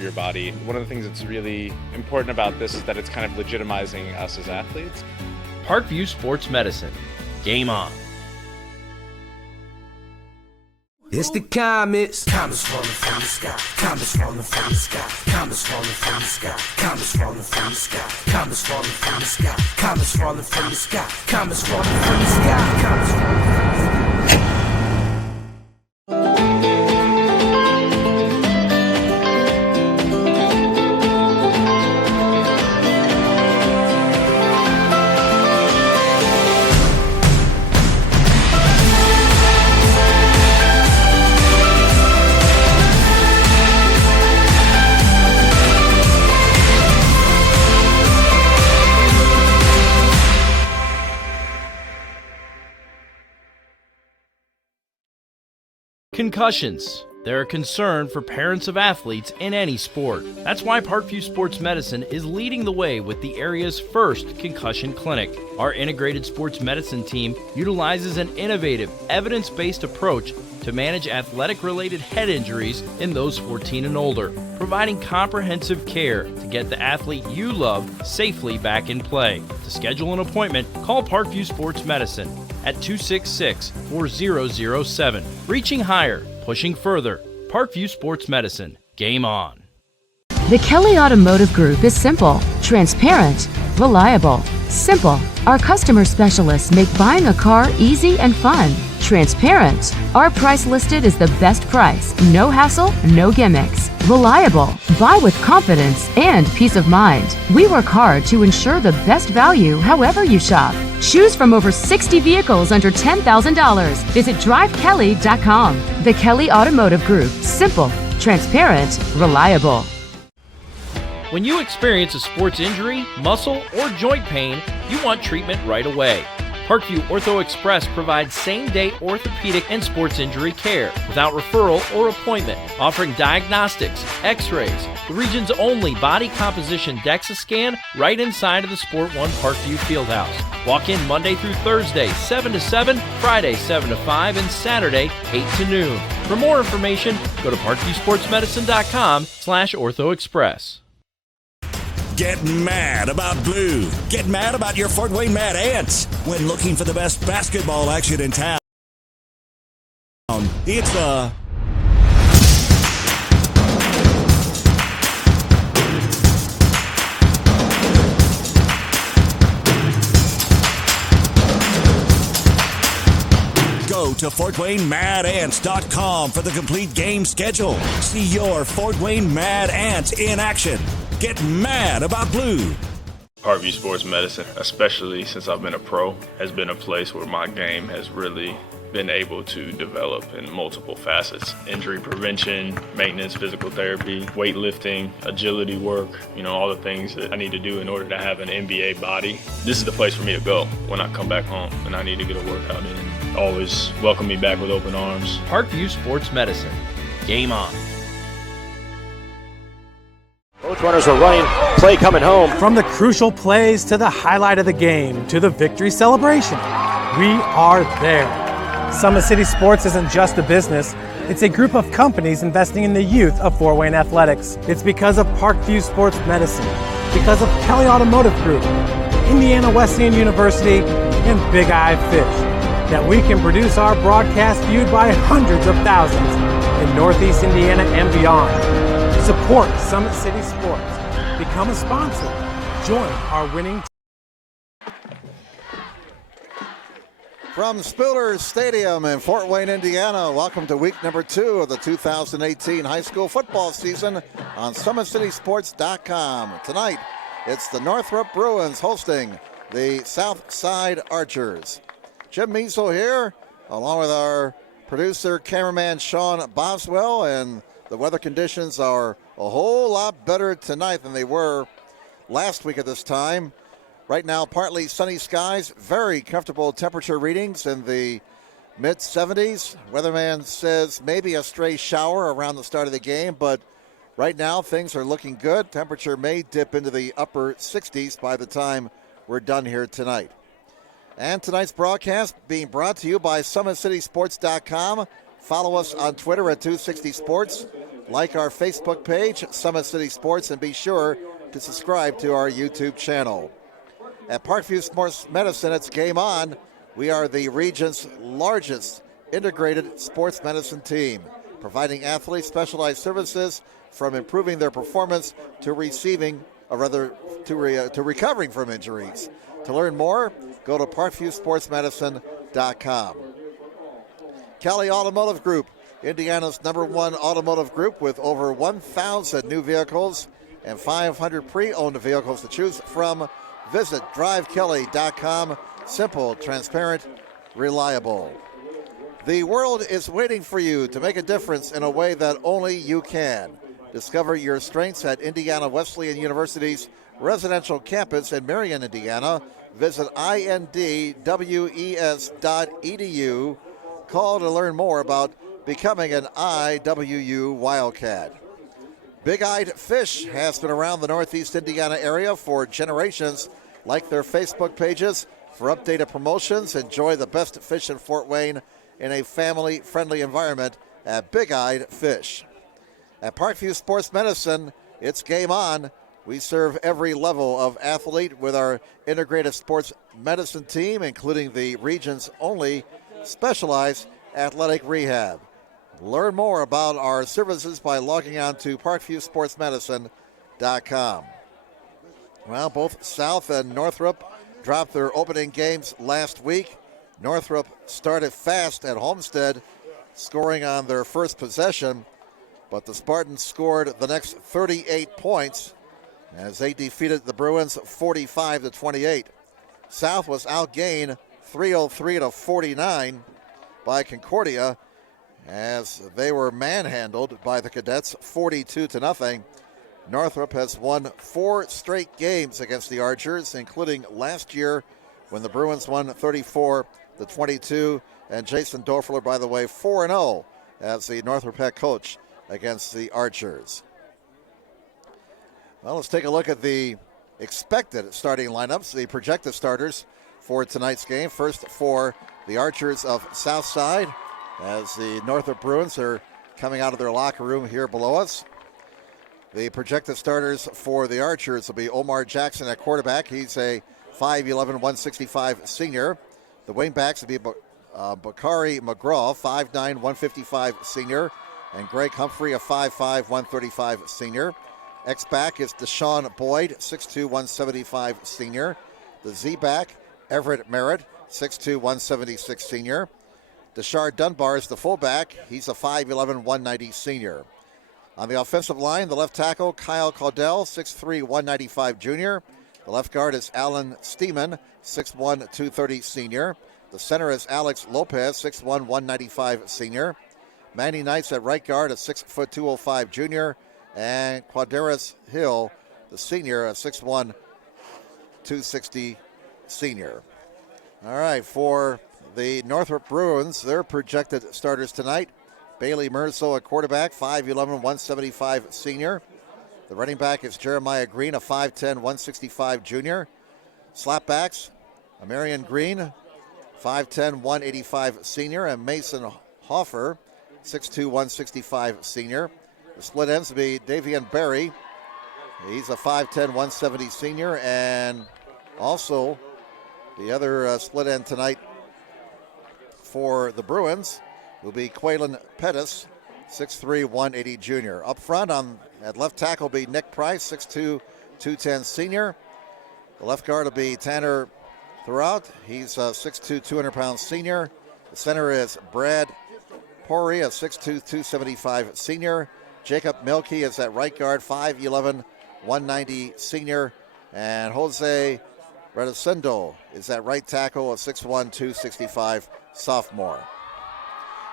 your body. One of the things that's really important about this is that it's kind of legitimizing us as athletes. Parkview Sports Medicine. Game on. It's the comets. Comets falling from the sky. Comets falling from the sky. Comets falling from the sky. Comets falling from the sky. Comets falling from the sky. Comets falling from the sky. Comets falling from the sky. Comets falling from the sky. Concussions. They're a concern for parents of athletes in any sport. That's why Parkview Sports Medicine is leading the way with the area's first concussion clinic. Our integrated sports medicine team utilizes an innovative, evidence-based approach to manage athletic-related head injuries in those 14 and older, providing comprehensive care to get the athlete you love safely back in play. To schedule an appointment, call Parkview Sports Medicine at 266-4007. Reaching higher, pushing further. Parkview Sports Medicine. Game on. The Kelly Automotive Group is simple, transparent, reliable. Simple. Our customer specialists make buying a car easy and fun. Transparent. Our price listed is the best price. No hassle, no gimmicks. Reliable. Buy with confidence and peace of mind. We work hard to ensure the best value however you shop. Choose from over 60 vehicles under $10,000. Visit drivekelly.com. The Kelly Automotive Group. Simple, transparent, reliable. When you experience a sports injury, muscle, or joint pain, you want treatment right away. Parkview Ortho Express provides same-day orthopedic and sports injury care without referral or appointment, offering diagnostics, x-rays, the region's only body composition DEXA scan right inside of the Sport One Parkview Fieldhouse. Walk in Monday through Thursday, 7 to 7, Friday, 7 to 5, and Saturday, 8 to noon. For more information, go to parkviewsportsmedicine.com/orthoexpress. Get mad about blue. Get mad about your Fort Wayne Mad Ants. When looking for the best basketball action in town, it's the Go to FortWayneMadAnts.com for the complete game schedule. See your Fort Wayne Mad Ants in action. Get mad about blue. Parkview Sports Medicine, especially since I've been a pro, has been a place where my game has really been able to develop in multiple facets. Injury prevention, maintenance, physical therapy, weightlifting, agility work, all the things that I need to do in order to have an NBA body. This is the place for me to go when I come back home and I need to get a workout in. Always welcome me back with open arms. Parkview Sports Medicine. Game on. Both runners are running, play coming home. From the crucial plays to the highlight of the game to the victory celebration, we are there. Summit City Sports isn't just a business, it's a group of companies investing in the youth of Fort Wayne athletics. It's because of Parkview Sports Medicine, because of Kelly Automotive Group, Indiana Wesleyan University, and Big Eye Fish, that we can produce our broadcast viewed by hundreds of thousands in Northeast Indiana and beyond. Support Summit City Sports. Become a sponsor. Join our winning team. From Spillers Stadium in Fort Wayne, Indiana, welcome to week number 2 of the 2018 high school football season on SummitCitySports.com. Tonight, it's the Northrop Bruins hosting the Southside Archers. Jim Measle here, along with our producer, cameraman Sean Boswell, and the weather conditions are a whole lot better tonight than they were last week at this time. Right now, partly sunny skies, very comfortable temperature readings in the mid-70s. Weatherman says maybe a stray shower around the start of the game, but right now things are looking good. Temperature may dip into the upper 60s by the time we're done here tonight. And tonight's broadcast being brought to you by SummitCitySports.com. Follow us on Twitter at 260 Sports. like our Facebook page, Summit City Sports, and be sure to subscribe to our YouTube channel. At Parkview Sports Medicine, it's game on. We are the region's largest integrated sports medicine team, providing athletes specialized services from improving their performance to recovering from injuries. To learn more, go to parkviewsportsmedicine.com. Kelly Automotive Group, Indiana's #1 automotive group with over 1,000 new vehicles and 500 pre-owned vehicles to choose from. Visit drivekelly.com. Simple, transparent, reliable. The world is waiting for you to make a difference in a way that only you can. Discover your strengths at Indiana Wesleyan University's residential campus in Marion, Indiana. Visit indwes.edu. Call to learn more about becoming an IWU Wildcat. Big-Eyed Fish has been around the Northeast Indiana area for generations. Like their Facebook pages for updated promotions. Enjoy the best fish in Fort Wayne in a family-friendly environment at Big-Eyed Fish. At Parkview Sports Medicine, it's game on. We serve every level of athlete with our integrated sports medicine team, including the region's only specialized athletic rehab. Learn more about our services by logging on to parkviewsportsmedicine.com. Well, both South and Northrop dropped their opening games last week. Northrop started fast at Homestead, scoring on their first possession, but the Spartans scored the next 38 points as they defeated the Bruins 45-28. South was outgained 303-49 by Concordia as they were manhandled by the Cadets 42-0. Northrop has won 4 straight games against the Archers, including last year when the Bruins won 34-22. And Jason Dorfler, by the way, 4-0 as the Northrop head coach against the Archers. Well, let's take a look at the expected starting lineups, the projected starters for tonight's game. First for the Archers of Southside, as the Northrop Bruins are coming out of their locker room here below us. The projected starters for the Archers will be Omar Jackson at quarterback. He's a 5'11", 165 senior. The wingbacks will be Bakari McGraw, 5'9", 155 senior, and Greg Humphrey, a 5'5", 135 senior. X-back is Deshaun Boyd, 6'2", 175 senior. The Z-back, Everett Merritt, 6'2", 176 senior. Deshard Dunbar is the fullback. He's a 5'11", 190 senior. On the offensive line, the left tackle, Kyle Caudell, 6'3", 195 junior. The left guard is Alan Steeman, 6'1", 230 senior. The center is Alex Lopez, 6'1", 195 senior. Manny Knights at right guard, a 6', 205 junior. And Quadaris Hill, the senior, a 6'1", 260 senior. All right, for the Northrop Bruins, their projected starters tonight. Bailey Merzo at quarterback, 5'11", 175 senior. The running back is Jeremiah Green, a 5'10", 165 junior. Slapbacks, Marion Green, 5'10", 185 senior. And Mason Hoffer, 6'2", 165 senior. The split ends will be Davian Berry. He's a 5'10", 170 senior. And also the other split end tonight for the Bruins will be Quaylen Pettis, 6'3", 180 junior. Up front at left tackle will be Nick Price, 6'2", 210 senior. The left guard will be Tanner Throughout. He's a 6'2", 200-pound senior. The center is Brad Pori, a 6'2", 275 senior. Jacob Milkey is at right guard, 5'11", 190 senior. And Jose Redesendo is at right tackle, a 6'1", 265 sophomore.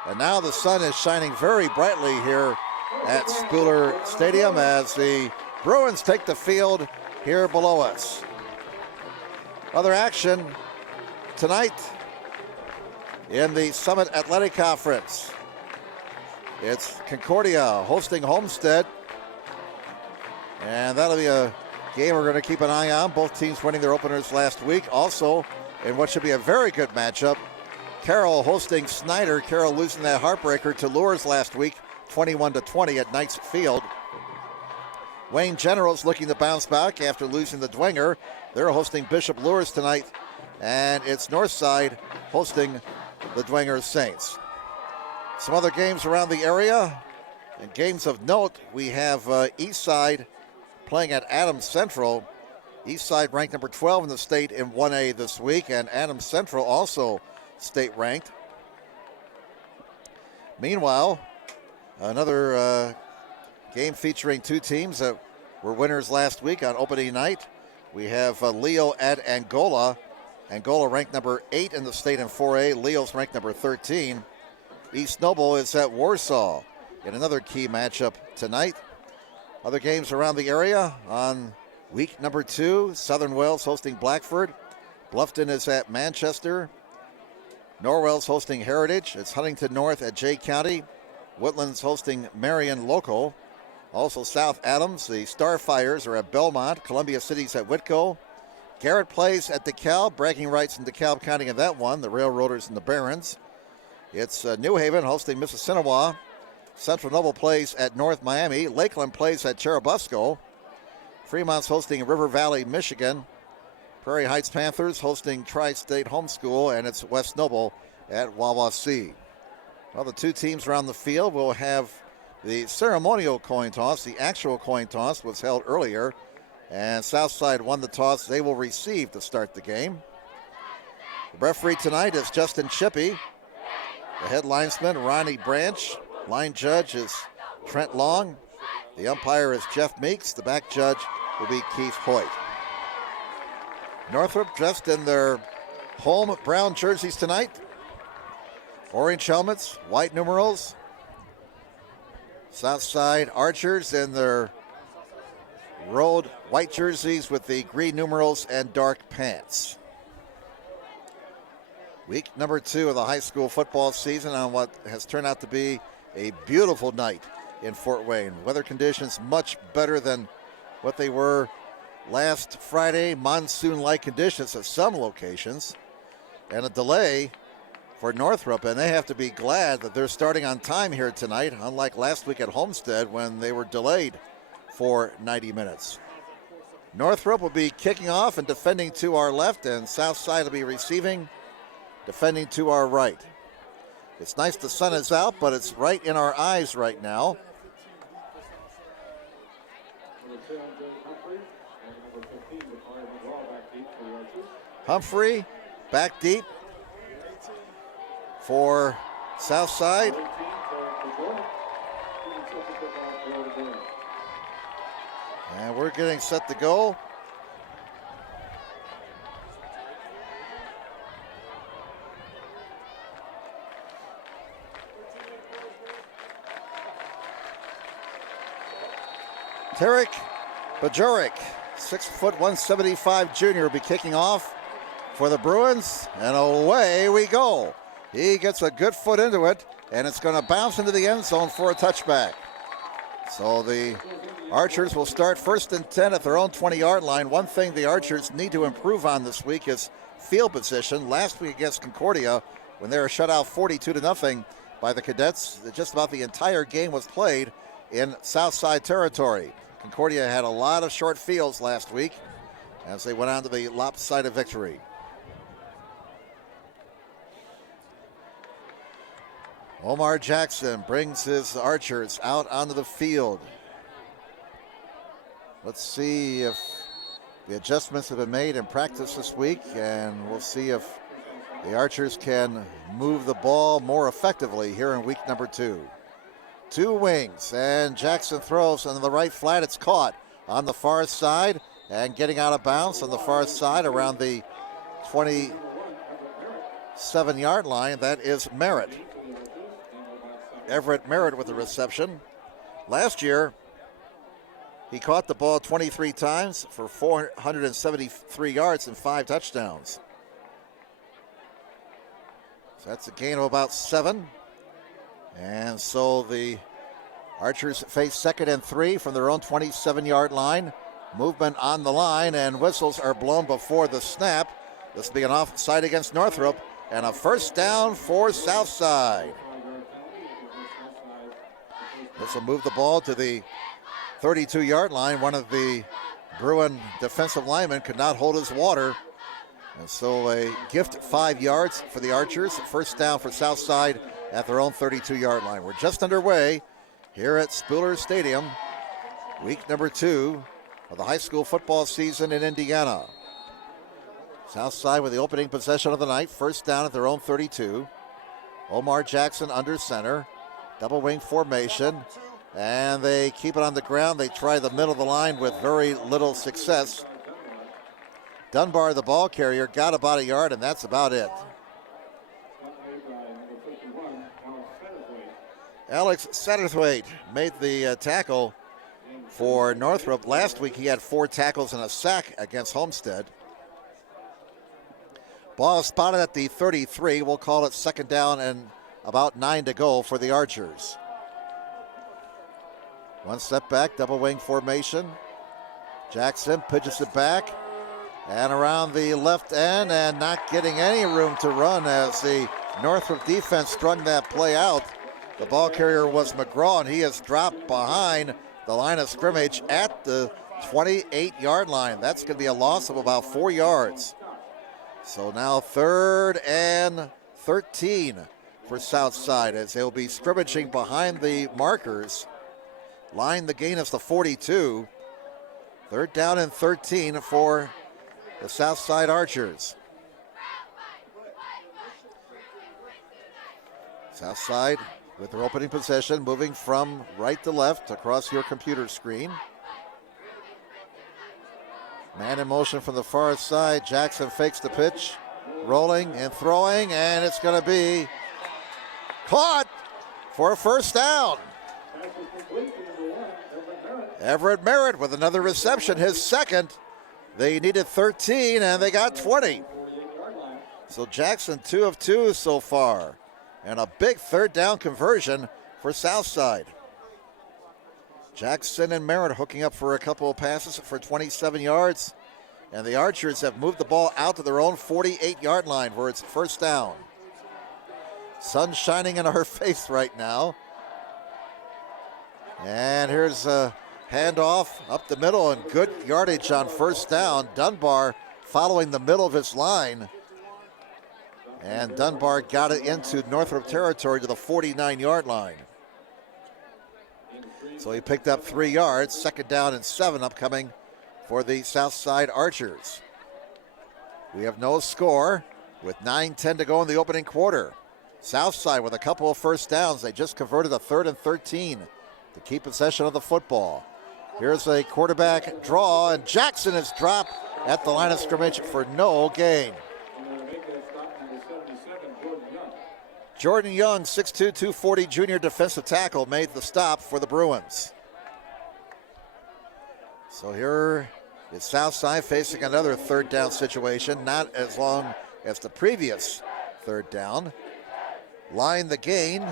And now the sun is shining very brightly here at Spooler Stadium as the Bruins take the field here below us. Other action tonight in the Summit Athletic Conference. It's Concordia hosting Homestead. And that'll be a game we're going to keep an eye on. Both teams winning their openers last week. Also, in what should be a very good matchup, Carroll hosting Snyder. Carroll losing that heartbreaker to Lures last week, 21-20 at Knights Field. Wayne Generals looking to bounce back after losing the Dwenger. They're hosting Bishop Lures tonight, and it's Northside hosting the Dwenger Saints. Some other games around the area. In games of note, we have Eastside playing at Adams Central. Eastside ranked number 12 in the state in 1A this week, and Adams Central also state ranked. Meanwhile, another game featuring two teams that were winners last week on opening night. We have Leo at Angola. Angola ranked number 8 in the state in 4A. Leo's ranked number 13. East Noble is at Warsaw in another key matchup tonight. Other games around the area on week number 2. Southern Wales hosting Blackford. Bluffton is at Manchester. Norwell's hosting Heritage. It's Huntington North at Jay County. Woodlands hosting Marion Local. Also South Adams, the Starfires are at Belmont. Columbia City's at Whitco. Garrett plays at DeKalb. Bragging rights in DeKalb County in that one. The Railroaders and the Barons. It's New Haven hosting Mississinawa. Central Noble plays at North Miami. Lakeland plays at Cherubusco. Fremont's hosting River Valley, Michigan. Prairie Heights Panthers hosting Tri-State Homeschool, and it's West Noble at Wawasee. Well, the two teams around the field will have the ceremonial coin toss. The actual coin toss was held earlier, and Southside won the toss. They will receive to start the game. The referee tonight is Justin Chippy. The head linesman, Ronnie Branch. Line judge is Trent Long. The umpire is Jeff Meeks. The back judge will be Keith Hoyt. Northrop dressed in their home brown jerseys tonight. Orange helmets, white numerals. Southside Archers in their road white jerseys with the green numerals and dark pants. Week number 2 of the high school football season on what has turned out to be a beautiful night in Fort Wayne. Weather conditions much better than what they were last Friday. Monsoon-like conditions at some locations, and a delay for Northrop, and they have to be glad that they're starting on time here tonight, unlike last week at Homestead when they were delayed for 90 minutes. Northrop will be kicking off and defending to our left, and Southside will be receiving, defending to our right. It's nice the sun is out, but it's right in our eyes right now. Humphrey back deep for Southside. And we're getting set to go. Tarek Bajoric, 6'175" junior, will be kicking off for the Bruins, and away we go. He gets a good foot into it, and it's going to bounce into the end zone for a touchback. So the Archers will start 1st and 10 at their own 20-yard line. One thing the Archers need to improve on this week is field position. Last week against Concordia, when they were shut out 42-0 by the Cadets, just about the entire game was played in Southside territory. Concordia had a lot of short fields last week as they went on to the lopsided victory. Omar Jackson brings his Archers out onto the field. Let's see if the adjustments have been made in practice this week, and we'll see if the Archers can move the ball more effectively here in week number 2. 2 wings, and Jackson throws on the right flat. It's caught on the far side and getting out of bounds on the far side around the 27-yard line. That is Merritt. Everett Merritt with the reception. Last year, he caught the ball 23 times for 473 yards and 5 touchdowns. So that's a gain of about 7. And so the Archers face 2nd and 3 from their own 27-yard line. Movement on the line, and whistles are blown before the snap. This will be an offside against Northrop, and a first down for Southside. This will move the ball to the 32-yard line. One of the Bruin defensive linemen could not hold his water. And so a gift 5 yards for the Archers. First down for Southside at their own 32-yard line. We're just underway here at Spooler Stadium. Week number 2 of the high school football season in Indiana. Southside with the opening possession of the night. First down at their own 32. Omar Jackson under center. Double wing formation. And they keep it on the ground. They try the middle of the line with very little success. Dunbar, the ball carrier, got about a yard, and that's about it. Alex Satterthwaite made the tackle for Northrop. Last week he had 4 tackles and a sack against Homestead. Ball spotted at the 33. We'll call it second down and about 9 to go for the Archers. One step back, double wing formation. Jackson pitches it back and around the left end and not getting any room to run as the Northrop defense strung that play out. The ball carrier was McGraw, and he has dropped behind the line of scrimmage at the 28-yard line. That's going to be a loss of about 4 yards. So now 3rd and 13 for Southside as they'll be scrimmaging behind the markers. Line the gain is the 42. 3rd down and 13 for the Southside Archers. Southside with their opening possession, moving from right to left across your computer screen. Man in motion from the far side. Jackson fakes the pitch, rolling and throwing, and it's going to be caught for a first down. Everett Merritt with another reception, his second. They needed 13 and they got 20. So Jackson 2 of 2 so far. And a big 3rd down conversion for Southside. Jackson and Merritt hooking up for a couple of passes for 27 yards. And the Archers have moved the ball out to their own 48-yard line where it's first down. Sun shining in our face right now. And here's a handoff up the middle and good yardage on first down. Dunbar following the middle of his line. And Dunbar got it into Northrop territory to the 49-yard line. So he picked up 3 yards. Second down and 7 upcoming for the Southside Archers. We have no score with 9:10 to go in the opening quarter. Southside with a couple of first downs. They just converted a 3rd and 13 to keep possession of the football. Here's a quarterback draw, and Jackson is dropped at the line of scrimmage for no gain. Jordan Young, 6'2", 240 junior defensive tackle, made the stop for the Bruins. So here is Southside facing another 3rd down situation, not as long as the previous 3rd down. Line the gain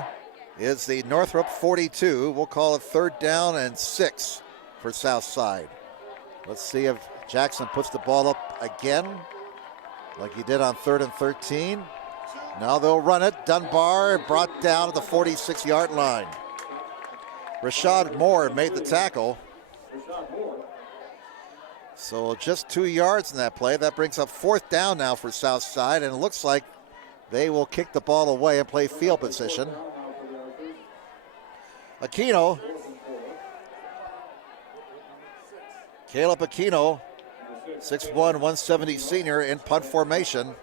is the Northrop 42. We'll call it 3rd down and 6 for Southside. Let's see if Jackson puts the ball up again like he did on 3rd and 13. Now they'll run it. Dunbar brought down at the 46-yard line. Rashad Moore made the tackle. So just 2 yards in that play. That brings up 4th down now for Southside, and it looks like they will kick the ball away and play field position. Aquino. Caleb Aquino, 6'1", 170 senior in punt formation.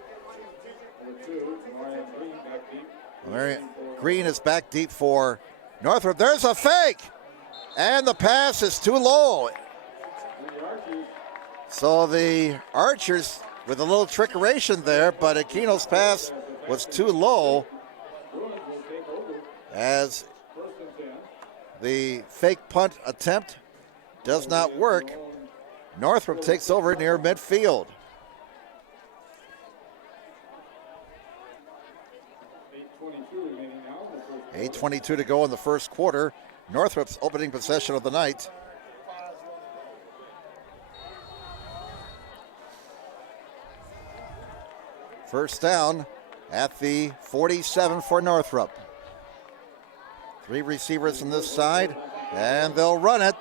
Green is back deep for Northrop. There's a fake, and the pass is too low. So the Archers with a little trickeration there, but Aquino's pass was too low as the fake punt attempt does not work. Northrop takes over near midfield. 8:22 to go in the first quarter. Northrop's opening possession of the night. First down at the 47 for Northrop. Three receivers on this side, and they'll run it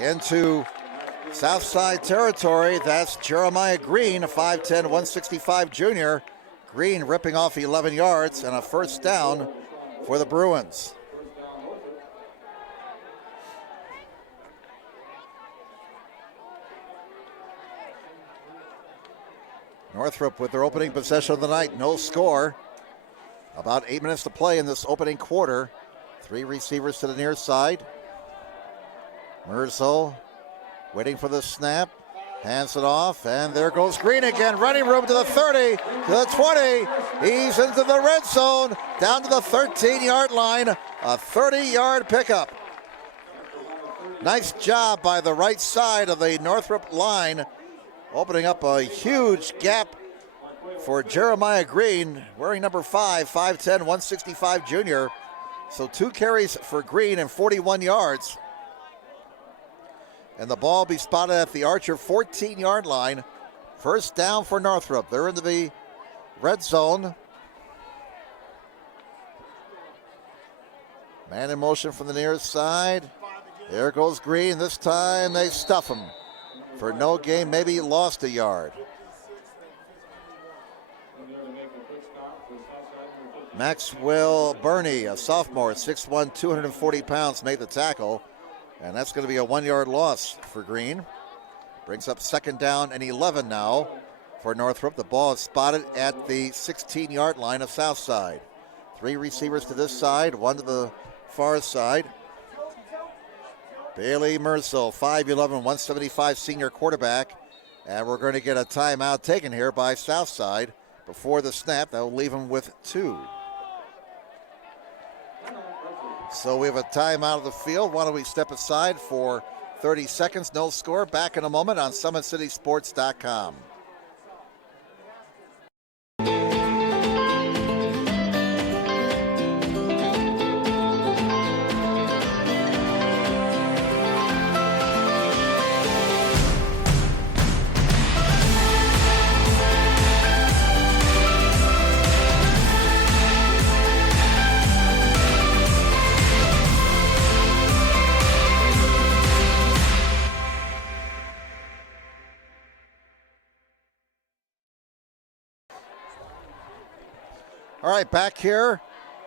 into Southside territory. That's Jeremiah Green, a 5'10", 165 junior. Green ripping off 11 yards and a first down for the Bruins. Northrop with their opening possession of the night, no score. About 8 minutes to play in this opening quarter. Three receivers to the near side. Merzel waiting for the snap, hands it off, and there goes Green again. Running room to the 30, to the 20. He's into the red zone, down to the 13-yard line. A 30-yard pickup. Nice job by the right side of the Northrop line, opening up a huge gap for Jeremiah Green, wearing number 5, 5'10", 165 junior. So 2 carries for Green and 41 yards. And the ball will be spotted at the Archer 14-yard line. First down for Northrop. They're into the red zone. Man in motion from the near side. There goes Green. This time they stuff him for no gain, maybe lost a yard. Maxwell Burney, a sophomore, 6'1", 240 pounds, made the tackle. And that's going to be a 1-yard loss for Green. Brings up second down and 11 now for Northrop. The ball is spotted at the 16-yard line of Southside. Three receivers to this side, one to the far side. Bailey Merzel, 5'11", 175 senior quarterback. And we're going to get a timeout taken here by Southside before the snap. That will leave him with 2. So we have a timeout of the field. Why don't we step aside for 30 seconds? No score. Back in a moment on SummitCitySports.com. All right, back here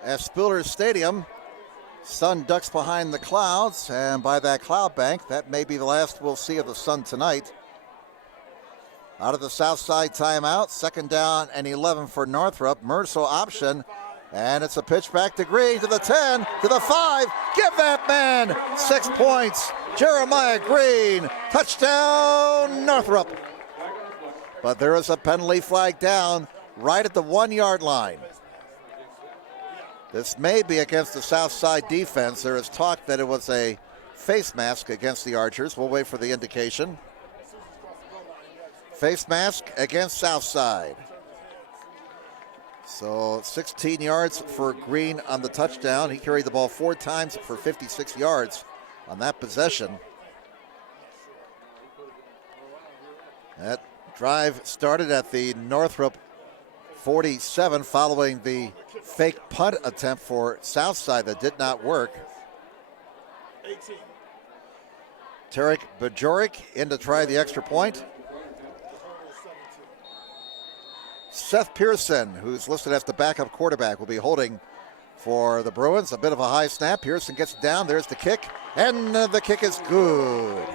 at Spiller Stadium. Sun ducks behind the clouds, and by that cloud bank, that may be the last we'll see of the sun tonight. Out of the south side timeout, second down and 11 for Northrop. Merzel option, and it's a pitch back to Green, to the 10, to the 5. Give that man 6 points. Jeremiah Green, touchdown Northrop. But there is a penalty flag down right at the 1-yard line. This may be against the Southside defense. There is talk that it was a face mask against the Archers. We'll wait for the indication. Face mask against Southside. So 16 yards for Green on the touchdown. He carried the ball 4 times for 56 yards on that possession. That drive started at the Northrop 47 following the fake punt attempt for Southside that did not work. 18. Tarek Bajoric in to try the extra point. Seth Pearson, who's listed as the backup quarterback, will be holding for the Bruins. A bit of a high snap. Pearson gets down. There's the kick, and the kick is good.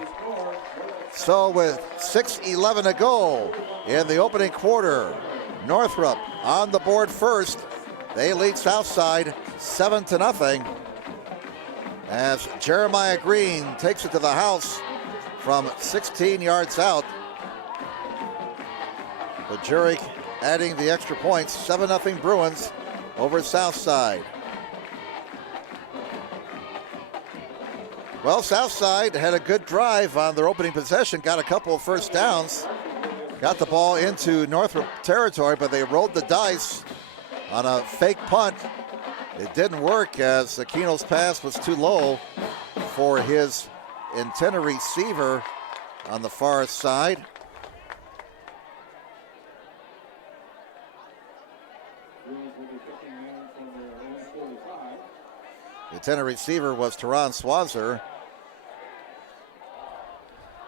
So with 6:11 to go in the opening quarter, Northrop on the board first. They lead Southside 7-0 as Jeremiah Green takes it to the house from 16 yards out. Bajuric adding the extra points. 7-0 Bruins over Southside. Well, Southside had a good drive on their opening possession, got a couple of first downs. Got the ball into Northrop territory, but they rolled the dice on a fake punt. It didn't work as Aquino's pass was too low for his intended receiver on the far side. Intended receiver was Teron Swazzer.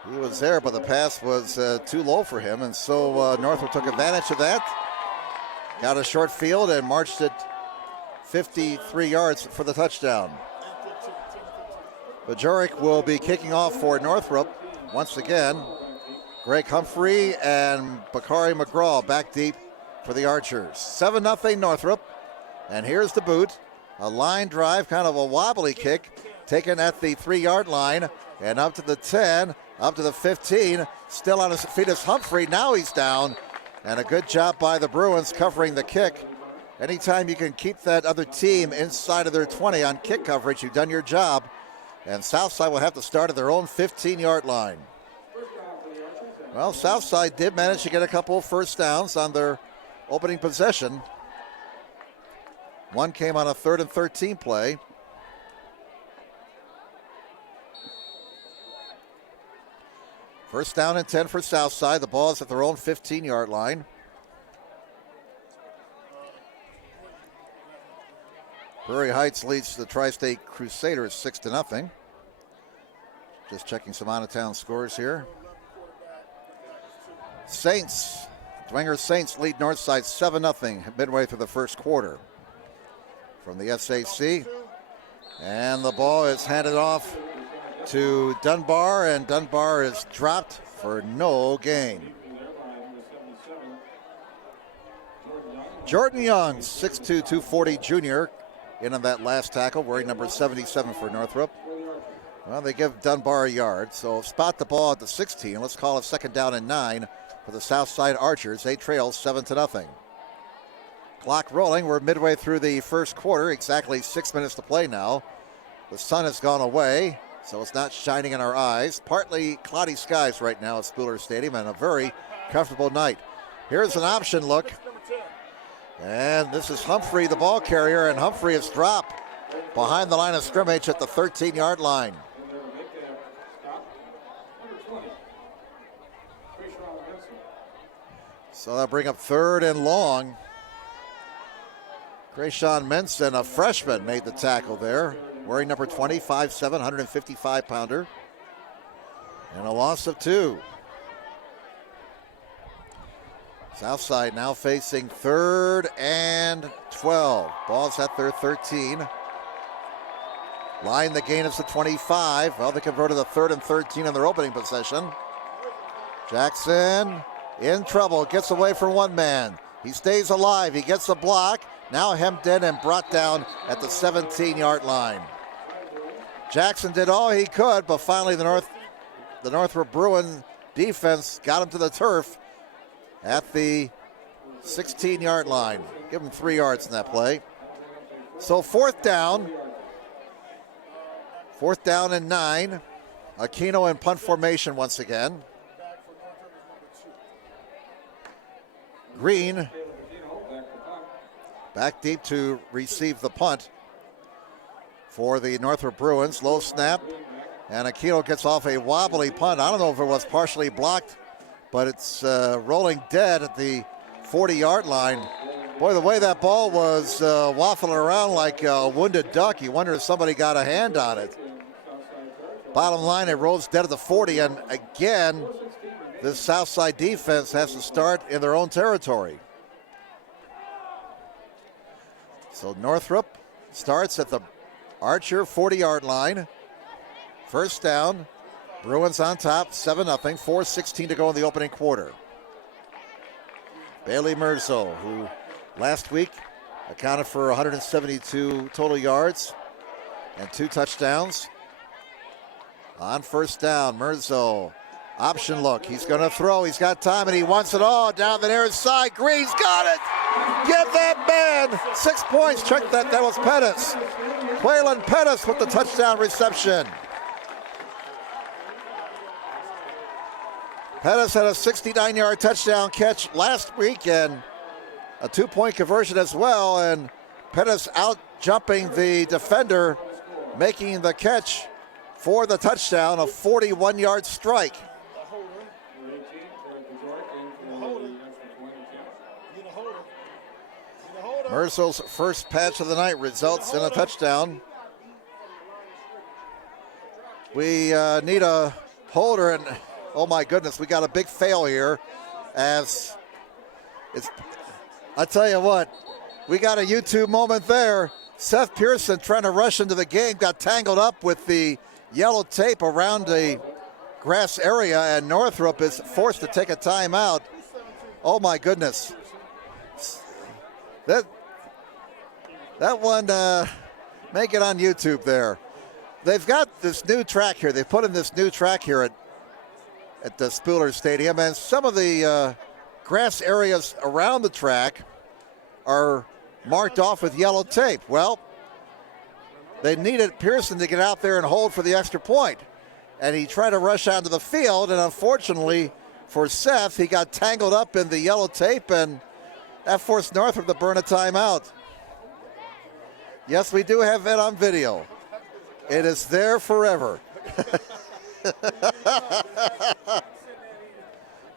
He was there, but the pass was too low for him, and so Northrop took advantage of that. Got a short field and marched it 53 yards for the touchdown. Bajoric will be kicking off for Northrop once again. Greg Humphrey and Bakari McGraw back deep for the Archers. 7-0 Northrop. And here's the boot. A line drive, kind of a wobbly kick, taken at the 3-yard line and up to the 10, up to the 15. Still on his feet is Humphrey. Now he's down. And a good job by the Bruins covering the kick. Anytime you can keep that other team inside of their 20 on kick coverage, you've done your job. And Southside will have to start at their own 15-yard line. Well, Southside did manage to get a couple of first downs on their opening possession. One came on a 3rd and 13 play. First down and 10 for Southside. The ball is at their own 15-yard line. Prairie Heights leads the Tri-State Crusaders 6-0. Just checking some out-of-town scores here. Saints, Dwenger Saints lead Northside 7-0 midway through the first quarter from the SAC. And the ball is handed off to Dunbar, and Dunbar is dropped for no gain. Jordan Young, 6'2", 240 junior, in on that last tackle, wearing number 77 for Northrop. Well, they give Dunbar a yard, so spot the ball at the 16. Let's call it 2nd down and 9 for the Southside Archers. They trail 7-0. Clock rolling. We're midway through the first quarter, exactly 6 minutes to play now. The sun has gone away, so it's not shining in our eyes. Partly cloudy skies right now at Spooler Stadium, and a very comfortable night. Here's an option look. And this is Humphrey, the ball carrier, and Humphrey is dropped behind the line of scrimmage at the 13-yard line. So that'll bring up 3rd and long. Krayshawn Menson, a freshman, made the tackle there, wearing number 20, 5'7", 155-pounder. And a loss of 2. Southside now facing 3rd and 12. Ball's at their 13. Line the gain is to 25. Well, they converted a 3rd and 13 in their opening possession. Jackson in trouble, gets away from one man. He stays alive, he gets a block. Now hemmed in and brought down at the 17-yard line. Jackson did all he could, but finally the Northrop Bruin defense got him to the turf at the 16-yard line. Give him 3 yards in that play. So 4th down. 4th down and 9. Aquino in punt formation once again. Green back deep to receive the punt for the Northrop Bruins. Low snap, and Aquino gets off a wobbly punt. I don't know if it was partially blocked, but it's rolling dead at the 40-yard line. Boy, the way that ball was waffling around like a wounded duck, you wonder if somebody got a hand on it. Bottom line, it rolls dead at the 40, and again, this Southside defense has to start in their own territory. So Northrop starts at the Archer 40-yard line. First down. Bruins on top, 7-0, 4:16 to go in the opening quarter. Bailey Merzo, who last week accounted for 172 total yards and 2 touchdowns. On first down, Merzo, option look. He's going to throw. He's got time, and he wants it all down the near side. Green's got it. Get that man 6 points. Check that. That was Pettis. Quaylen Pettis with the touchdown reception. Pettis had a 69-yard touchdown catch last week and a 2-point conversion as well. And Pettis out jumping the defender, making the catch for the touchdown, a 41-yard strike. Merzo's first patch of the night results in a touchdown We need a holder, and oh my goodness, we got a big fail here. As it's, I tell you what, we got a YouTube moment there. Seth Pearson trying to rush into the game, got tangled up with the yellow tape around the grass area, and Northrop is forced to take a timeout. Oh my goodness. That one make it on YouTube there. They've got this new track here. They put in this new track here at the Spooler Stadium, and some of the grass areas around the track are marked off with yellow tape. Well, they needed Pearson to get out there and hold for the extra point. And he tried to rush onto the field, and unfortunately for Seth, he got tangled up in the yellow tape, and that forced Northrop to burn a timeout. Yes, we do have it on video. It is there forever.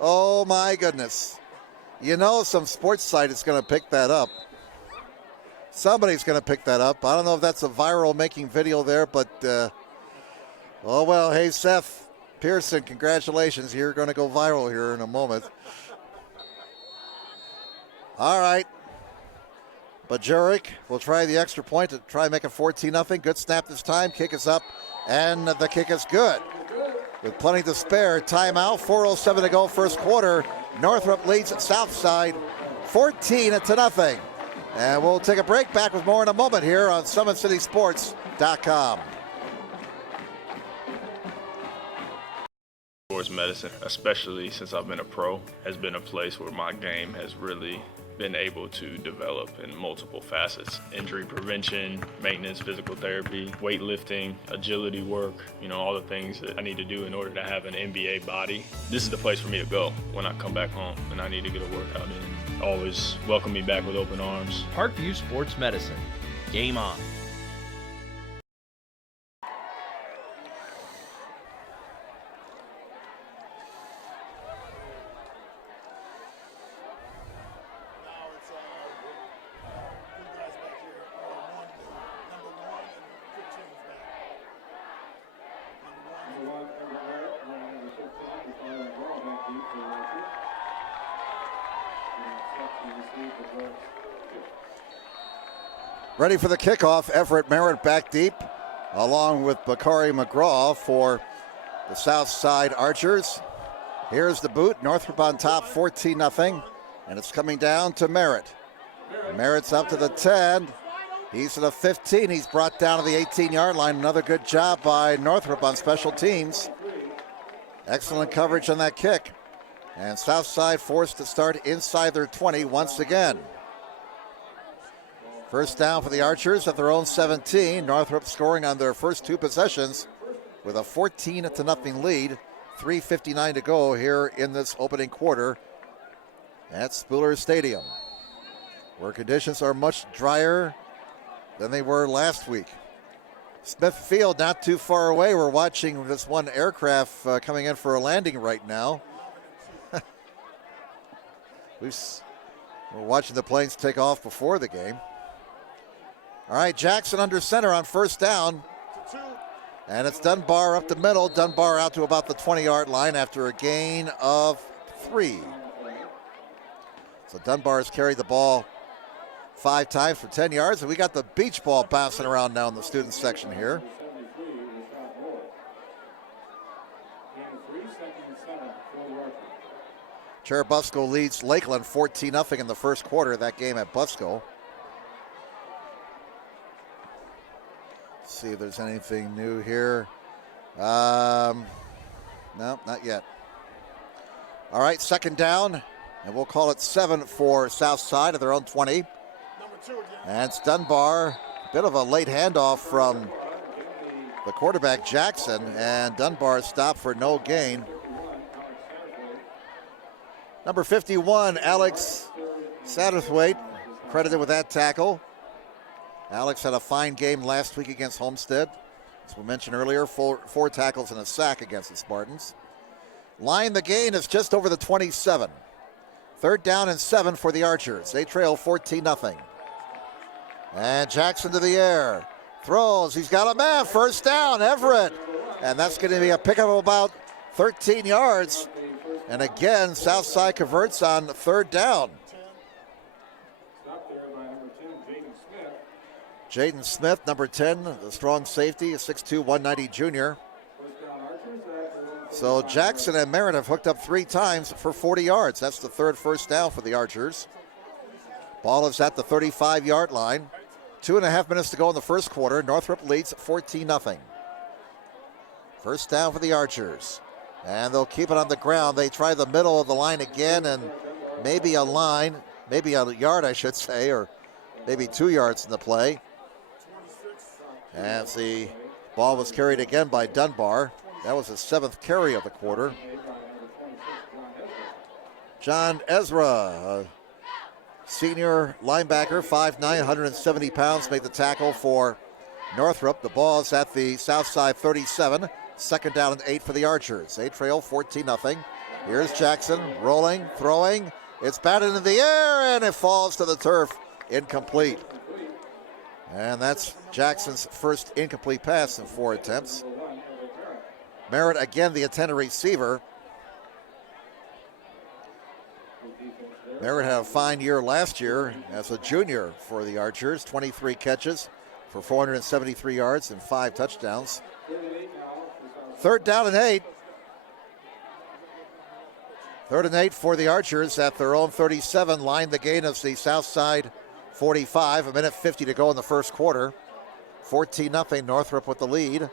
Oh my goodness. You know some sports site is going to pick that up. Somebody's going to pick that up. I don't know if that's a viral making video there, but oh well, hey Seth Pearson, congratulations. You're going to go viral here in a moment. All right. Bajuric will try the extra point to try and make it 14-0. Good snap this time. Kick is up, and the kick is good. With plenty to spare, timeout, 4:07 to go, first quarter. Northrop leads at Southside 14-0. And we'll take a break. Back with more in a moment here on SummitCitySports.com. Sports medicine, especially since I've been a pro, has been a place where my game has really been able to develop in multiple facets. Injury prevention, maintenance, physical therapy, weightlifting, agility work, all the things that I need to do in order to have an NBA body. This is the place for me to go when I come back home and I need to get a workout in. Always welcome me back with open arms. Parkview Sports Medicine. Game on. Ready for the kickoff. Everett Merritt back deep, along with Bakari McGraw for the Southside Archers. Here's the boot. Northrop on top, 14-0, and it's coming down to Merritt. Merritt's up to the 10. He's to the 15. He's brought down to the 18-yard line. Another good job by Northrop on special teams. Excellent coverage on that kick. And Southside forced to start inside their 20 once again. First down for the Archers at their own 17. Northrop scoring on their first two possessions with a 14-0 lead. 3:59 to go here in this opening quarter at Spooler Stadium, where conditions are much drier than they were last week. Smith Field not too far away. We're watching this one aircraft coming in for a landing right now. We're watching the planes take off before the game. All right, Jackson under center on first down. And it's Dunbar up the middle. Dunbar out to about the 20-yard line after a gain of 3. So Dunbar has carried the ball 5 times for 10 yards. And we got the beach ball bouncing around now in the student section here. Cherubusco leads Lakeland 14-0 in the first quarter of that game at Busco. See if there's anything new here. No, not yet. All right, second down, and we'll call it 7 for Southside at their own 20. And it's Dunbar. Bit of a late handoff from the quarterback, Jackson, and Dunbar stopped for no gain. Number 51, Alex Satterthwaite, credited with that tackle. Alex had a fine game last week against Homestead. As we mentioned earlier, 4 tackles and a sack against the Spartans. Line the gain is just over the 27. Third down and 7 for the Archers. They trail 14-0. And Jackson to the air. Throws. He's got a man. First down. Everett And that's going to be a pickup of about 13 yards. And again, Southside converts on third down. Jaden Smith, number 10, the strong safety, a 6'2", 190 junior. So Jackson and Merritt have hooked up 3 times for 40 yards. That's the third first down for the Archers. Ball is at the 35-yard line. 2.5 minutes to go in the first quarter. Northrop leads 14-0. First down for the Archers. And they'll keep it on the ground. They try the middle of the line again, and maybe a yard, I should say, or maybe 2 yards in the play. As the ball was carried again by Dunbar. That was his 7th carry of the quarter. John Ezra, senior linebacker, 5'9", 170 pounds, made the tackle for Northrop. The ball is at the Southside 37. Second down and 8 for the Archers. They trail 14-0. Here's Jackson rolling, throwing. It's batted in the air, and it falls to the turf. Incomplete. And that's Jackson's first incomplete pass in 4 attempts. Merritt again the intended receiver. Merritt had a fine year last year as a junior for the Archers. 23 catches for 473 yards and 5 touchdowns. Third down and 8. 3rd and 8 for the Archers at their own 37. Line the gain of the Southside 45. 1:50 to go in the first quarter. 14-0 Northrop with the lead.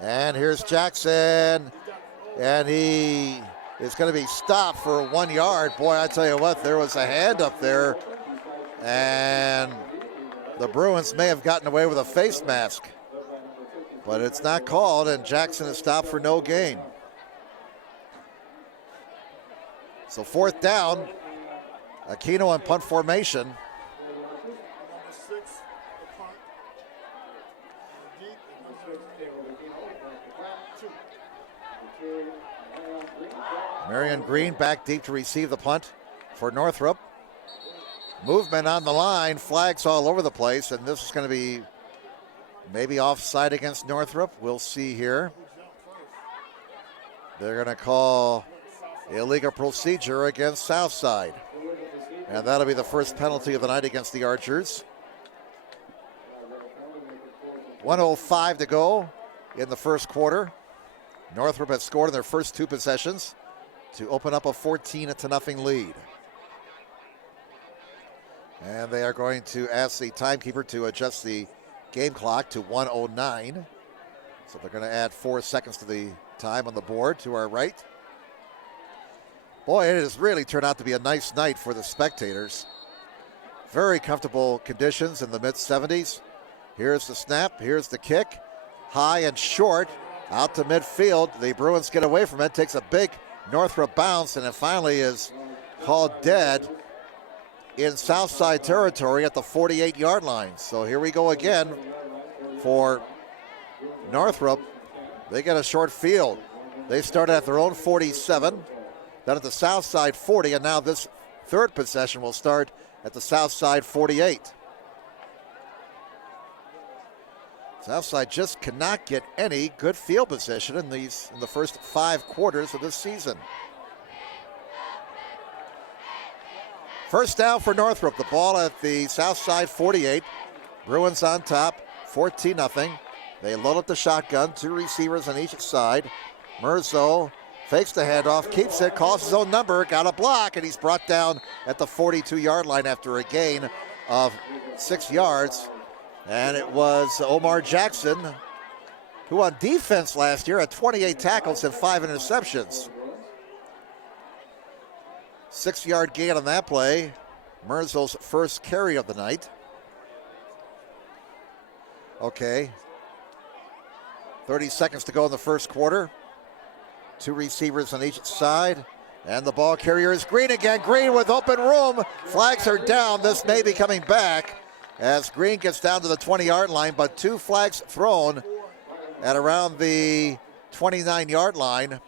And here's Jackson. And he is going to be stopped for 1 yard. Boy, I tell you what, there was a hand up there. And the Bruins may have gotten away with a face mask. But it's not called, and Jackson is stopped for no gain. So 4th down, Aquino in punt formation. Marion Green back deep to receive the punt for Northrop. Movement on the line, flags all over the place, and this is going to be maybe offside against Northrop. We'll see here. They're going to call illegal procedure against Southside. And that'll be the first penalty of the night against the Archers. 1:05 to go in the first quarter. Northrop has scored in their first 2 possessions to open up a 14-0 lead. And they are going to ask the timekeeper to adjust the game clock to 1:09. So they're going to add 4 seconds to the time on the board to our right. Boy, it has really turned out to be a nice night for the spectators. Very comfortable conditions in the mid-70s. Here's the snap, here's the kick. High and short, out to midfield. The Bruins get away from it, takes a big Northrop bounce, and it finally is called dead in Southside territory at the 48-yard line. So here we go again for Northrop. They get a short field. They started at their own 47, then at the Southside 40, and now this third possession will start at the Southside 48. Southside just cannot get any good field position in the first 5 quarters of this season. First down for Northrop. The ball at the Southside 48. Bruins on top, 14-0. They load up the shotgun, 2 receivers on each side. Merzo fakes the handoff, keeps it, calls his own number, got a block, and he's brought down at the 42-yard line after a gain of 6 yards. And it was Omar Jackson, who on defense last year had 28 tackles and 5 interceptions. 6-yard gain on that play. Merzo's first carry of the night. Okay. 30 seconds to go in the first quarter. 2 receivers on each side. And the ball carrier is Green again. Green with open room. Flags are down. This may be coming back as Green gets down to the 20-yard line, but 2 flags thrown at around the 29-yard line.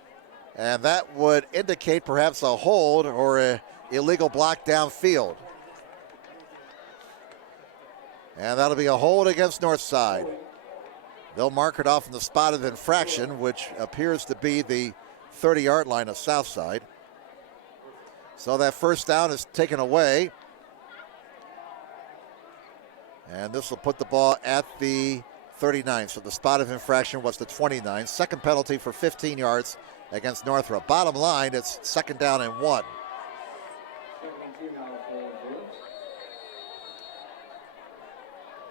And that would indicate perhaps a hold or an illegal block downfield. And that'll be a hold against Northside. They'll mark it off in the spot of infraction, which appears to be the 30-yard line of Southside. So that first down is taken away. And this will put the ball at the 39. So the spot of infraction was the 29. Second penalty for 15 yards against Northrop. Bottom line, it's second down and 1.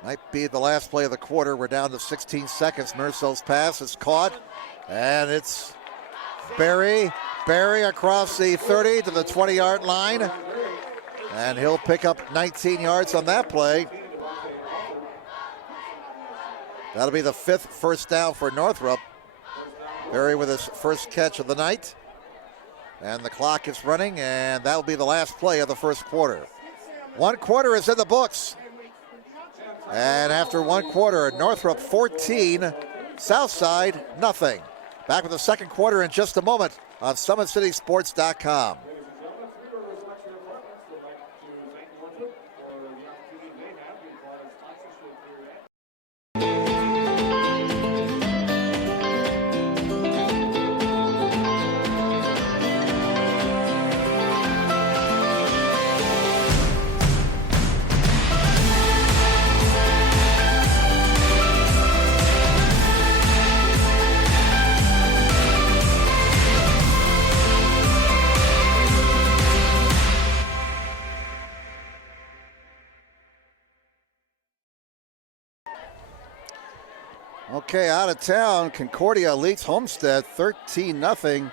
Might be the last play of the quarter. We're down to 16 seconds. Mercel's pass is caught, and it's Barry across the 30 to the 20-yard line, and he'll pick up 19 yards on that play. That'll be the 5th first down for Northrop. Barry with his first catch of the night, and the clock is running, and that'll be the last play of the first quarter. 1 quarter is in the books. And after 1 quarter, Northrop 14, Southside nothing. Back with the second quarter in just a moment on SummitCitySports.com. Okay, out of town, Concordia leads Homestead 13-0.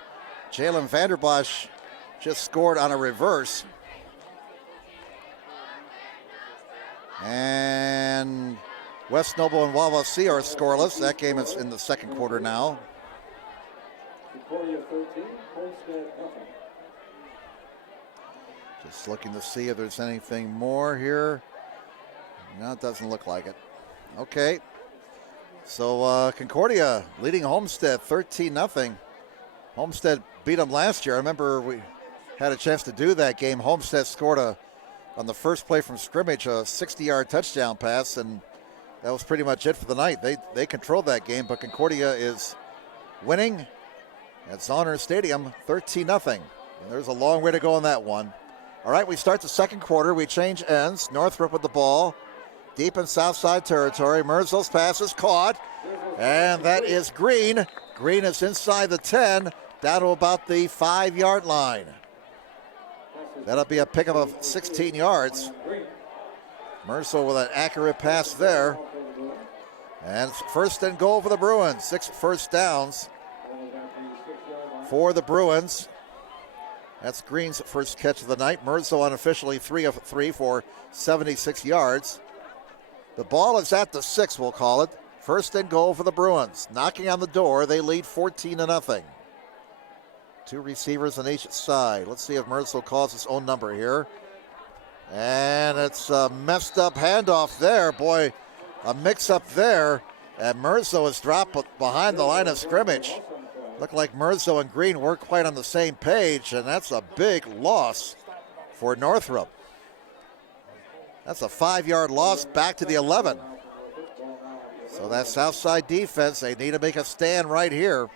Jalen Vanderbosch just scored on a reverse. And West Noble and Wawasee are scoreless. That game is in the second quarter now. Concordia 13, Homestead nothing. Just looking to see if there's anything more here. No, it doesn't look like it. Okay. So Concordia leading Homestead 13-0. Homestead beat them last year. I remember we had a chance to do that game. Homestead scored on the first play from scrimmage, a 60-yard touchdown pass, and that was pretty much it for the night. They controlled that game, but Concordia is winning at Zonner Stadium 13-0. And there's a long way to go on that one. All right, we start the second quarter. We change ends. Northrop with the ball. Deep in Southside territory. Merzel's pass is caught, and that is Green. Green is inside the 10, down to about the 5-yard line. That'll be a pickup of 16 yards. Merzel with an accurate pass there. And it's first and goal for the Bruins. 6 first downs for the Bruins. That's Green's first catch of the night. Merzel unofficially 3 of 3 for 76 yards. The ball is at the 6, we'll call it. First and goal for the Bruins. Knocking on the door, they lead 14-0. 2 receivers on each side. Let's see if Merzel calls his own number here. And it's a messed up handoff there. Boy, a mix-up there. And Merzel is dropped behind the line of scrimmage. Looked like Merzel and Green weren't quite on the same page, and that's a big loss for Northrop. That's a 5-yard loss back to the 11. So that Southside defense, they need to make a stand right here.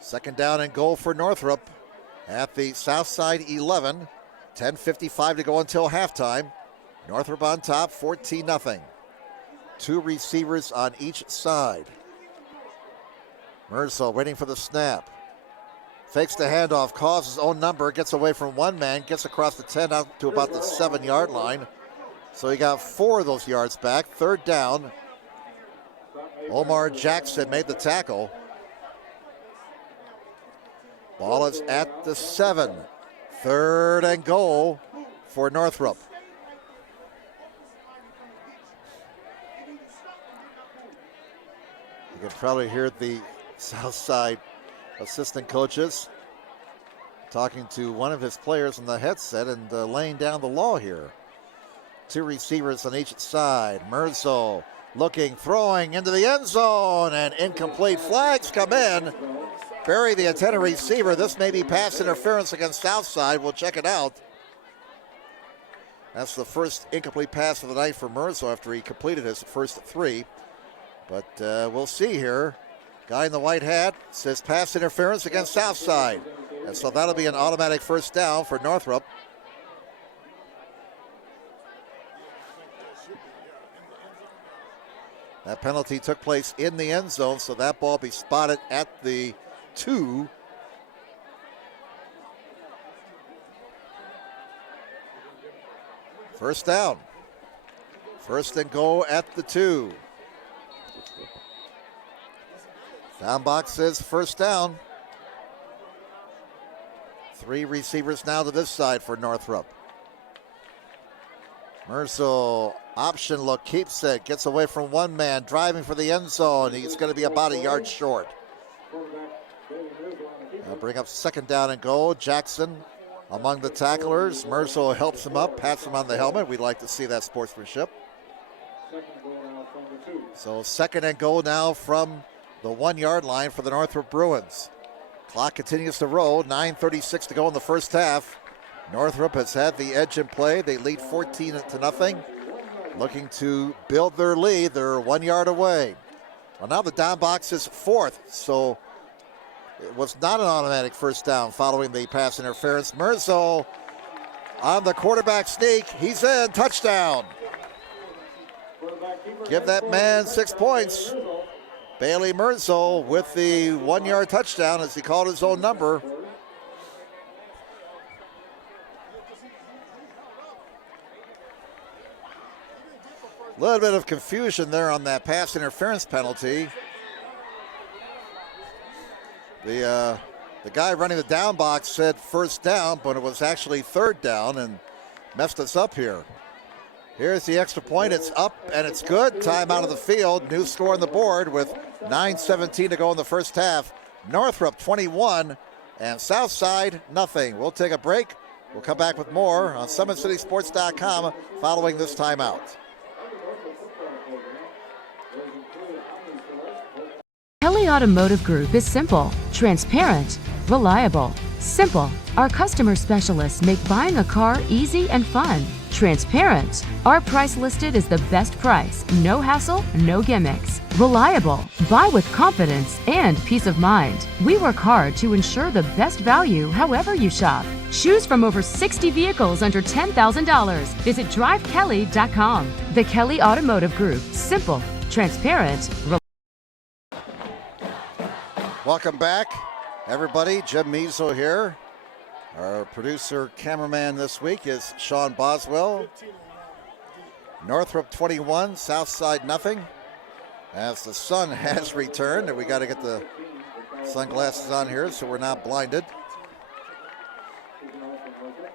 Second down and goal for Northrop at the Southside 11. 10:55 to go until halftime. Northrop on top, 14-0. 2 receivers on each side. Merzel waiting for the snap. Fakes the handoff, calls his own number, gets away from one man, gets across the 10 out to about the 7-yard line. So he got 4 of those yards back. Third down. Omar Jackson made the tackle. Ball is at the 7. Third and goal for Northrop. You can probably hear the Southside assistant coaches talking to one of his players on the headset and laying down the law here. 2 receivers on each side. Merzel looking, throwing into the end zone, and incomplete. Flags come in. Barry, the intended receiver. This may be pass interference against Southside. We'll check it out. That's the first incomplete pass of the night for Merzel after he completed his first 3. But we'll see here. Guy in the white hat says pass interference against Southside. And so that'll be an automatic first down for Northrop. That penalty took place in the end zone, so that ball be spotted at the 2. First down. First and goal at the 2. Down box says first down. 3 receivers now to this side for Northrop. Merzel, option look, keeps it, gets away from one man, driving for the end zone. He's going to be about a yard short. Now bring up second down and goal. Jackson among the tacklers. Merzel helps him up, pats him on the helmet. We'd like to see that sportsmanship. So second and goal now from the 1 yard line for the Northrop Bruins. Clock continues to roll, 9:36 to go in the first half. Northrop has had the edge in play. They lead 14-0. Looking to build their lead. They're 1 yard away. Well, now the down box is fourth, so it was not an automatic first down following the pass interference. Merzel on the quarterback sneak. He's in. Touchdown. Give that man 6 points. Bailey Merzel with the 1 yard touchdown as he called his own number. A little bit of confusion there on that pass interference penalty. The guy running the down box said first down, but it was actually third down and messed us up here. Here's the extra point. It's up and it's good. Time out of the field. New score on the board with 9:17 to go in the first half. Northrop 21 and Southside nothing. We'll take a break. We'll come back with more on SummitCitySports.com following this timeout. Kelly Automotive Group is simple, transparent, reliable. Simple. Our customer specialists make buying a car easy and fun. Transparent. Our price listed is the best price. No hassle, no gimmicks. Reliable. Buy with confidence and peace of mind. We work hard to ensure the best value however you shop. Choose from over 60 vehicles under $10,000. Visit drivekelly.com. The Kelly Automotive Group. Simple, transparent, Welcome back, everybody. Jim Measle here. Our producer, cameraman this week is Sean Boswell. Northrop 21, Southside nothing. As the sun has returned, and we got to get the sunglasses on here so we're not blinded.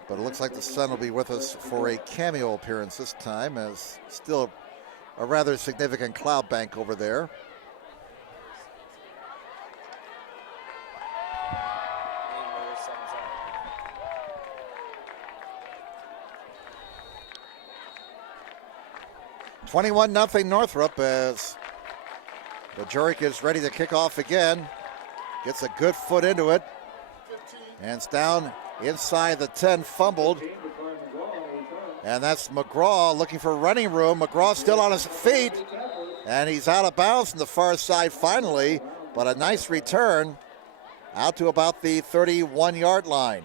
But it looks like the sun will be with us for a cameo appearance this time, as still a rather significant cloud bank over there. (21-0) Northrop as Bajuric is ready to kick off again. Gets a good foot into it. And it's down inside the 10, fumbled. And that's McGraw looking for running room. McGraw still on his feet. And he's out of bounds on the far side finally. But a nice return out to about the 31-yard line.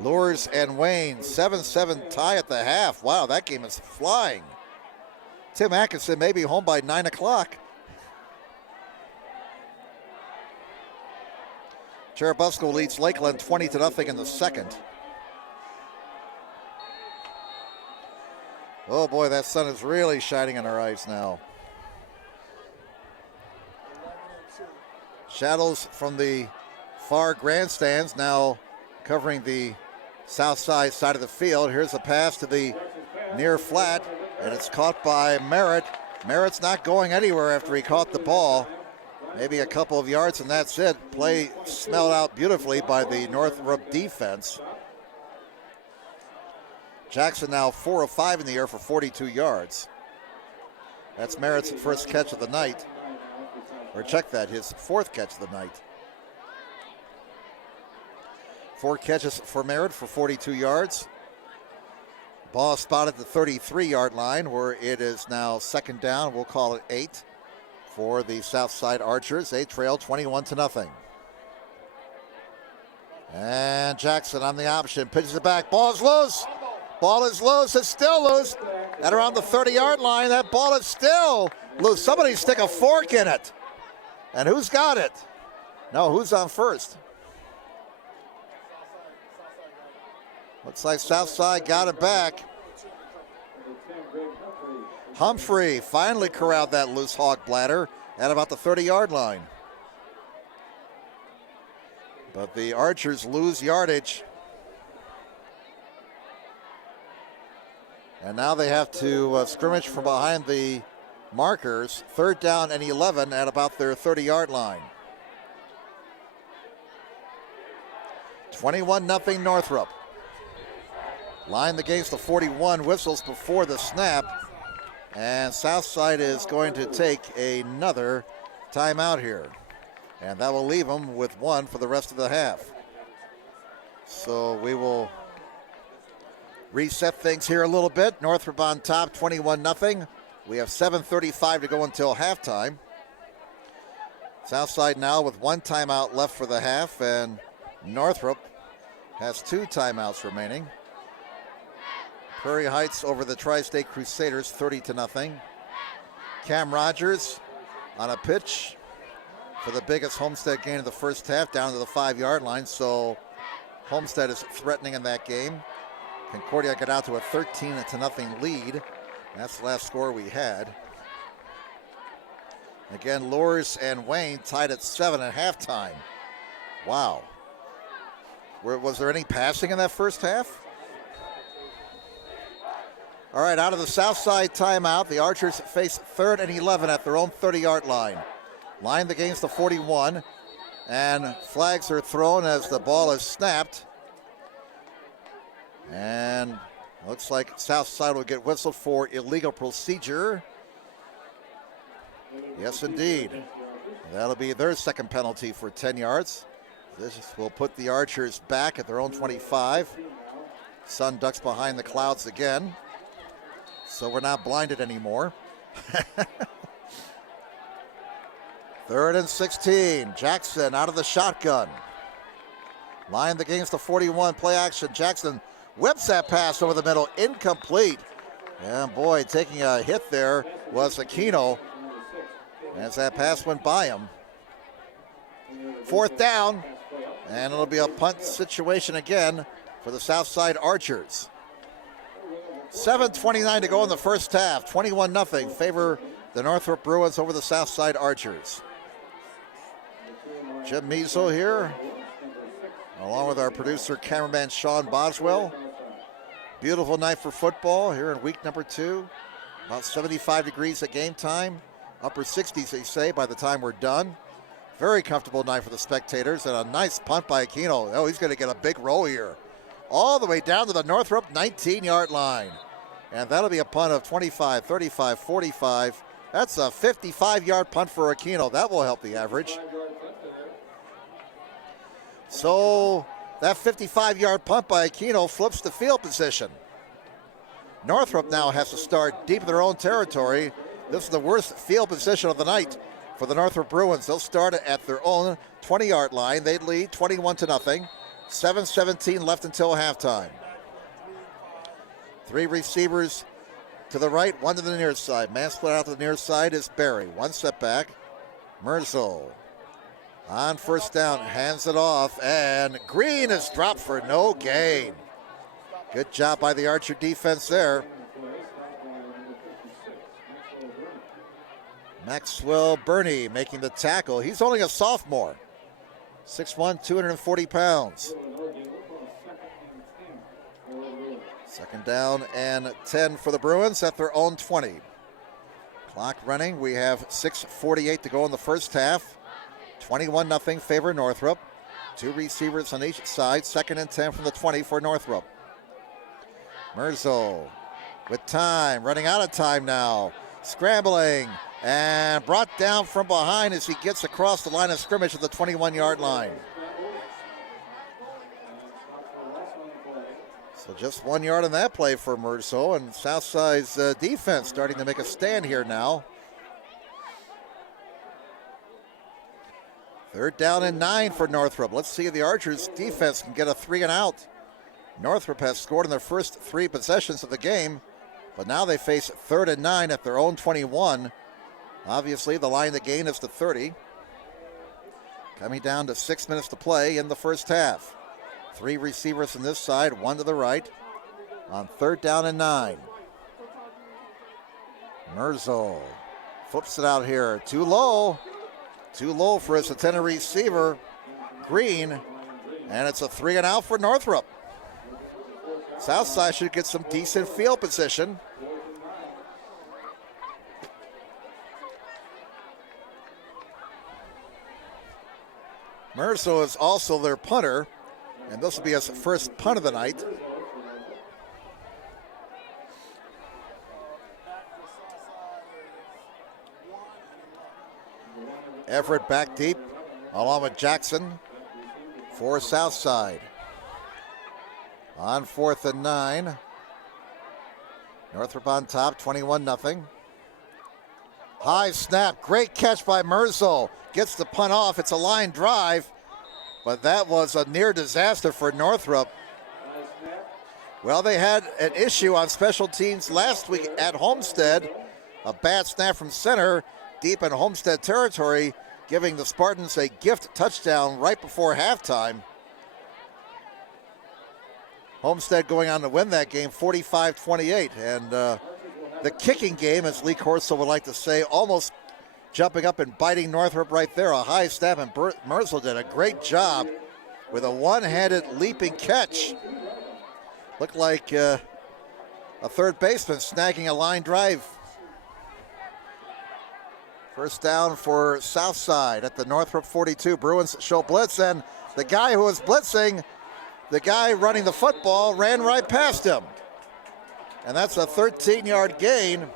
Lures and Wayne, 7-7 tie at the half. Wow, that game is flying. Tim Atkinson may be home by 9 o'clock. Cherubusco leads Lakeland 20-0 in the second. Oh boy, that sun is really shining in our eyes now. Shadows from the far grandstands now covering the south side of the field. Here's a pass to the near flat, and it's caught by Merritt. Merritt's not going anywhere after he caught the ball. Maybe a couple of yards, and that's it. Play smelled out beautifully by the Northrop defense. Jackson now 4 of 5 in the air for 42 yards. That's Merritt's first catch of the night. Or check that, his fourth catch of the night. 4 catches for Merritt for 42 yards. Ball spotted at the 33-yard line where it is now second down. We'll call it 8 for the Southside Archers. They trail 21-0. And Jackson on the option, pitches it back. Ball is loose. Ball is loose. It's still loose. At around the 30-yard line, that ball is still loose. Somebody stick a fork in it. And who's got it? No, who's on first? Looks like Southside got it back. Humphrey finally corralled that loose hog bladder at about the 30-yard line. But the Archers lose yardage. And now they have to scrimmage from behind the markers. 3rd down and 11 at about their 30-yard line. 21-0 Northrop. Lined against the 41, whistles before the snap. And Southside is going to take another timeout here. And that will leave them with 1 for the rest of the half. So we will reset things here a little bit. Northrop on top, 21-0. We have 7:35 to go until halftime. Southside now with 1 timeout left for the half, and Northrop has 2 timeouts remaining. Prairie Heights over the Tri-State Crusaders, 30-0. Cam Rogers on a pitch for the biggest Homestead gain of the first half, down to the 5-yard line. So Homestead is threatening in that game. Concordia got out to a 13-0 lead. That's the last score we had. Again, Lours and Wayne tied at 7 at halftime. Wow. Was there any passing in that first half? All right, out of the Southside timeout, the Archers face 3rd and 11 at their own 30-yard line. Lined against the 41, and flags are thrown as the ball is snapped. And looks like Southside will get whistled for illegal procedure. Yes, indeed. That'll be their second penalty for 10 yards. This will put the Archers back at their own 25. Sun ducks behind the clouds again, so we're not blinded anymore. 3rd and 16. Jackson out of the shotgun. Lined against the 41. Play action. Jackson whips that pass over the middle. Incomplete. And boy, taking a hit there was Aquino as that pass went by him. 4th down. And it'll be a punt situation again for the Southside Archers. 7:29 to go in the first half. 21-0 favor the Northrop Bruins over the Southside Archers. Jim Measle here, along with our producer, cameraman Sean Boswell. Beautiful night for football here in week number 2. About 75 degrees at game time. Upper 60s, they say, by the time we're done. Very comfortable night for the spectators, and a nice punt by Aquino. Oh, he's going to get a big roll here. All the way down to the Northrop 19-yard line. And that'll be a punt of 25, 35, 45. That's a 55-yard punt for Aquino. That will help the average. So that 55-yard punt by Aquino flips the field position. Northrop now has to start deep in their own territory. This is the worst field position of the night for the Northrop Bruins. They'll start at their own 20-yard line. They lead 21-0. 7:17 left until halftime. 3 receivers to the right, 1 to the near side. Man split out to the near side is Barry. 1 step back. Merzel on first down, hands it off, and Green is dropped for no gain. Good job by the Archer defense there. Maxwell Burney making the tackle. He's only a sophomore. 6'1", 240 pounds. 2nd down and 10 for the Bruins at their own 20. Clock running. We have 6:48 to go in the first half. 21-0 favor Northrop. 2 receivers on each side. 2nd and 10 from the 20 for Northrop. Merzel with time, running out of time now. Scrambling and brought down from behind as he gets across the line of scrimmage at the 21-yard line. So just 1 yard on that play for Merso, and Southside's defense starting to make a stand here now. 3rd down and 9 for Northrop. Let's see if the Archers defense can get a 3 and out. Northrop has scored in their first 3 possessions of the game, but now they face 3rd and 9 at their own 21. Obviously, the line to gain is to 30. Coming down to 6 minutes to play in the first half. 3 receivers on this side, 1 to the right. On 3rd down and 9. Merzo flips it out here. Too low. Too low for his attendant receiver, Green. And it's a 3 and out for Northrop. Southside should get some decent field position. Merso is also their punter, and this will be his first punt of the night. Everett back deep, along with Jackson for Southside. On 4th and 9. Northrop on top, 21-0. High snap, great catch by Merzo. Gets the punt off, it's a line drive, but that was a near disaster for Northrop. Well, they had an issue on special teams last week at Homestead. A bad snap from center, deep in Homestead territory, giving the Spartans a gift touchdown right before halftime. Homestead going on to win that game 45-28. And the kicking game, as Lee Corso would like to say, almost jumping up and biting Northrop right there. A high snap, and Merzel did a great job with a one-handed leaping catch. Looked like a third baseman snagging a line drive. First down for Southside at the Northrop 42. Bruins show blitz, and the guy who was blitzing, the guy running the football, ran right past him. And that's a 13-yard gain.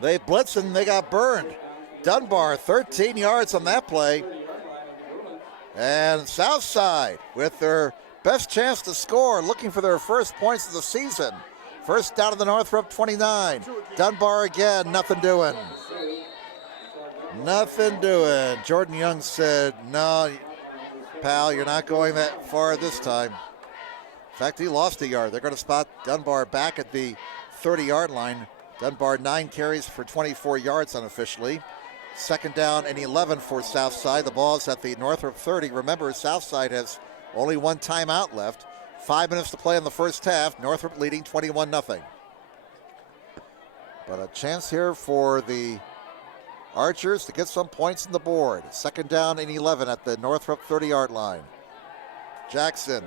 They blitzed and they got burned. Dunbar, 13 yards on that play. And Southside with their best chance to score, looking for their first points of the season. First down of the Northrop 29. Dunbar again, nothing doing. Nothing doing. Jordan Young said, no, pal, you're not going that far this time. In fact, he lost a yard. They're going to spot Dunbar back at the 30-yard line. Dunbar 9 carries for 24 yards unofficially. Second down and 11 for Southside. The ball's at the Northrop 30. Remember, Southside has only 1 timeout left. 5 minutes to play in the first half. Northrop leading 21-0. But a chance here for the Archers to get some points on the board. Second down and 11 at the Northrop 30-yard line. Jackson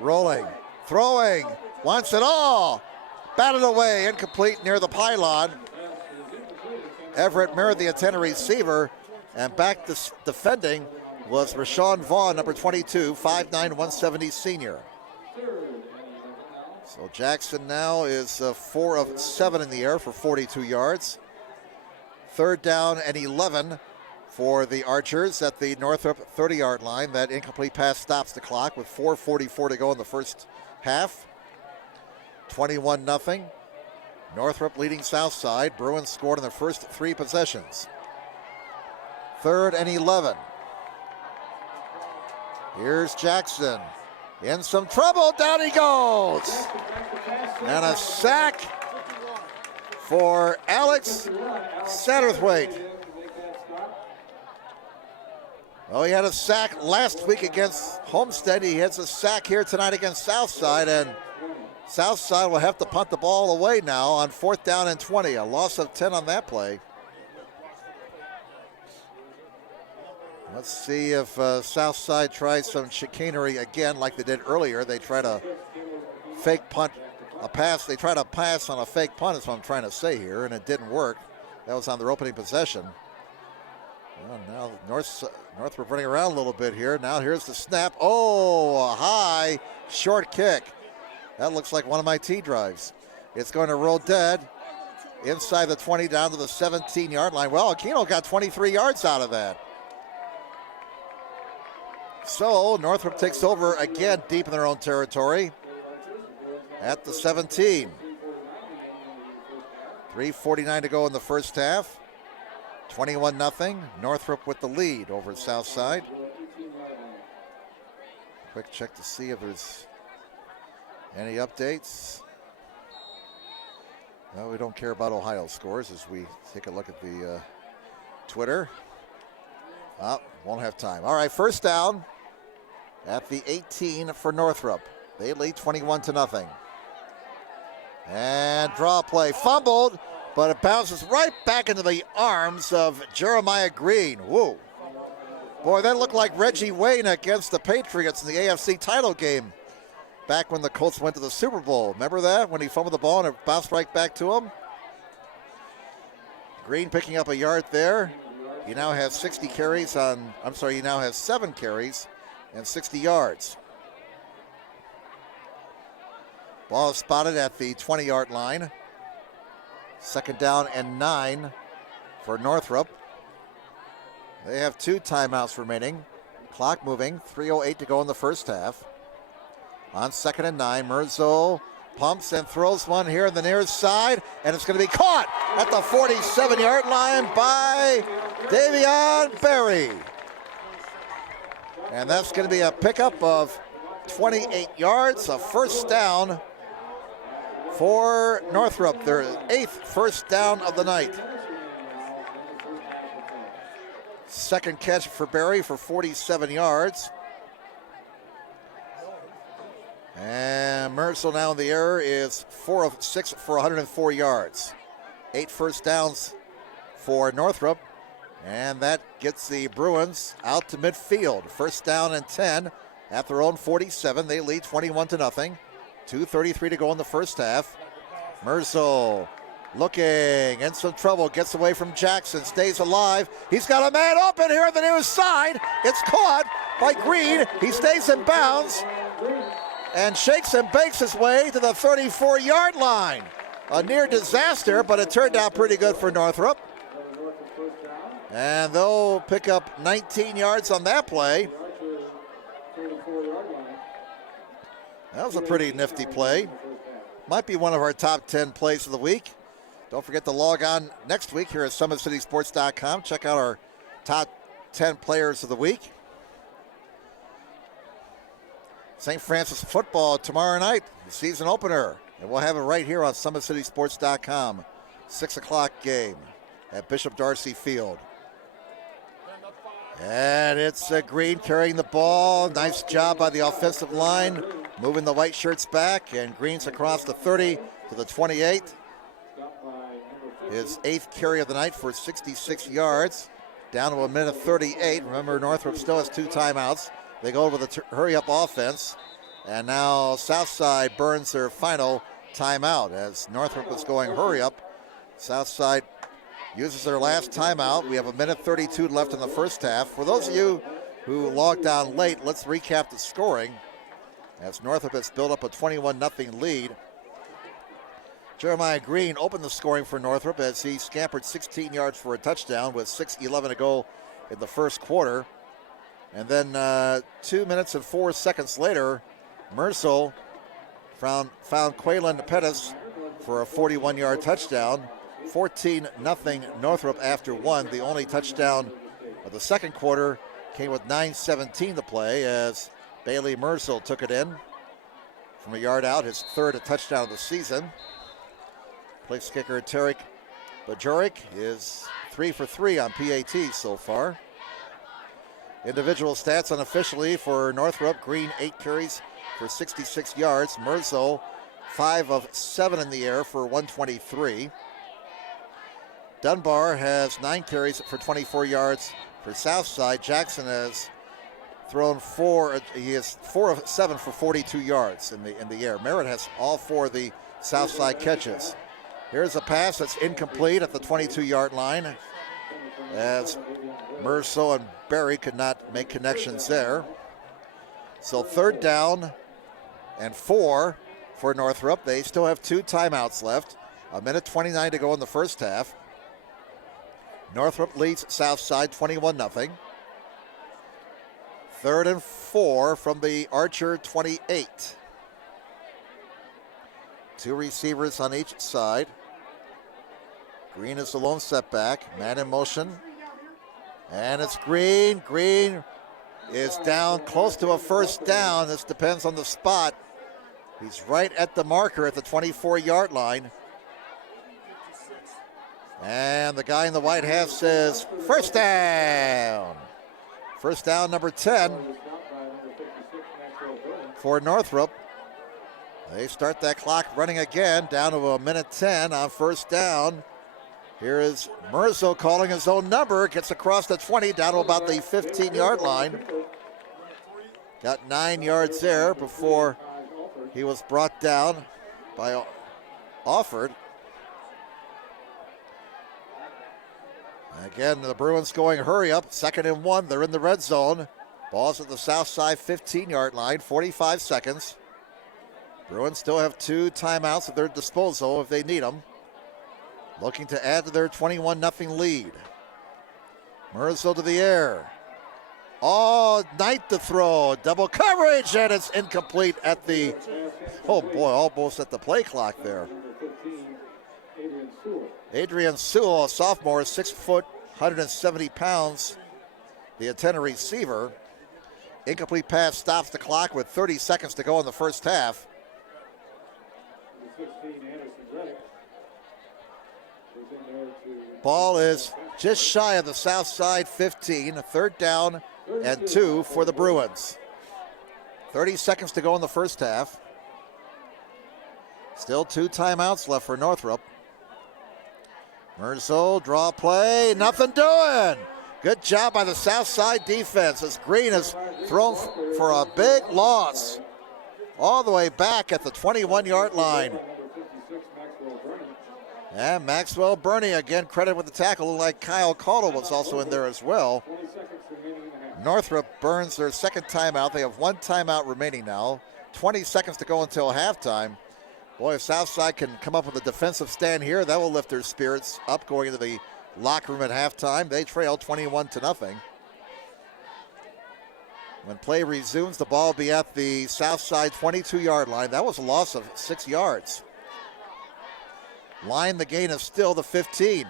rolling, throwing, wants it all. Batted away, incomplete near the pylon. Everett mirrored the attendant receiver, and back defending was Rashawn Vaughn, number 22, 5'9", 170 senior. So Jackson now is 4 of 7 in the air for 42 yards. Third down and 11 for the Archers at the Northrop 30-yard line. That incomplete pass stops the clock with 4:44 to go in the first half. 21-0. Northrop leading Southside. Bruins scored in their first 3 possessions. Third and 11. Here's Jackson. In some trouble, down he goes. And a sack for Alex Satterthwaite. Well, he had a sack last week against Homestead. He has a sack here tonight against Southside, and Southside will have to punt the ball away now on 4th down and 20. A loss of 10 on that play. Let's see if Southside tries some chicanery again like they did earlier. They try to fake punt a pass. They try to pass on a fake punt is what I'm trying to say here, and it didn't work. That was on their opening possession. Well, now Northrop running around a little bit here. Now here's the snap. Oh, a high, short kick. That looks like one of my T drives. It's going to roll dead inside the 20 down to the 17-yard line. Well, Aquino got 23 yards out of that. So Northrop takes over again deep in their own territory. at the 17. 3:49 to go in the first half. 21-0. Northrop with the lead over Southside. Quick check to see if there's any updates. No, we don't care about Ohio scores as we take a look at the Twitter. Won't have time. All right, first down at the 18 for Northrop. They lead 21-0. And draw play, fumbled, but it bounces right back into the arms of Jeremiah Green. Whoa. Boy, that looked like Reggie Wayne against the Patriots in the AFC title game back when the Colts went to the Super Bowl. Remember that, when he fumbled the ball and it bounced right back to him? Green picking up a yard there. He now has 7 carries and 60 yards. Ball is spotted at the 20-yard line. Second down and 9 for Northrop. They have 2 timeouts remaining. Clock moving, 3:08 to go in the first half. On second and 9, Merzo pumps and throws one here on the near side, and it's going to be caught at the 47-yard line by Davion Berry. And that's going to be a pickup of 28 yards, a first down for Northrop, their 8th first down of the night. Second catch for Berry for 47 yards. And Merzel now in the air is 4 of 6 for 104 yards. 8 first downs for Northrop. And that gets the Bruins out to midfield. First down and 10 at their own 47. They lead 21-0. 2:33 to go in the first half. Merzel looking in some trouble. Gets away from Jackson. Stays alive. He's got a man open here on the near side. It's caught by Green. He stays in bounds and shakes and bakes his way to the 34-yard line. A near disaster, but it turned out pretty good for Northrop. And they'll pick up 19 yards on that play. That was a pretty nifty play. Might be one of our top 10 plays of the week. Don't forget to log on next week here at SummitCitySports.com. Check out our top 10 players of the week. St. Francis football tomorrow night, the season opener. And we'll have it right here on SummitCitySports.com. 6 o'clock game at Bishop Darcy Field. And it's Green carrying the ball. Nice job by the offensive line, moving the white shirts back, and Green's across the 30 to the 28. His 8th carry of the night for 66 yards, down to a minute 38. Remember, Northrop still has 2 timeouts. They go over the hurry-up offense, and now Southside burns their final timeout as Northrop is going hurry-up. Southside uses their last timeout. We have a minute 32 left in the first half. For those of you who logged on late, let's recap the scoring as Northrop has built up a 21-0 lead. Jeremiah Green opened the scoring for Northrop as he scampered 16 yards for a touchdown with 6:11 to go in the first quarter. And then 2 minutes and 4 seconds later, Merzel found Quaylen Pettis for a 41-yard touchdown. 14-0 Northrop after 1. The only touchdown of the second quarter came with 9:17 to play as Bailey Merzel took it in from a yard out, his 3rd touchdown of the season. Place kicker Tarek Bajoric is 3 for 3 on PAT so far. Individual stats unofficially for Northrop: Green 8 carries for 66 yards. Merzel 5 of 7 in the air for 123. Dunbar has 9 carries for 24 yards for Southside. Jackson has thrown 4. He is 4 of 7 for 42 yards in the air. Merritt has all 4 of the Southside catches. Here's a pass that's incomplete at the 22-yard line as Merzel and Berry could not make connections there. So 3rd down and 4 for Northrop. They still have 2 timeouts left. A minute 29 to go in the first half. Northrop leads Southside 21-0. 3rd and 4 from the Archer 28. Two receivers on each side. Green is the lone setback. Man in motion. And it's Green. Green is down close to a first down. This depends on the spot. He's right at the marker at the 24-yard line. And the guy in the white hat says, first down. First down, number 10 for Northrop. They start that clock running again, down to a minute 10 on first down. Here is Merzo calling his own number, gets across the 20, down to about the 15-yard line. Got 9 yards there before he was brought down by Offord. Again, the Bruins going hurry up, 2nd and 1. They're in the red zone. Ball's at the south side 15-yard line, 45 seconds. Bruins still have 2 timeouts at their disposal if they need them. Looking to add to their 21-0 lead. Merzo to the air. Oh, Knight to throw. Double coverage, and it's incomplete at the, oh boy, almost at the play clock there. Adrian Sewell, a sophomore, 6 foot, 170 pounds. The antenna receiver. Incomplete pass stops the clock with 30 seconds to go in the first half. Ball is just shy of the south side 15. 3rd down and 2 for the Bruins. 30 seconds to go in the first half. Still 2 timeouts left for Northrop. Merzo, draw play, nothing doing. Good job by the south side defense as Green is thrown for a big loss. All the way back at the 21-yard line. And Maxwell Burney again credited with the tackle, like Kyle Caldwell was also in there as well. Northrop burns their 2nd timeout. They have 1 timeout remaining now. 20 seconds to go until halftime. Boy, if Southside can come up with a defensive stand here, that will lift their spirits up going into the locker room at halftime. They trail 21-0. When play resumes, the ball will be at the Southside 22-yard line. That was a loss of 6 yards. Line, the gain is still the 15.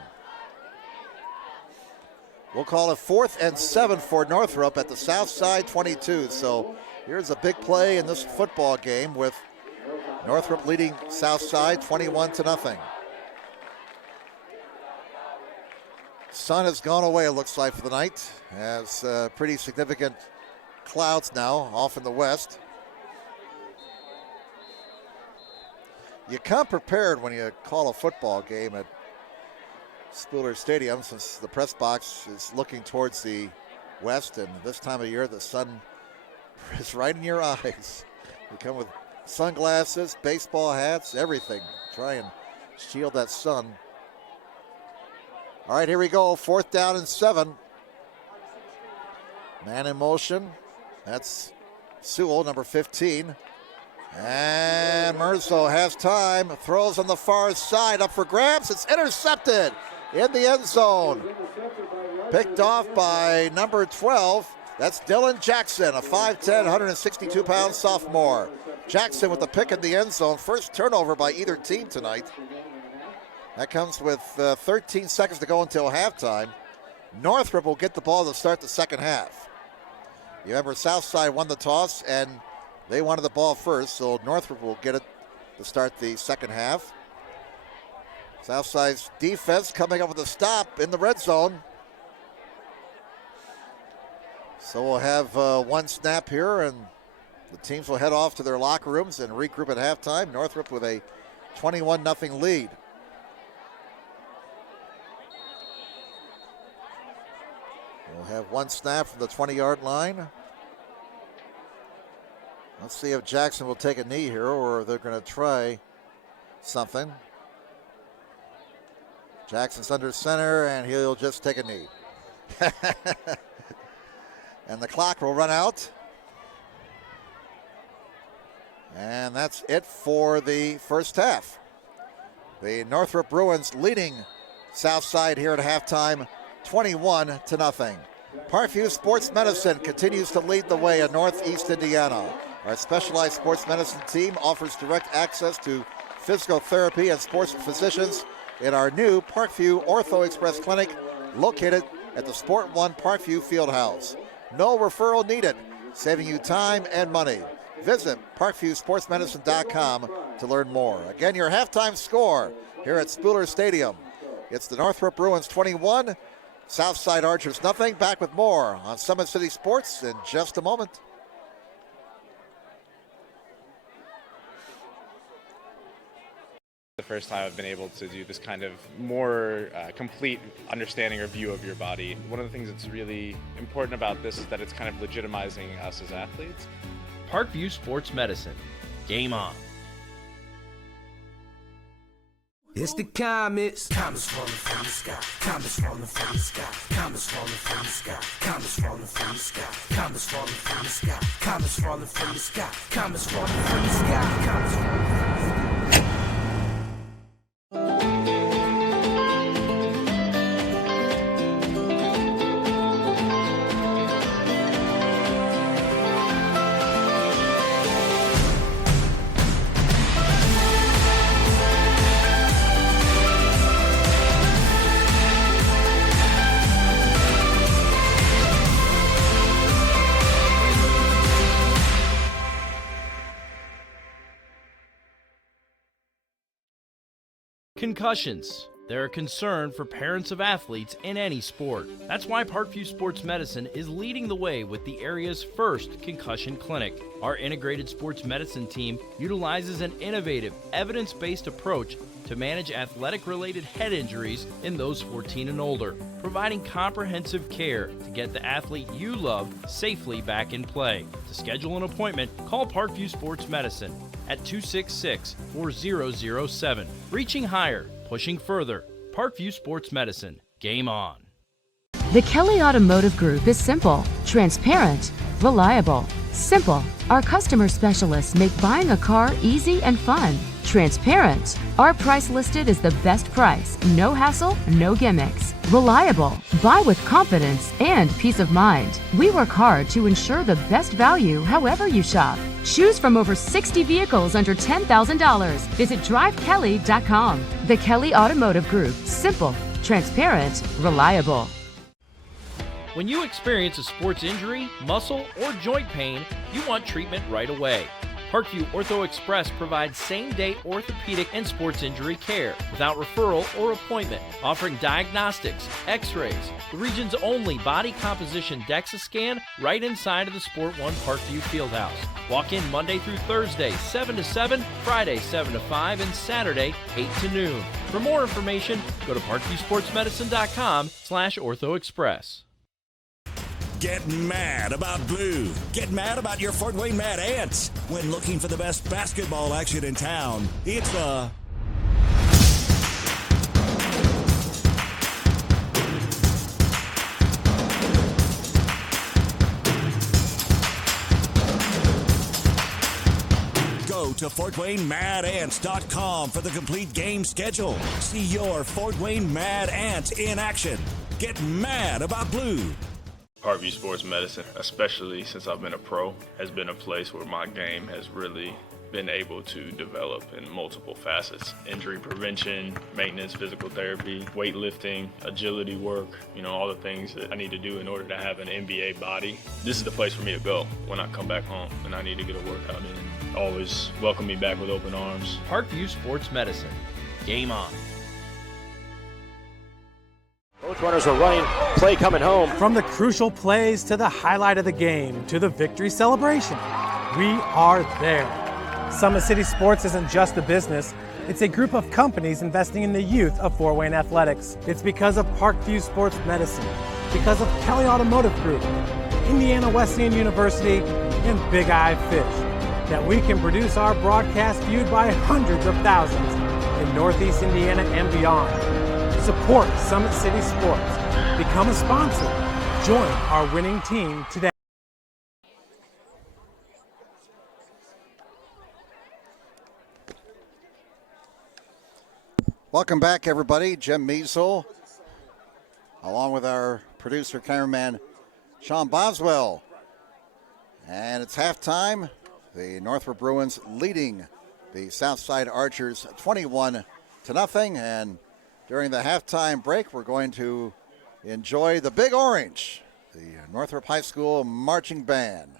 We'll call it 4th and 7 for Northrop at the Southside 22. So here's a big play in this football game with Northrop leading Southside 21-0. Sun has gone away, it looks like, for the night. Has pretty significant clouds now off in the west. You come prepared when you call a football game at Spooler Stadium, since the press box is looking towards the west, and this time of year the sun is right in your eyes. You come with sunglasses, baseball hats, everything. Try and shield that sun. All right, here we go. 4th down and 7. Man in motion. That's Sewell, number 15. And Merzo has time. Throws on the far side. Up for grabs. It's intercepted in the end zone. Picked off by number 12. That's Dylan Jackson, a 5'10", 162-pound sophomore. Jackson with the pick in the end zone. First turnover by either team tonight. That comes with 13 seconds to go until halftime. Northrop will get the ball to start the second half. You remember Southside won the toss and they wanted the ball first, so Northrop will get it to start the second half. Southside's defense coming up with a stop in the red zone. So we'll have 1 snap here, and the teams will head off to their locker rooms and regroup at halftime. Northrop with a 21-0 lead. We'll have 1 snap from the 20-yard line. Let's see if Jackson will take a knee here, or they're going to try something. Jackson's under center, and he'll just take a knee. And the clock will run out. And that's it for the first half. The Northrop Bruins leading Southside here at halftime, 21-0. Parkview Sports Medicine continues to lead the way in Northeast Indiana. Our specialized sports medicine team offers direct access to physical therapy, and sports physicians in our new Parkview Ortho Express Clinic located at the Sport One Parkview Fieldhouse. No referral needed, saving you time and money. Visit ParkviewSportsMedicine.com to learn more. Again, your halftime score here at Spooler Stadium. It's the Northrop Bruins 21, Southside Archers nothing. Back with more on Summit City Sports in just a moment. The first time I've been able to do this kind of more complete understanding or view of your body. One of the things that's really important about this is that it's kind of legitimizing us as athletes. Parkview Sports Medicine. Game on. It's the comets. Comets falling from the sky. Comets falling from the sky. Comets falling from the sky. Comets falling from the sky. Comets falling from the sky. Comets falling from the sky. Comets falling from the sky. Comets falling from the sky. Concussions. They're a concern for parents of athletes in any sport. That's why Parkview Sports Medicine is leading the way with the area's first concussion clinic. Our integrated sports medicine team utilizes an innovative, evidence-based approach to manage athletic-related head injuries in those 14 and older, providing comprehensive care to get the athlete you love safely back in play. To schedule an appointment, call Parkview Sports Medicine at 266-4007. Reaching higher, pushing further. Parkview Sports Medicine. Game on. The Kelly Automotive Group is simple, transparent, reliable. Simple. Our customer specialists make buying a car easy and fun. Transparent. Our price listed is the best price. No hassle, no gimmicks. Reliable. Buy with confidence and peace of mind. We work hard to ensure the best value however you shop. Choose from over 60 vehicles under $10,000. Visit drivekelly.com. The Kelly Automotive Group. Simple, transparent, reliable. When you experience a sports injury, muscle, or joint pain, you want treatment right away. Parkview Ortho Express provides same-day orthopedic and sports injury care without referral or appointment, offering diagnostics, x-rays, the region's only body composition DEXA scan right inside of the Sport One Parkview Fieldhouse. Walk in Monday through Thursday, 7 to 7, Friday, 7 to 5, and Saturday, 8 to noon. For more information, go to parkviewsportsmedicine.com/orthoexpress. Get mad about blue. Get mad about your Fort Wayne Mad Ants. When looking for the best basketball action in town, it's the Go to FortWayneMadAnts.com for the complete game schedule. See your Fort Wayne Mad Ant in action. Get mad about blue. Parkview Sports Medicine, especially since I've been a pro, has been a place where my game has really been able to develop in multiple facets. Injury prevention, maintenance, physical therapy, weightlifting, agility work, all the things that I need to do in order to have an NBA body. This is the place for me to go when I come back home and I need to get a workout in. Always welcome me back with open arms. Parkview Sports Medicine. Game on. Both runners are running, play coming home. From the crucial plays to the highlight of the game to the victory celebration, we are there. Summit City Sports isn't just a business, it's a group of companies investing in the youth of Fort Wayne athletics. It's because of Parkview Sports Medicine, because of Kelly Automotive Group, Indiana Wesleyan University, and Big Eye Fish, that we can produce our broadcast viewed by hundreds of thousands in Northeast Indiana and beyond. Support Summit City Sports. Become a sponsor. Join our winning team today. Welcome back, everybody. Jim Measle, along with our producer, cameraman, Sean Boswell. And it's halftime. The Northrop Bruins leading the Southside Archers 21-0. And during the halftime break, we're going to enjoy the Big Orange, the Northrop High School marching band.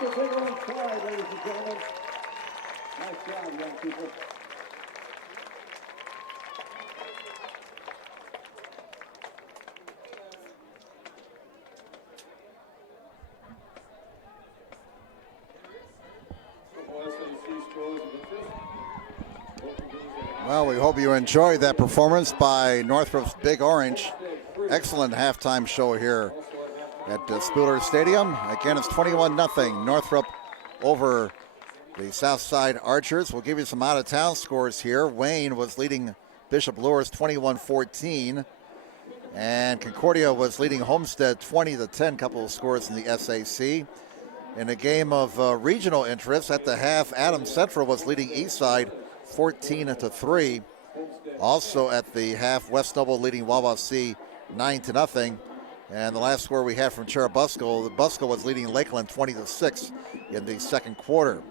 Let's take it on stride, ladies and gentlemen. Nice job, young people. Well, we hope you enjoyed that performance by Northrop's Big Orange. Excellent halftime show here at Spooler Stadium. Again, it's 21-0. Northrop over the Southside Archers. We'll give you some out-of-town scores here. Wayne was leading Bishop Luers 21-14. And Concordia was leading Homestead 20-10. Couple of scores in the SAC. In a game of regional interest, at the half, Adams Central was leading Eastside 14-3. Also at the half, West Noble leading Wawasee 9-0. And the last score we had from Cherubusco, Busco was leading Lakeland 20-6 in the second quarter.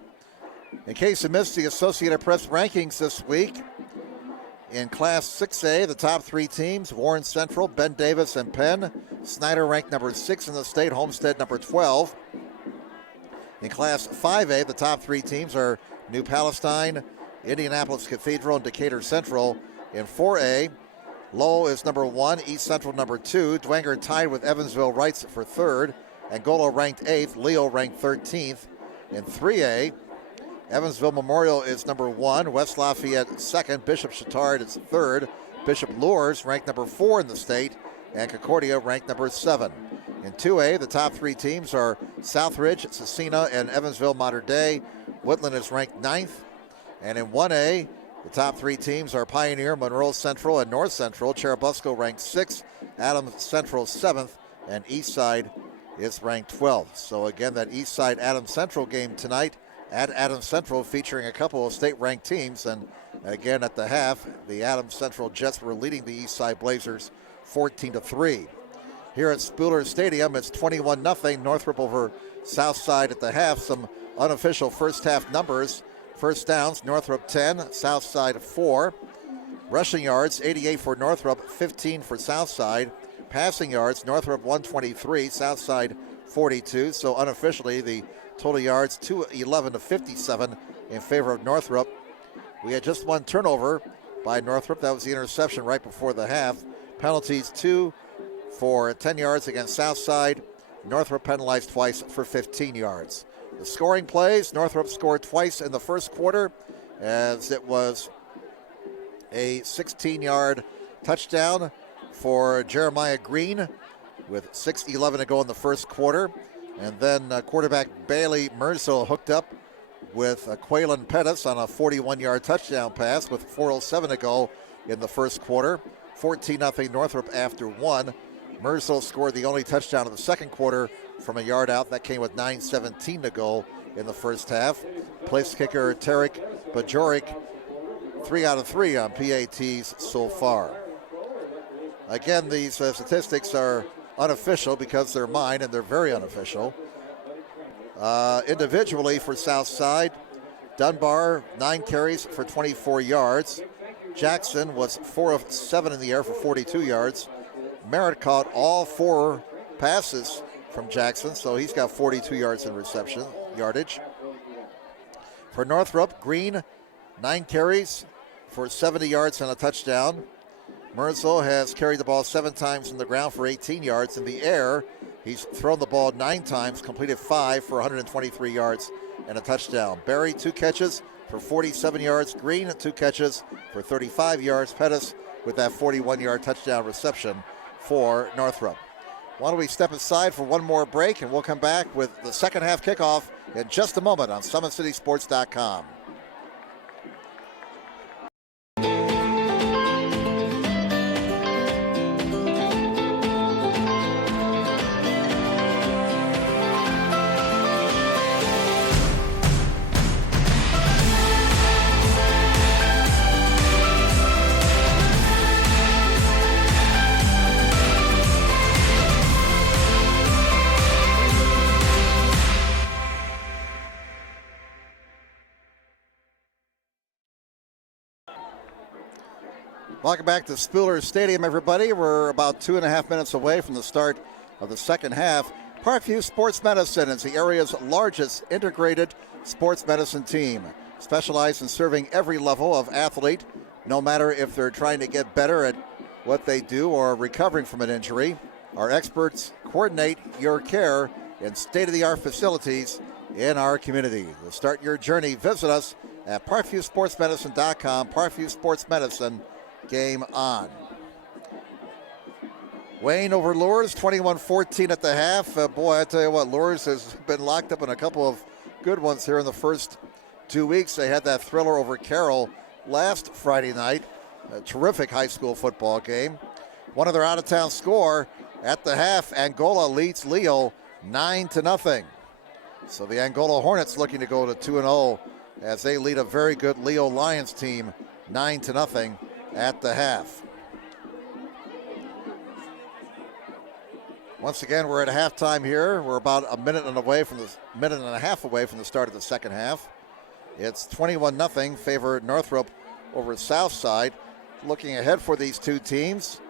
In case you missed the Associated Press rankings this week, in Class 6A, the top three teams, Warren Central, Ben Davis, and Penn. Snyder ranked number 6 in the state, Homestead number 12. In Class 5A, the top three teams are New Palestine, Indianapolis Cathedral, and Decatur Central. In 4A, Lowell is number 1, East Central number 2. Dwenger tied with Evansville Wrights for 3rd. Angola ranked 8th, Leo ranked 13th. In 3A, Evansville Memorial is number 1, West Lafayette 2nd, Bishop Chatard is 3rd. Bishop Luers ranked number 4 in the state, and Concordia ranked number 7. In 2A, the top three teams are Southridge, Cecina, and Evansville Mater Dei. Woodland is ranked 9th. And in 1A, the top three teams are Pioneer, Monroe Central, and North Central. Cherubusco ranked 6th, Adams Central 7th, and Eastside is ranked 12th. So again, that Eastside Adams Central game tonight at Adams Central, featuring a couple of state-ranked teams. And again, at the half, the Adams Central Jets were leading the Eastside Blazers 14-3. Here at Spooler Stadium, it's 21-0. Northrop over Southside at the half. Some unofficial first half numbers. First downs, Northrop 10, Southside 4. Rushing yards, 88 for Northrop, 15 for Southside. Passing yards, Northrop 123, Southside 42. So unofficially, the total yards 211 to 57 in favor of Northrop. We had just one turnover by Northrop. That was the interception right before the half. Penalties, 2 for 10 yards against Southside. Northrop penalized twice for 15 yards. The scoring plays, Northrop scored twice in the first quarter, as it was a 16-yard touchdown for Jeremiah Green with 6:11 to go in the first quarter. And then quarterback Bailey Merzel hooked up with Quaylen Pettis on a 41-yard touchdown pass with 4:07 to go in the first quarter. 14-0 Northrop after one. Merzel scored the only touchdown of the second quarter from a yard out. That came with 9:17 to go in the first half. Place kicker Tarek Bajoric, 3 out of 3 on PATs so far. Again, these statistics are unofficial because they're mine, and they're very unofficial. Individually for Southside, Dunbar, 9 carries for 24 yards. Jackson was 4 of 7 in the air for 42 yards. Merritt caught all 4 passes from Jackson, so he's got 42 yards in reception yardage. For Northrop, Green, 9 carries for 70 yards and a touchdown. Merzel has carried the ball 7 times on the ground for 18 yards. In the air, he's thrown the ball 9 times, completed 5 for 123 yards and a touchdown. Barry, 2 catches for 47 yards. Green, 2 catches for 35 yards. Pettis with that 41-yard touchdown reception for Northrop. Why don't we step aside for one more break, and we'll come back with the second half kickoff in just a moment on SummitCitySports.com. Welcome back to Spooler Stadium, everybody. We're about 2.5 minutes away from the start of the second half. Parkview Sports Medicine is the area's largest integrated sports medicine team, specialized in serving every level of athlete, no matter if they're trying to get better at what they do or recovering from an injury. Our experts coordinate your care in state-of-the-art facilities in our community. To start your journey, visit us at ParkviewSportsMedicine.com. Parkview Sports Medicine, game on. Wayne over Lures, 21-14 at the half. Boy, I tell you what, Lures has been locked up in a couple of good ones here in the first 2 weeks. They had that thriller over Carroll last Friday night. A terrific high school football game. One other out-of-town score at the half. Angola leads Leo 9-0. So the Angola Hornets looking to go to 2-0 as they lead a very good Leo Lions team 9-0 at the half. Once again, we're at halftime here. We're about a minute and a half away from the start of the second half. It's 21-0 favor Northrop over Southside. Looking ahead for these two teams,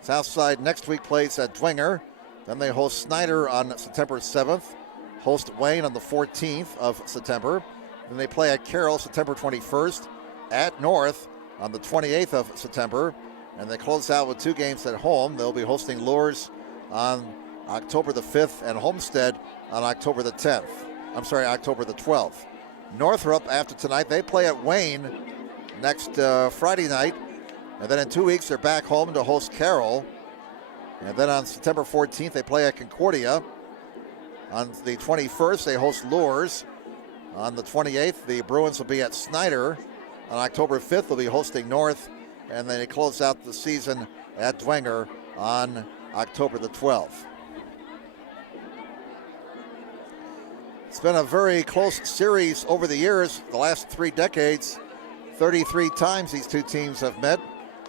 Southside next week plays at Dwenger. Then they host Snyder on September 7th, host Wayne on the 14th of September. Then they play at Carroll September 21st, at North on the 28th of September. And they close out with two games at home. They'll be hosting Lures on October the 5th and Homestead on October the 12th. Northrop, after tonight, they play at Wayne next Friday night. And then in 2 weeks, they're back home to host Carroll. And then on September 14th, they play at Concordia. On the 21st, they host Lures. On the 28th, the Bruins will be at Snyder. On October 5th, they'll be hosting North. And then they close out the season at Dwenger on October the 12th. It's been a very close series over the years, the last 3 decades. 33 times these two teams have met.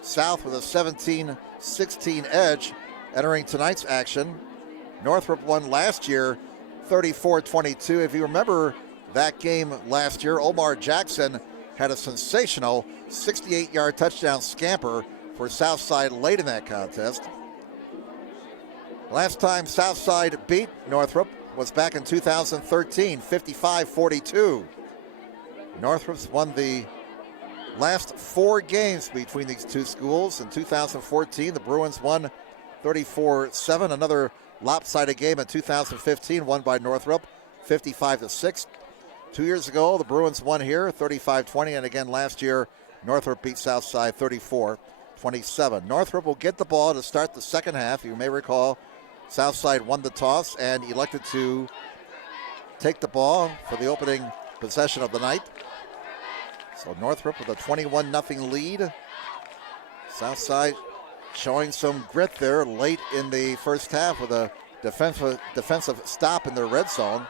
South with a 17-16 edge entering tonight's action. Northrop won last year 34-22. If you remember that game last year, Omar Jackson had a sensational 68-yard touchdown scamper for Southside late in that contest. Last time Southside beat Northrop was back in 2013, 55-42. Northrop's won the last 4 games between these two schools. In 2014, the Bruins won 34-7. Another lopsided game in 2015, won by Northrop, 55-6. 2 years ago, the Bruins won here, 35-20. And again, last year, Northrop beat Southside 34-27. Northrop will get the ball to start the second half. You may recall, Southside won the toss and elected to take the ball for the opening possession of the night. So Northrop with a 21-0 lead. Southside showing some grit there late in the first half with a defensive stop in their red zone.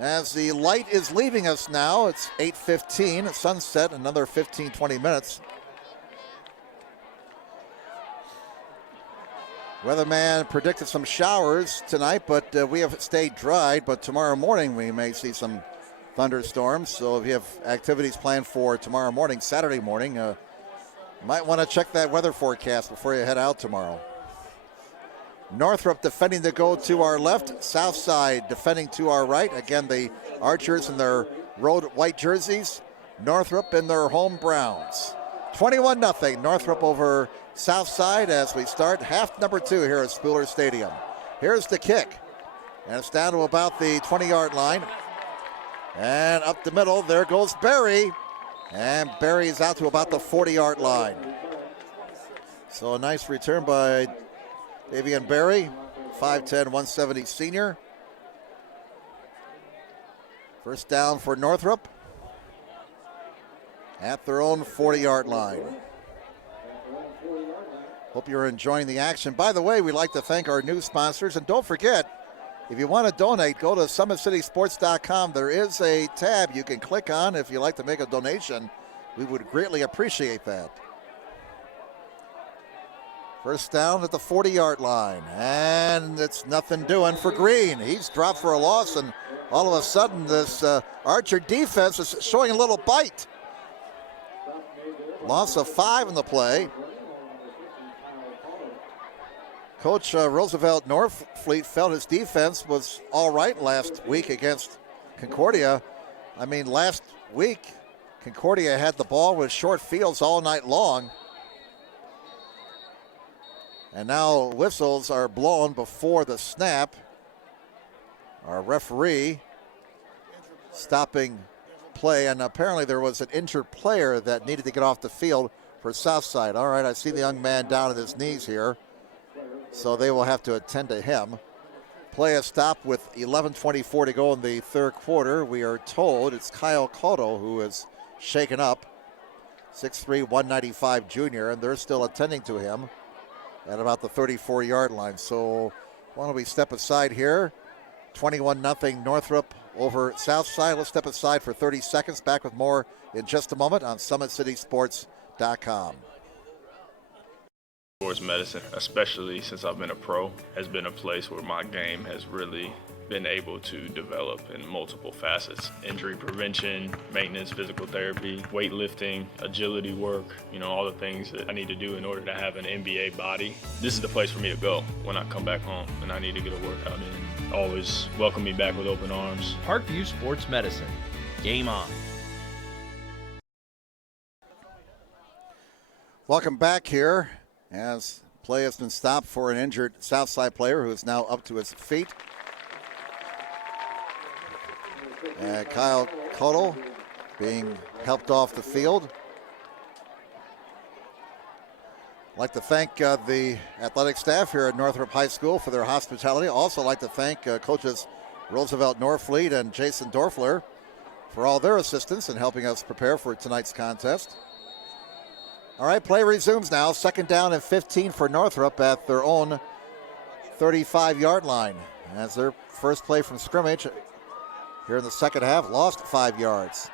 As the light is leaving us now, it's 8:15, sunset, another 15-20 minutes. Weatherman predicted some showers tonight, but we have stayed dry. But tomorrow morning we may see some thunderstorms. So if you have activities planned for tomorrow morning, Saturday morning, you might want to check that weather forecast before you head out tomorrow. Northrop defending to go to our left. Southside defending to our right. Again, the Archers in their road white jerseys. Northrop in their home browns. 21-0 Northrop over Southside as we start half number 2 here at Spooler Stadium. Here's the kick. And it's down to about the 20-yard line. And up the middle, there goes Barry. And Barry is out to about the 40-yard line. So a nice return by Davian Barry, 5'10", 170 senior. First down for Northrop at their own 40-yard line. Hope you're enjoying the action. By the way, we'd like to thank our new sponsors. And don't forget, if you want to donate, go to SummitCitySports.com. There is a tab you can click on if you'd like to make a donation. We would greatly appreciate that. First down at the 40-yard line. And it's nothing doing for Green. He's dropped for a loss, and all of a sudden this Archer defense is showing a little bite. Loss of 5 in the play. Coach Roosevelt Norfleet felt his defense was all right last week against Concordia. I mean, last week, Concordia had the ball with short fields all night long. And now whistles are blown before the snap. Our referee stopping play, and apparently there was an injured player that needed to get off the field for Southside. All right, I see the young man down on his knees here, so they will have to attend to him. Play a stop with 11:24 to go in the third quarter. We are told it's Kyle Cotto who is shaken up, 6'3", 195 junior, and they're still attending to him at about the 34-yard line. So why don't we step aside here? 21-0 Northrop over Southside. Let's step aside for 30 seconds. Back with more in just a moment on SummitCitySports.com. Sports medicine, especially since I've been a pro, has been a place where my game has really been able to develop in multiple facets. Injury prevention, maintenance, physical therapy, weightlifting, agility work, all the things that I need to do in order to have an NBA body. This is the place for me to go when I come back home and I need to get a workout in. Always welcome me back with open arms. Parkview Sports Medicine. Game on. Welcome back here as play has been stopped for an injured Southside player who is now up to his feet. And Kyle Cotto being helped off the field. I'd like to thank the athletic staff here at Northrop High School for their hospitality. Also like to thank coaches Roosevelt Norfleet and Jason Dorfler for all their assistance in helping us prepare for tonight's contest. All right, play resumes now. 2nd down and 15 for Northrop at their own 35-yard line. As their first play from scrimmage here in the second half, lost 5 yards.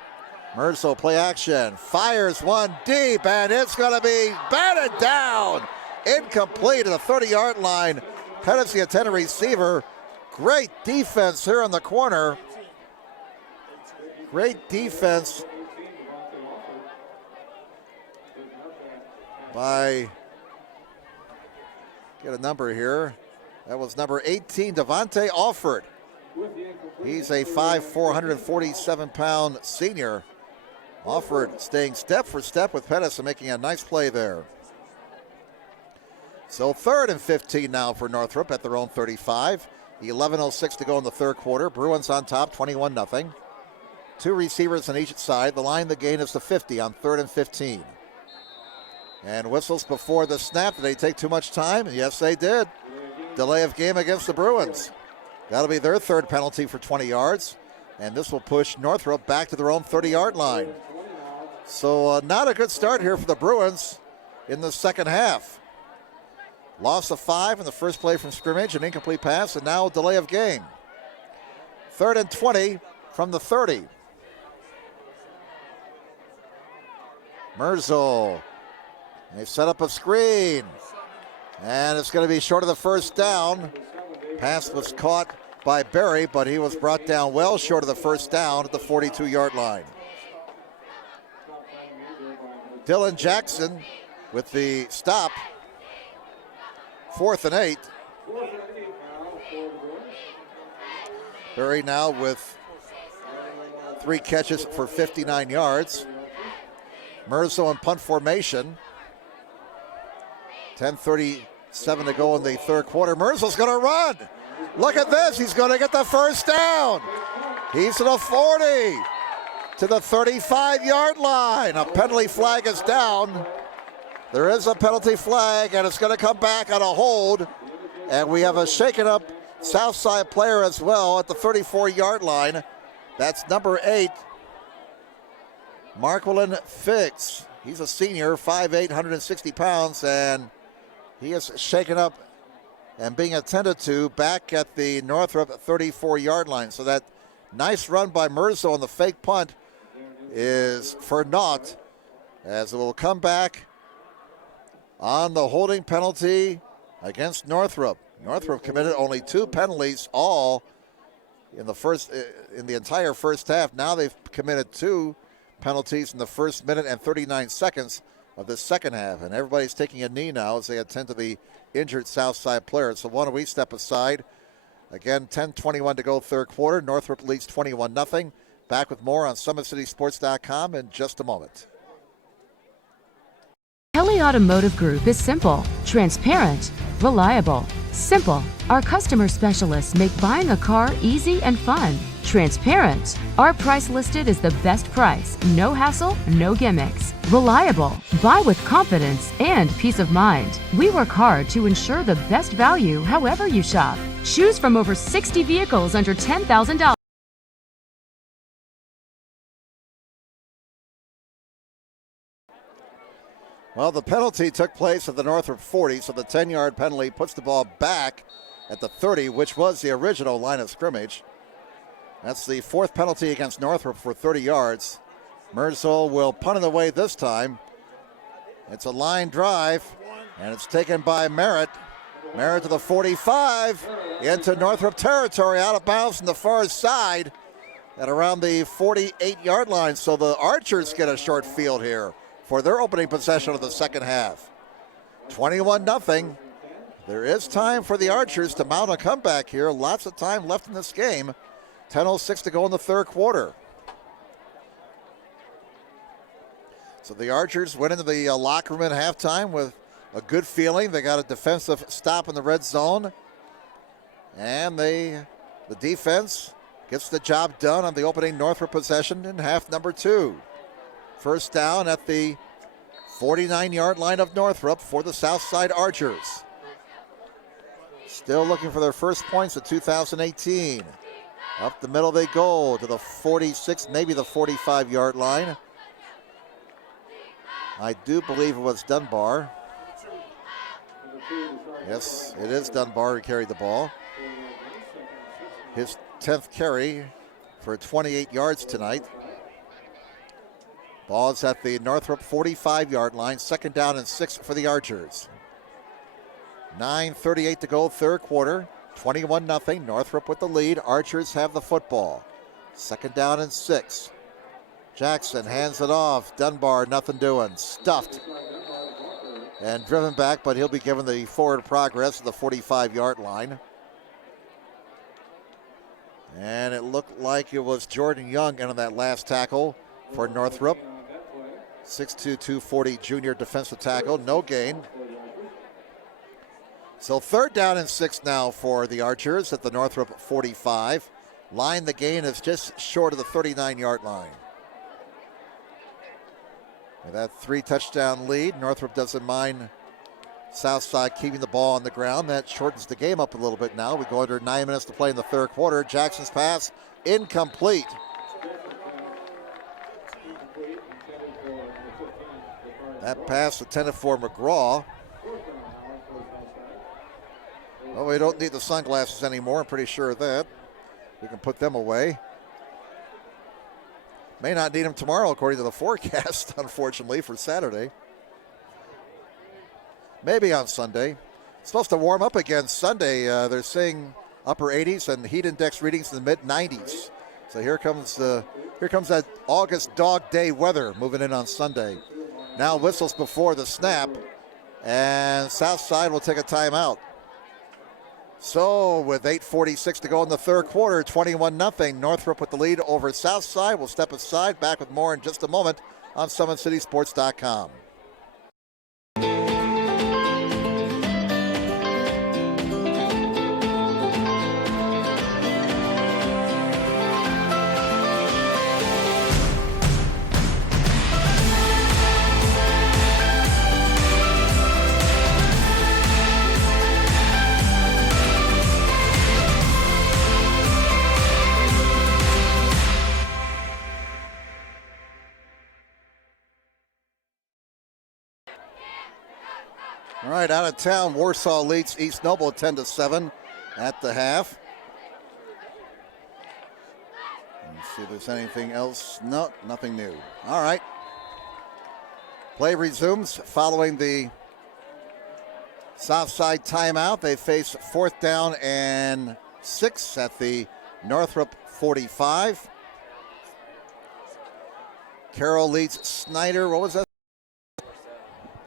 Merzo play action, fires one deep, and it's going to be batted down. Incomplete at the 30-yard line. Penalty intended receiver. Great defense here in the corner. Great defense by, get a number here. That was number 18, Devontae Alford. He's a 5'4", 147-pound senior. Alford staying step for step with Pettis and making a nice play there. So 3rd and 15 now for Northrop at their own 35. 11:06 to go in the third quarter. Bruins on top, 21-0. 2 receivers on each side. The line, the gain is to 50 on 3rd and 15. And whistles before the snap. Did they take too much time? Yes, they did. Delay of game against the Bruins. That'll be their 3rd penalty for 20 yards. And this will push Northrop back to their own 30-yard line. So not a good start here for the Bruins in the second half. Loss of 5 in the first play from scrimmage, an incomplete pass, and now a delay of game. 3rd and 20 from the 30. Merzo. They set up a screen. And it's going to be short of the first down. Pass was caught by Berry, but he was brought down well short of the first down at the 42-yard line. Dylan Jackson with the stop. 4th and 8. Berry now with 3 catches for 59 yards. Merzo in punt formation. 10:37 to go in the third quarter. Merzo's going to run. Look at this. He's going to get the first down. He's to the 40, to the 35-yard line. A penalty flag is down. There is a penalty flag, and it's going to come back on a hold. And we have a shaken up Southside player as well at the 34-yard line. That's number 8, Marquilin Figgs. He's a senior, 5'8", 160 pounds, and he is shaken up and being attended to back at the Northrop 34-yard line. So that nice run by Merzo on the fake punt is for naught, as it will come back on the holding penalty against Northrop. Northrop committed only 2 penalties all in the entire first half. Now they've committed 2 penalties in the first minute and 39 seconds of the second half. And everybody's taking a knee now as they attend to the injured Southside players. So why don't we step aside? Again, 10:21 to go third quarter. Northrop leads 21-0. Back with more on SummitCitySports.com in just a moment. Kelly Automotive Group is simple, transparent, reliable. Simple. Our customer specialists make buying a car easy and fun. Transparent. Our price listed is the best price. No hassle, no gimmicks. Reliable. Buy with confidence and peace of mind. We work hard to ensure the best value however you shop. Choose from over 60 vehicles under $10,000. Well, the penalty took place at the Northrop 40, so the 10-yard penalty puts the ball back at the 30, which was the original line of scrimmage. That's the fourth penalty against Northrop for 30 yards. Merzel will punt it away this time. It's a line drive, and it's taken by Merritt. Merritt to the 45, into Northrop territory, out of bounds from the far side at around the 48-yard line. So the Archers get a short field here for their opening possession of the second half. 21-0. There is time for the Archers to mount a comeback here. Lots of time left in this game. 10:06 to go in the third quarter. So the Archers went into the locker room at halftime with a good feeling. They got a defensive stop in the red zone. And the defense gets the job done on the opening Northrop possession in half number 2. First down at the 49-yard line of Northrop for the Southside Archers. Still looking for their first points of 2018. Up the middle they go to the 46, maybe the 45-yard line. I do believe it was Dunbar. Yes, it is Dunbar who carried the ball. His 10th carry for 28 yards tonight. Ball is at the Northrop 45-yard line. Second down and 6 for the Archers. 9:38 to go, third quarter. 21-0. Northrop with the lead. Archers have the football. Second down and 6. Jackson hands it off. Dunbar, nothing doing. Stuffed and driven back, but he'll be given the forward progress at the 45-yard line. And it looked like it was Jordan Young in on that last tackle for Northrop. 6'2", 240 junior defensive tackle. No gain. So third down and 6 now for the Archers at the Northrop 45. Line the gain is just short of the 39-yard line. With that 3-touchdown lead, Northrop doesn't mind Southside keeping the ball on the ground. That shortens the game up a little bit now. We go under 9 minutes to play in the third quarter. Jackson's pass incomplete. That pass intended for McGraw. Well, we don't need the sunglasses anymore. I'm pretty sure of that. We can put them away. May not need them tomorrow, according to the forecast, unfortunately, for Saturday. Maybe on Sunday. It's supposed to warm up again Sunday. They're saying upper 80s and heat index readings in the mid 90s. So here comes that August dog day weather moving in on Sunday. Now whistles before the snap, and Southside will take a timeout. So with 8:46 to go in the third quarter, 21-0. Northrop with the lead over Southside. We'll step aside. Back with more in just a moment on SummitCitySports.com. All right, out of town, Warsaw leads East Noble 10-7 at the half. Let's see if there's anything else. No, nothing new. All right. Play resumes following the Southside timeout. They face 4th down and 6 at the Northrop 45. Carroll leads Snyder. What was that?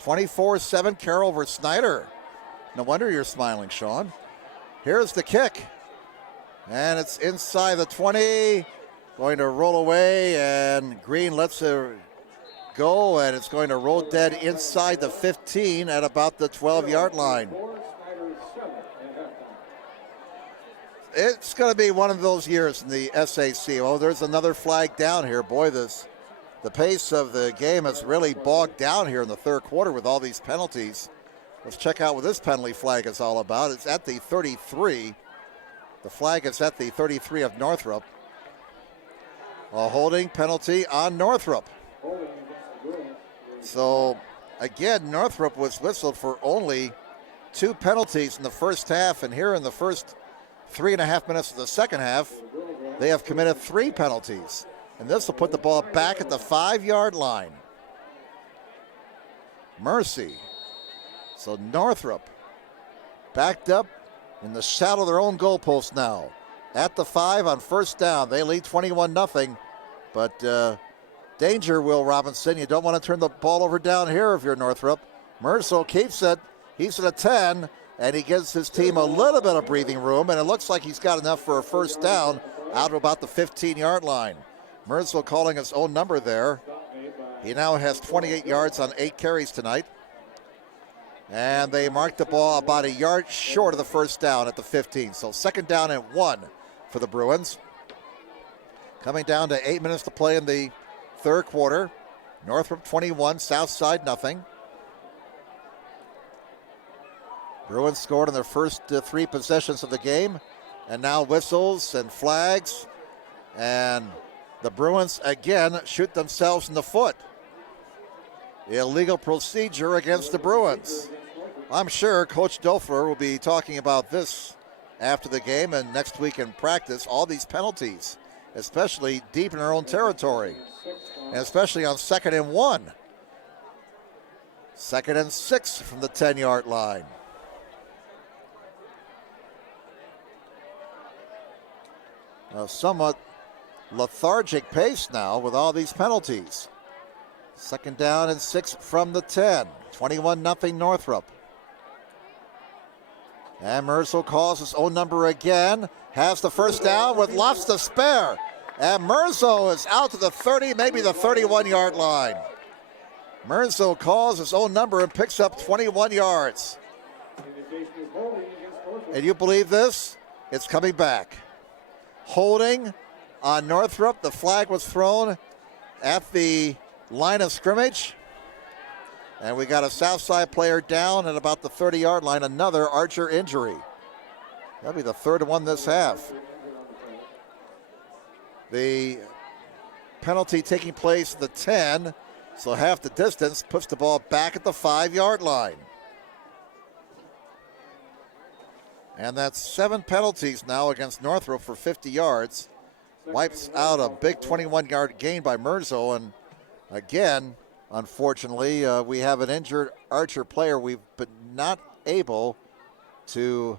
24-7 Carroll over Snyder. No wonder you're smiling, Sean. Here's the kick. And it's inside the 20. Going to roll away, and Green lets it go, and it's going to roll dead inside the 15 at about the 12-yard line. It's going to be one of those years in the SAC. Oh, there's another flag down here. Boy, the pace of the game has really bogged down here in the third quarter with all these penalties. Let's check out what this penalty flag is all about. It's at the 33. The flag is at the 33 of Northrop. A holding penalty on Northrop. So, again, Northrop was whistled for only 2 penalties in the first half, and here in the first 3.5 minutes of the second half, they have committed 3 penalties. And this will put the ball back at the 5-yard line. Mercy. So Northrop backed up in the shadow of their own goalpost now. At the 5 on first down. They lead 21-0. But danger, Will Robinson. You don't want to turn the ball over down here if you're Northrop. Mercer keeps it. He's at a 10, and he gives his team a little bit of breathing room, and it looks like he's got enough for a first down out of about the 15-yard line. Mercer calling his own number there. He now has 28 yards on 8 carries tonight. And they mark the ball about a yard short of the first down at the 15. So second down and 1 for the Bruins. Coming down to 8 minutes to play in the third quarter. Northrop 21, Southside nothing. Bruins scored in their first 3 possessions of the game. And now whistles and flags. And the Bruins again shoot themselves in the foot. Illegal procedure against the Bruins. I'm sure Coach Doeffler will be talking about this after the game and next week in practice. All these penalties, especially deep in our own territory, and especially on 2nd and 1. 2nd and 6 from the 10-yard line. A somewhat lethargic pace now with all these penalties. 2nd down and 6 from the 10. 21-0 Northrop. And Mercer calls his own number again. Has the first down with lots to spare. And Mercer is out to the 30, maybe the 31-yard line. Mercer calls his own number and picks up 21 yards. And you believe this? It's coming back. Holding on Northrop. The flag was thrown at the line of scrimmage. And we got a Southside player down at about the 30-yard line. Another Archer injury. That'll be the third one this half. The penalty taking place at the 10, so half the distance, puts the ball back at the 5-yard line. And that's 7 penalties now against Northrop for 50 yards. Wipes out a big 21-yard gain by Merzo. And again, unfortunately, we have an injured Archer player. We've been not able to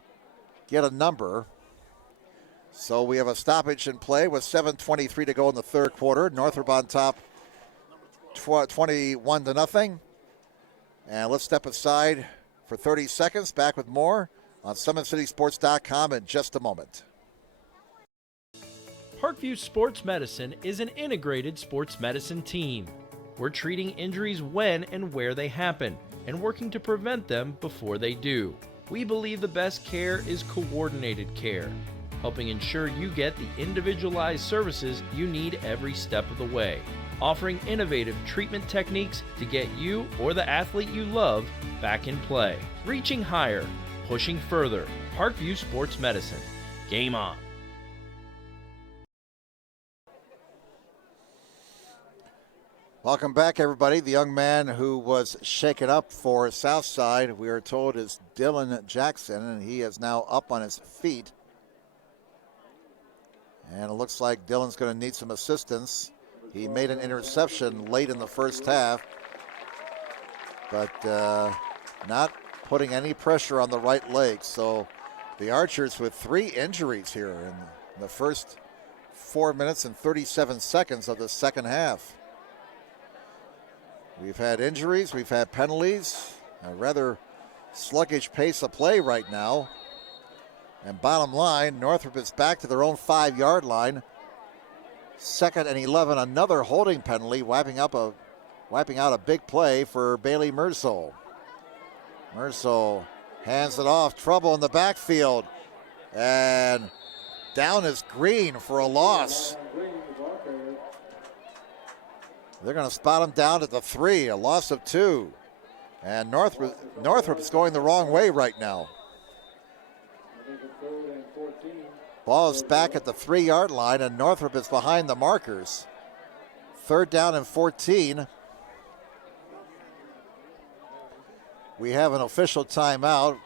get a number. So we have a stoppage in play with 7:23 to go in the third quarter. Northrop on top 21-0. And let's step aside for 30 seconds. Back with more on SummitCitySports.com in just a moment. Parkview Sports Medicine is an integrated sports medicine team. We're treating injuries when and where they happen and working to prevent them before they do. We believe the best care is coordinated care, helping ensure you get the individualized services you need every step of the way, offering innovative treatment techniques to get you or the athlete you love back in play. Reaching higher, pushing further. Parkview Sports Medicine. Game on. Welcome back, everybody. The young man who was shaken up for Southside, we are told, is Dylan Jackson, and he is now up on his feet. And it looks like Dylan's going to need some assistance. He made an interception late in the first half, but not putting any pressure on the right leg. So the Archers with 3 injuries here in the first 4 minutes and 37 seconds of the second half. We've had injuries, we've had penalties, a rather sluggish pace of play right now. And bottom line, Northrop is back to their own 5-yard line. 2nd and 11, another holding penalty, wiping out a big play for Bailey Merzel. Merzel hands it off, trouble in the backfield. And down is Green for a loss. They're going to spot him down at the 3, a loss of 2. And Northrop is going the wrong way right now. Ball is back at the 3-yard line, and Northrop is behind the markers. 3rd down and 14. We have an official timeout.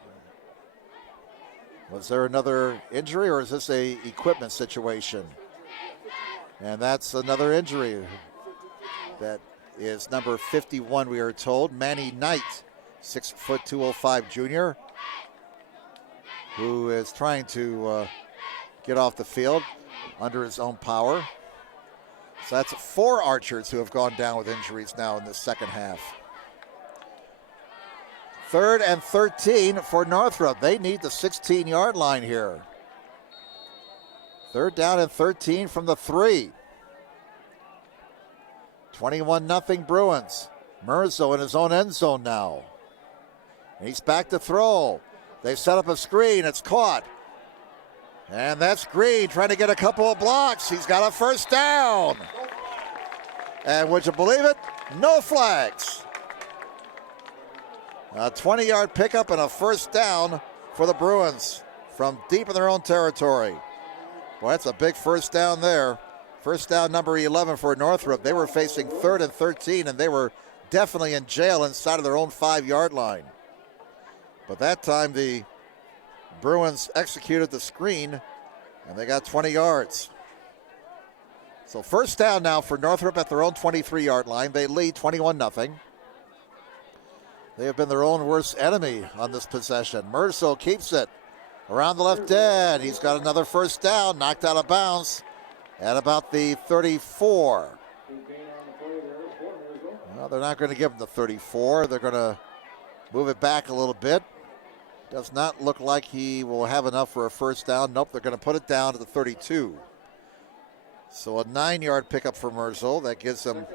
Was there another injury, or is this a equipment situation? And that's another injury. That is number 51, we are told. Manny Knight, 6', 205 junior, who is trying to get off the field under his own power. So that's 4 Archers who have gone down with injuries now in the second half. 3rd and 13 for Northrop. They need the 16-yard line here. 3rd down and 13 from the 3. 21-0 Bruins. Merzel in his own end zone now. And he's back to throw. They set up a screen. It's caught. And that's Green trying to get a couple of blocks. He's got a first down. And would you believe it? No flags. A 20-yard pickup and a first down for the Bruins from deep in their own territory. Boy, that's a big first down there. First down number 11 for Northrop. They were facing 3rd and 13, and they were definitely in jail inside of their own 5-yard line. But that time the Bruins executed the screen, and they got 20 yards. So first down now for Northrop at their own 23-yard line. They lead 21-0. They have been their own worst enemy on this possession. Merzel keeps it around the left end. He's got another first down, knocked out of bounds at about the 34. Well, they're not going to give him the 34. They're going to move it back a little bit. Does not look like he will have enough for a first down. Nope, they're going to put it down to the 32. So a 9-yard pickup for Merzel. That gives him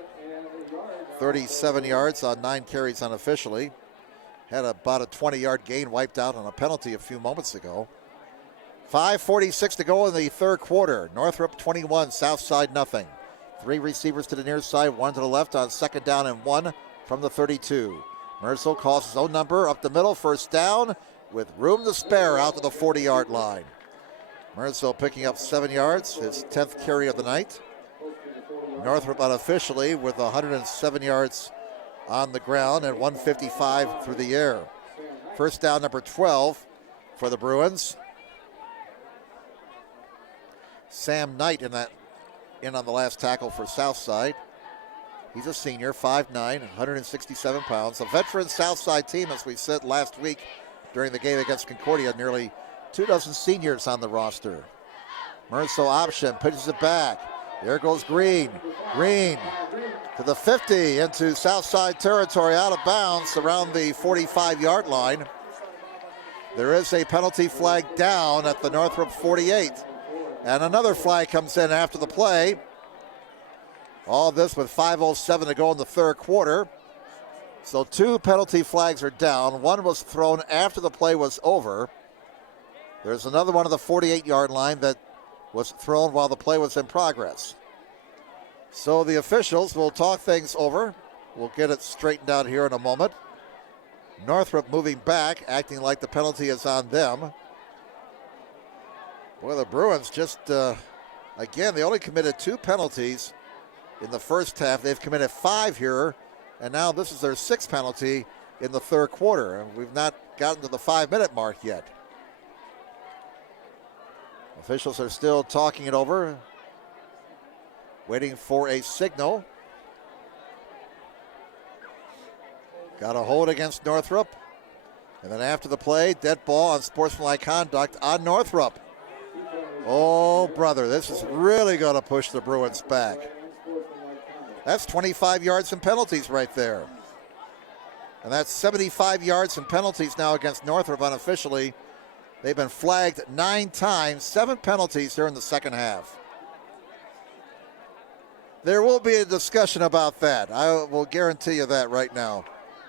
37 yards on 9 carries unofficially. Had about a 20-yard gain wiped out on a penalty a few moments ago. 5:46 to go in the 3rd quarter. Northrop 21, Southside nothing. 3 receivers to the near side, 1 to the left on 2nd down and 1 from the 32. Merzel calls his own number up the middle, first down with room to spare out to the 40-yard line. Merzel picking up 7 yards, his 10th carry of the night. Northrop unofficially with 107 yards on the ground and 155 through the air. First down number 12 for the Bruins. Sam Knight in on the last tackle for Southside. He's a senior, 5'9", 167 pounds. A veteran Southside team, as we said last week during the game against Concordia, nearly 24 seniors on the roster. Merzel option, pitches it back. There goes Green. Green to the 50 into Southside territory, out of bounds around the 45-yard line. There is a penalty flag down at the Northrop 48. And another flag comes in after the play. All this with 5:07 to go in the 3rd quarter. So 2 penalty flags are down. One was thrown after the play was over. There's another one on the 48-yard line that was thrown while the play was in progress. So the officials will talk things over. We'll get it straightened out here in a moment. Northrop moving back, acting like the penalty is on them. Boy, the Bruins just, again, they only committed 2 penalties in the first half. They've committed 5 here, and now this is their 6th penalty in the 3rd quarter. And we've not gotten to the 5-minute mark yet. Officials are still talking it over, waiting for a signal. Got a hold against Northrop. And then after the play, dead ball on sportsmanlike conduct on Northrop. Oh, brother, this is really going to push the Bruins back. That's 25 yards in penalties right there. And that's 75 yards in penalties now against Northrop unofficially. They've been flagged 9 times, 7 penalties during the second half. There will be a discussion about that. I will guarantee you that right now.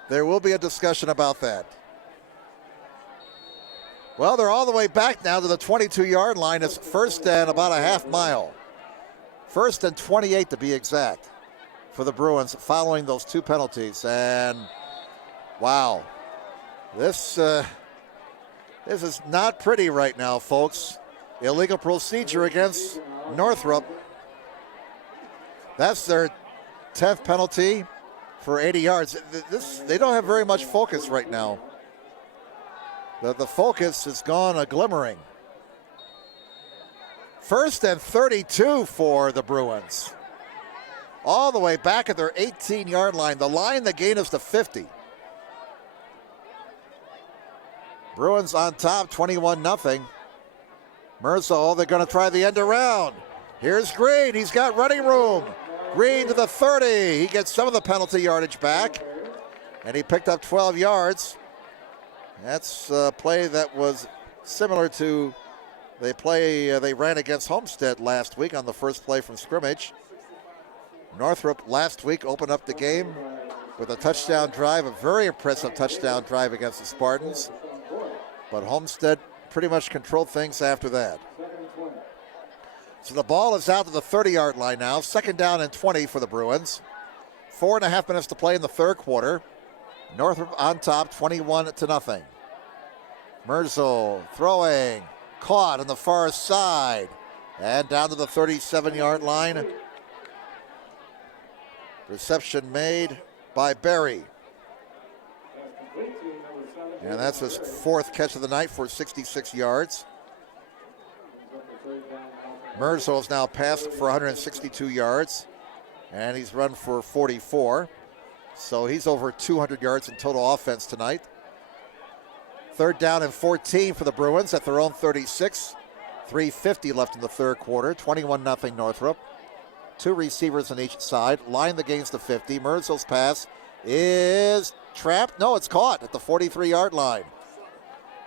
There will be a discussion about that. Well, they're all the way back now to the 22-yard line. It's first and about a half mile. First and 28 to be exact for the Bruins following those 2 penalties. And wow, this is not pretty right now, folks. Illegal procedure against Northrop. That's their 10th penalty for 80 yards. They don't have very much focus right now. The focus has gone a glimmering. First and 32 for the Bruins. All the way back at their 18-yard line. The line, the gain is to 50. Bruins on top, 21-0. Merzel, they're going to try the end around. Here's Green. He's got running room. Green to the 30. He gets some of the penalty yardage back. And he picked up 12 yards. That's a play that was similar to the play they ran against Homestead last week on the first play from scrimmage. Northrop last week opened up the game with a touchdown drive, a very impressive touchdown drive against the Spartans. But Homestead pretty much controlled things after that. So the ball is out to the 30-yard line now. Second down and 20 for the Bruins. 4.5 minutes to play in the third quarter. Northrop on top, 21-0. Merzel throwing, caught on the far side, and down to the 37-yard line. Reception made by Berry. And that's his 4th catch of the night for 66 yards. Merzel has now passed for 162 yards, and he's run for 44. So he's over 200 yards in total offense tonight. Third down and 14 for the Bruins at their own 36. 3:50 left in the third quarter. 21-0 Northrop. 2 receivers on each side. Line the gains to 50. Merzel's pass is trapped. No, it's caught at the 43-yard line.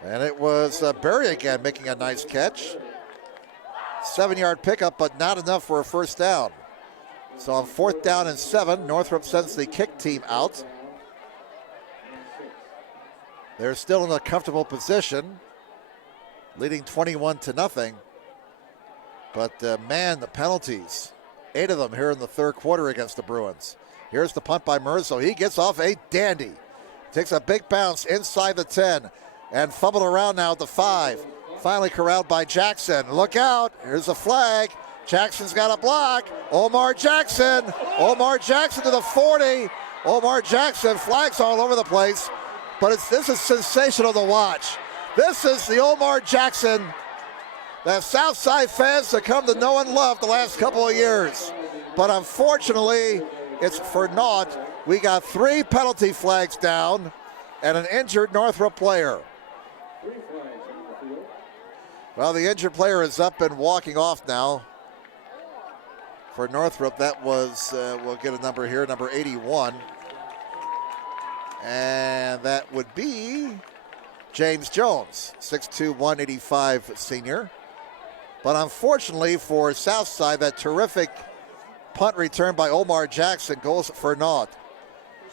And it was Berry again making a nice catch. 7-yard pickup, but not enough for a first down. So on 4th down and 7, Northrop sends the kick team out. They're still in a comfortable position, leading 21-0. But man, the penalties, 8 of them here in the third quarter against the Bruins. Here's the punt by Merzel. He gets off a dandy. Takes a big bounce inside the 10 and fumbled around now at the 5. Finally corralled by Jackson. Look out, here's a flag. Jackson's got a block. Omar Jackson to the 40. Omar Jackson, flags all over the place. But this is sensational to watch. This is the Omar Jackson that Southside fans have come to know and love the last couple of years. But unfortunately, it's for naught. We got 3 penalty flags down and an injured Northrop player. Well, the injured player is up and walking off now. For Northrop, that was, we'll get a number here, number 81. And that would be James Jones, 6'2", 185 senior. But unfortunately for Southside, that terrific punt return by Omar Jackson goes for naught.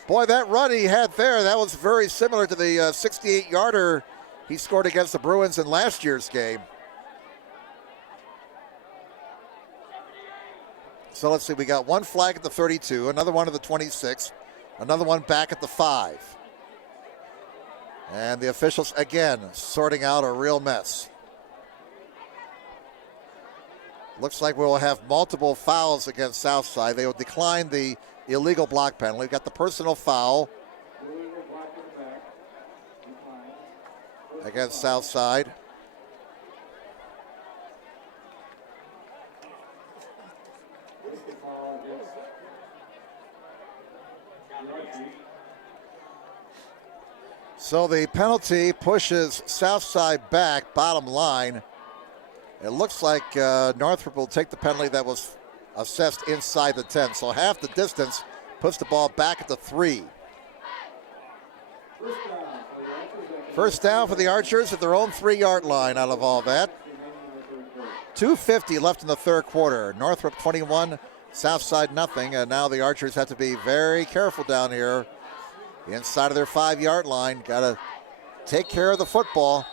Boy, that run he had there, that was very similar to the 68-yarder he scored against the Bruins in last year's game. So let's see, we got 1 flag at the 32, another one at the 26, another one back at the 5. And the officials, again, sorting out a real mess. Looks like we will have multiple fouls against Southside. They will decline the illegal block penalty. We've got the personal foul against Southside. So the penalty pushes Southside back, bottom line. It looks like Northrop will take the penalty that was assessed inside the 10. So half the distance puts the ball back at the 3. First down for the Archers at their own 3-yard line out of all that. 2:50 left in the third quarter. Northrop 21, Southside nothing. And now the Archers have to be very careful down here inside of their 5-yard line. Got to take care of the football.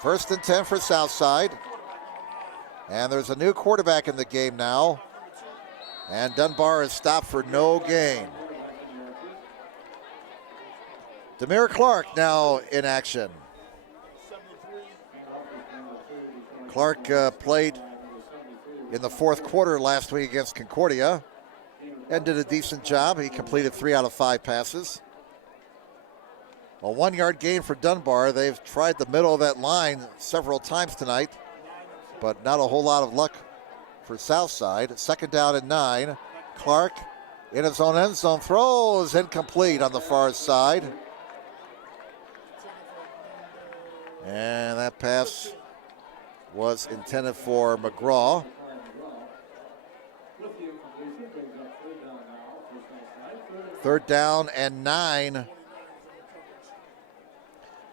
First and 10 for Southside. And there's a new quarterback in the game now. And Dunbar is stopped for no gain. Demir Clark now in action. Clark played in the fourth quarter last week against Concordia and did a decent job. He completed 3 out of 5 passes. A 1-yard gain for Dunbar. They've tried the middle of that line several times tonight, but not a whole lot of luck for Southside. Second down and 9. Clark in his own end zone, throws incomplete on the far side. And that pass was intended for McGraw. Third down and 9.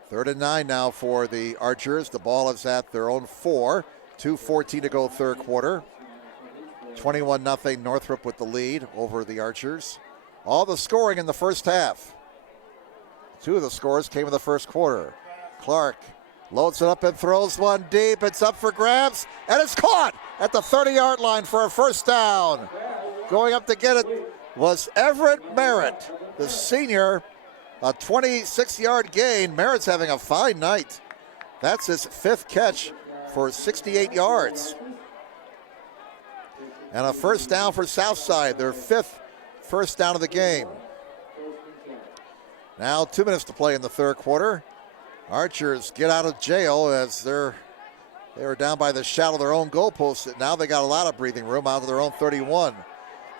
Third and 9 now for the Archers. The ball is at their own 4. 2:14 to go third quarter. 21-0 Northrop with the lead over the Archers. All the scoring in the first half. 2 of the scores came in the first quarter. Clark loads it up and throws one deep. It's up for grabs, and it's caught at the 30-yard line for a first down. Going up to get it was Everett Merritt, the senior. A 26-yard gain. Merritt's having a fine night. That's his 5th catch for 68 yards. And a first down for Southside, their 5th first down of the game. Now 2 minutes to play in the third quarter. Archers get out of jail as they were down by the shadow of their own goalpost. Now they got a lot of breathing room out of their own 31.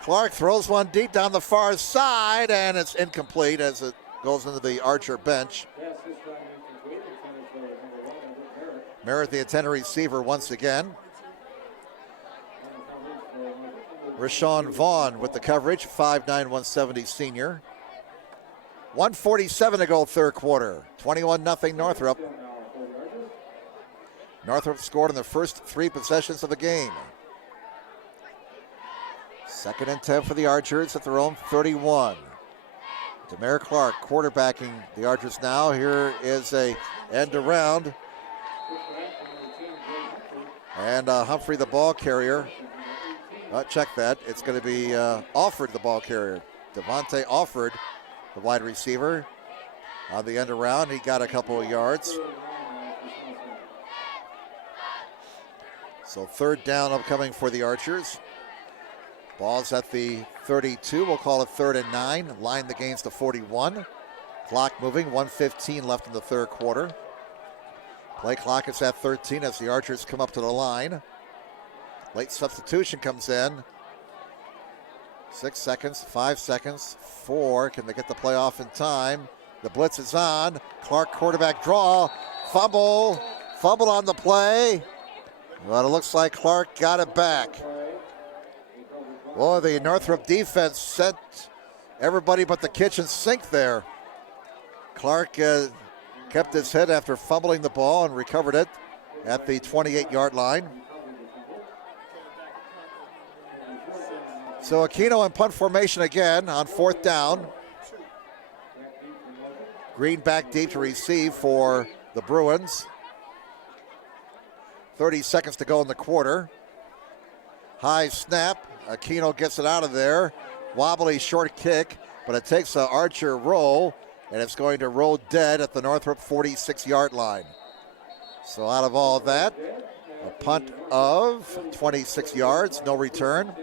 Clark throws one deep down the far side, and it's incomplete as it goes into the Archer bench. Merritt, the intended receiver, once again. Rashawn Vaughn with the coverage, 5'9", 170 senior. 1:47 to go third quarter. 21-0 Northrop. Northrop scored in the first 3 possessions of the game. Second and 10 for the Archers at their own 31. Demir Clark quarterbacking the Archers now. Here is a end around. And Humphrey, the ball carrier. Check that. It's going to be Alford, the ball carrier. Devontae Alford, the wide receiver. On the end around, he got a couple of yards. So third down upcoming for the Archers. Ball's at the 32. We'll call it 3rd and 9. Line the gains to 41. Clock moving. 1:15 left in the third quarter. Play clock is at 13 as the Archers come up to the line. Late substitution comes in. 6 seconds, 5 seconds, 4. Can they get the play off in time? The blitz is on. Clark quarterback draw. Fumble on the play. But it looks like Clark got it back. Boy, the Northrop defense sent everybody but the kitchen sink there. Clark kept his head after fumbling the ball and recovered it at the 28-yard line. So Aquino in punt formation again on 4th down. Green back deep to receive for the Bruins. 30 seconds to go in the quarter. High snap. Aquino gets it out of there. Wobbly short kick, but it takes an Archer roll, and it's going to roll dead at the Northrop 46-yard line. So out of all that, a punt of 26 yards, no return.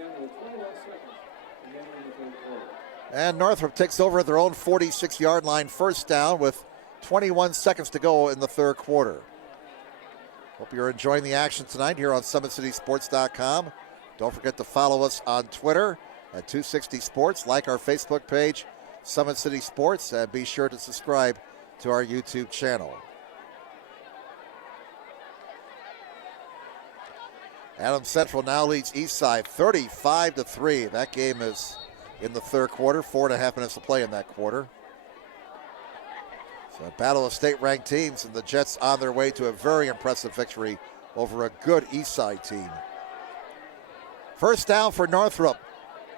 And Northrop takes over at their own 46-yard line, first down with 21 seconds to go in the third quarter. Hope you're enjoying the action tonight here on SummitCitySports.com. Don't forget to follow us on Twitter at 260 Sports. Like our Facebook page, Summit City Sports, and be sure to subscribe to our YouTube channel. Adams Central now leads Eastside 35-3. That game is in the third quarter. 4.5 minutes to play in that quarter. So a battle of state-ranked teams, and the Jets on their way to a very impressive victory over a good Eastside team. First down for Northrop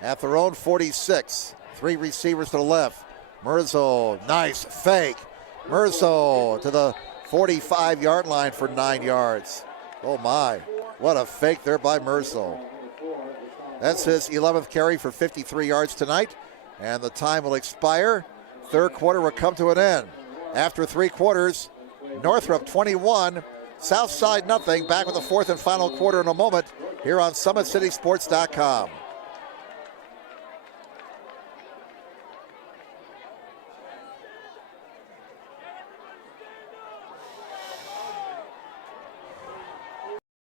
at their own 46. 3 receivers to the left. Merzo, nice fake. Merzo to the 45-yard line for 9 yards. Oh my, what a fake there by Merzo. That's his 11th carry for 53 yards tonight, and the time will expire. Third quarter will come to an end. After 3 quarters, Northrop 21, Southside nothing. Back with the fourth and final quarter in a moment here on SummitCitySports.com.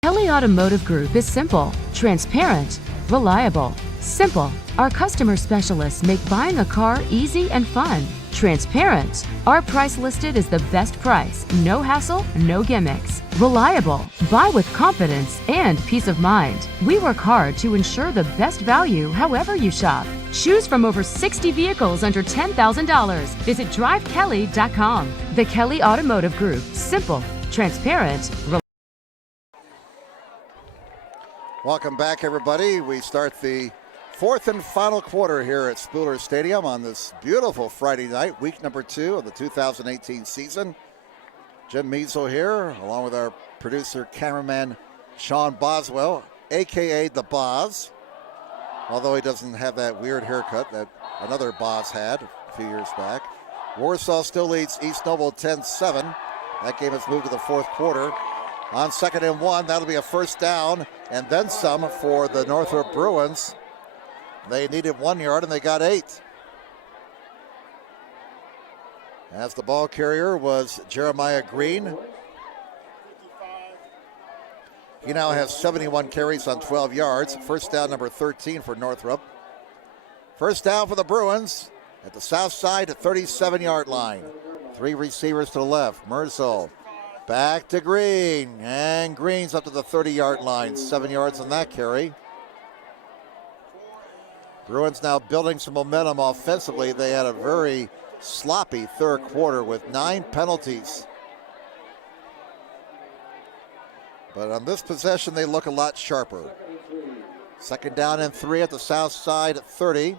Kelly Automotive Group is simple, transparent, reliable. Simple. Our customer specialists make buying a car easy and fun. Transparent. Our price listed is the best price. No hassle, no gimmicks. Reliable. Buy with confidence and peace of mind. We work hard to ensure the best value however you shop. Choose from over 60 vehicles under $10,000. Visit drivekelly.com. The Kelly Automotive Group. Simple, transparent, Welcome back, everybody. We start the fourth and final quarter here at Spooler Stadium on this beautiful Friday night, week number 2 of the 2018 season. Jim Measle here, along with our producer, cameraman, Sean Boswell, a.k.a. The Boz, although he doesn't have that weird haircut that another Boz had a few years back. Warsaw still leads East Noble 10-7. That game has moved to the fourth quarter. On 2nd and 1, that'll be a first down and then some for the Northrop Bruins. They needed 1 yard and they got 8. As the ball carrier was Jeremiah Green. He now has 71 carries on 12 yards. First down number 13 for Northrop. First down for the Bruins at the south side at 37-yard line. 3 receivers to the left. Merzel. Back to Green, and Green's up to the 30-yard line, 7 yards on that carry. Bruins now building some momentum offensively. They had a very sloppy third quarter with 9 penalties. But on this possession, they look a lot sharper. Second down and 3 at the south side at 30.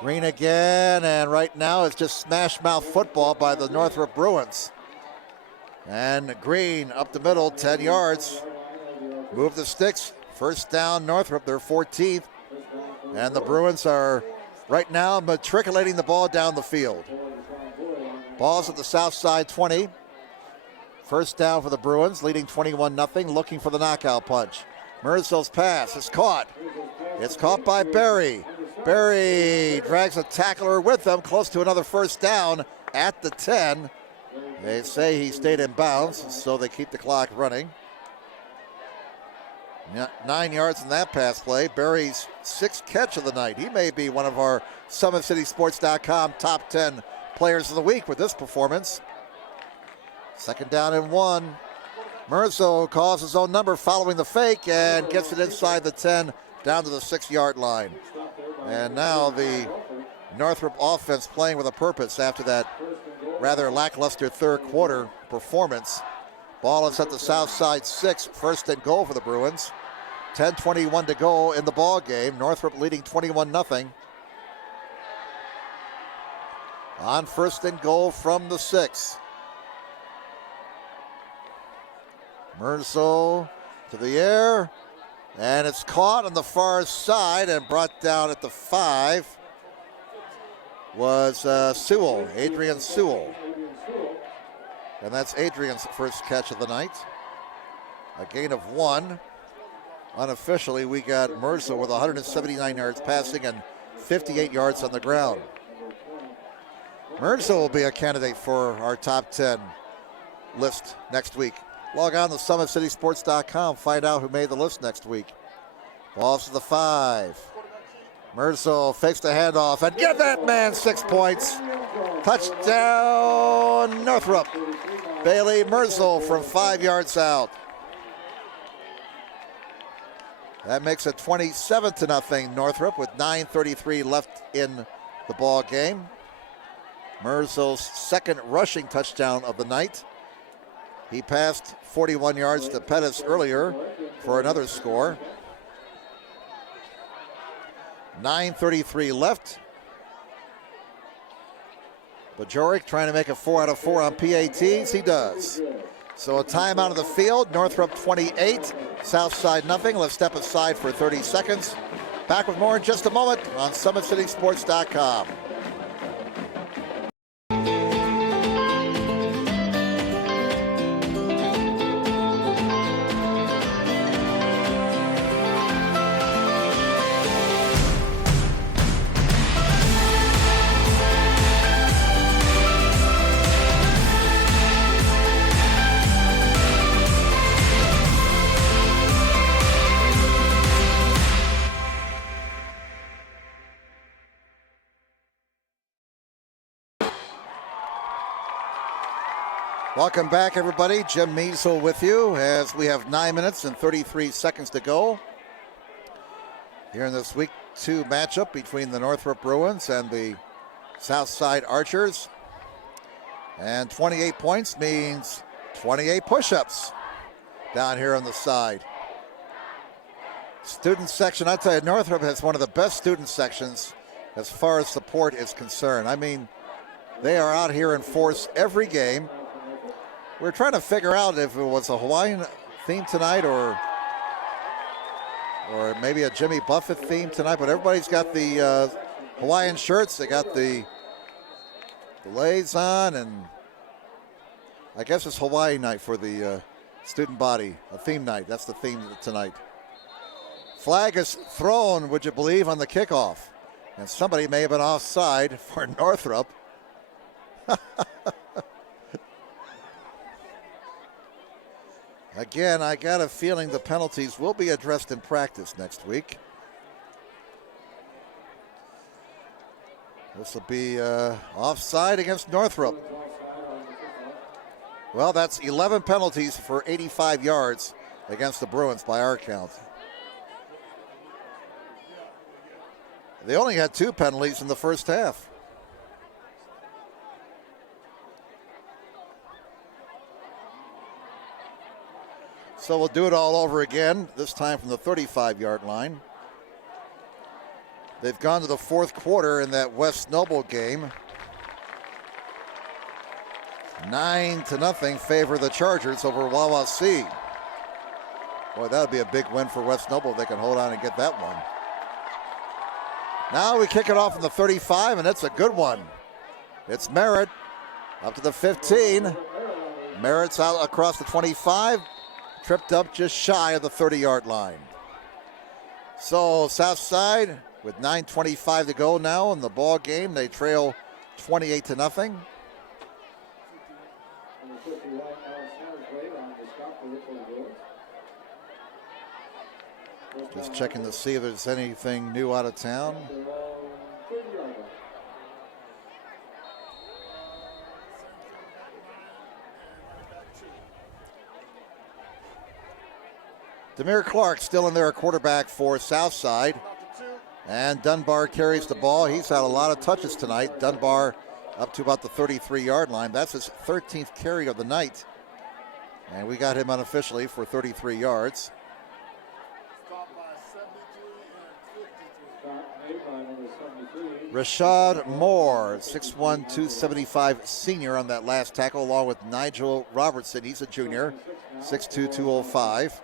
Green again, and right now it's just smash mouth football by the Northrop Bruins. And Green up the middle, 10 yards. Move the sticks. First down, Northrop, their 14th. And the Bruins are right now matriculating the ball down the field. Ball's at the south side 20. First down for the Bruins, leading 21-0, looking for the knockout punch. Merzel's pass is caught. It's caught by Berry. Berry drags a tackler with them, close to another first down at the 10. They say he stayed in bounds, so they keep the clock running. 9 yards in that pass play. Berry's 6th catch of the night. He may be one of our SummitCitySports.com top 10 players of the week with this performance. Second down and 1. Merzo calls his own number following the fake and gets it inside the 10 down to the 6-yard line. And now the Northrop offense playing with a purpose after that rather lackluster third quarter performance. Ball is at the south side 6, first and goal for the Bruins. 10:21 to go in the ball game. Northrop leading 21-0. On first and goal from the 6. Merzo to the air, and it's caught on the far side and brought down at the 5. Was Sewell, Adrian Sewell. And that's Adrian's first catch of the night. A gain of 1. Unofficially, we got Merzel with 179 yards passing and 58 yards on the ground. Merzel will be a candidate for our top 10 list next week. Log on to SummitCitySports.com. Find out who made the list next week. Ball's to the 5. Merzel fakes the handoff and give that man 6 points. Touchdown, Northrop. Bailey Merzel from 5 yards out. That makes it 27-0 Northrop with 9:33 left in the ball game. Merzel's second rushing touchdown of the night. He passed 41 yards to Pettis earlier for another score. 9:33 left. Bajoric trying to make it 4 out of 4 on PATs. He does. So a timeout of the field. Northrop 28, Southside nothing. Let's step aside for 30 seconds. Back with more in just a moment on SummitCitySports.com. Welcome back, everybody. Jim Measle with you as we have 9 minutes and 33 seconds to go here in this Week 2 matchup between the Northrop Bruins and the Southside Archers. And 28 points means 28 push-ups down here on the side. Student section, I tell you, Northrop has one of the best student sections as far as support is concerned. I mean, they are out here in force every game. We're trying to figure out if it was a Hawaiian theme tonight or maybe a Jimmy Buffett theme tonight, but everybody's got the Hawaiian shirts. They got the billets on, and I guess it's Hawaii night for the student body, a theme night. That's the theme tonight. Flag is thrown, would you believe, on the kickoff. And somebody may have been offside for Northrop. Again, I got a feeling the penalties will be addressed in practice next week. This will be offside against Northrop. Well, that's 11 penalties for 85 yards against the Bruins by our count. They only had 2 penalties in the first half. So we'll do it all over again, this time from the 35-yard line. They've gone to the fourth quarter in that West Noble game. 9-0 favor the Chargers over Wawasee. Boy, that would be a big win for West Noble if they can hold on and get that one. Now we kick it off from the 35, and it's a good one. It's Merritt up to the 15. Merritt's out across the 25. Tripped up just shy of the 30-yard line. So Southside with 9:25 to go now in the ball game. They trail 28-0. Just checking to see if there's anything new out of town. Demir Clark still in there, a quarterback for Southside. And Dunbar carries the ball. He's had a lot of touches tonight. Dunbar up to about the 33-yard line. That's his 13th carry of the night. And we got him unofficially for 33 yards. Rashad Moore, 6'1", 275 senior on that last tackle, along with Nigel Robertson. He's a junior, 6'2", 205.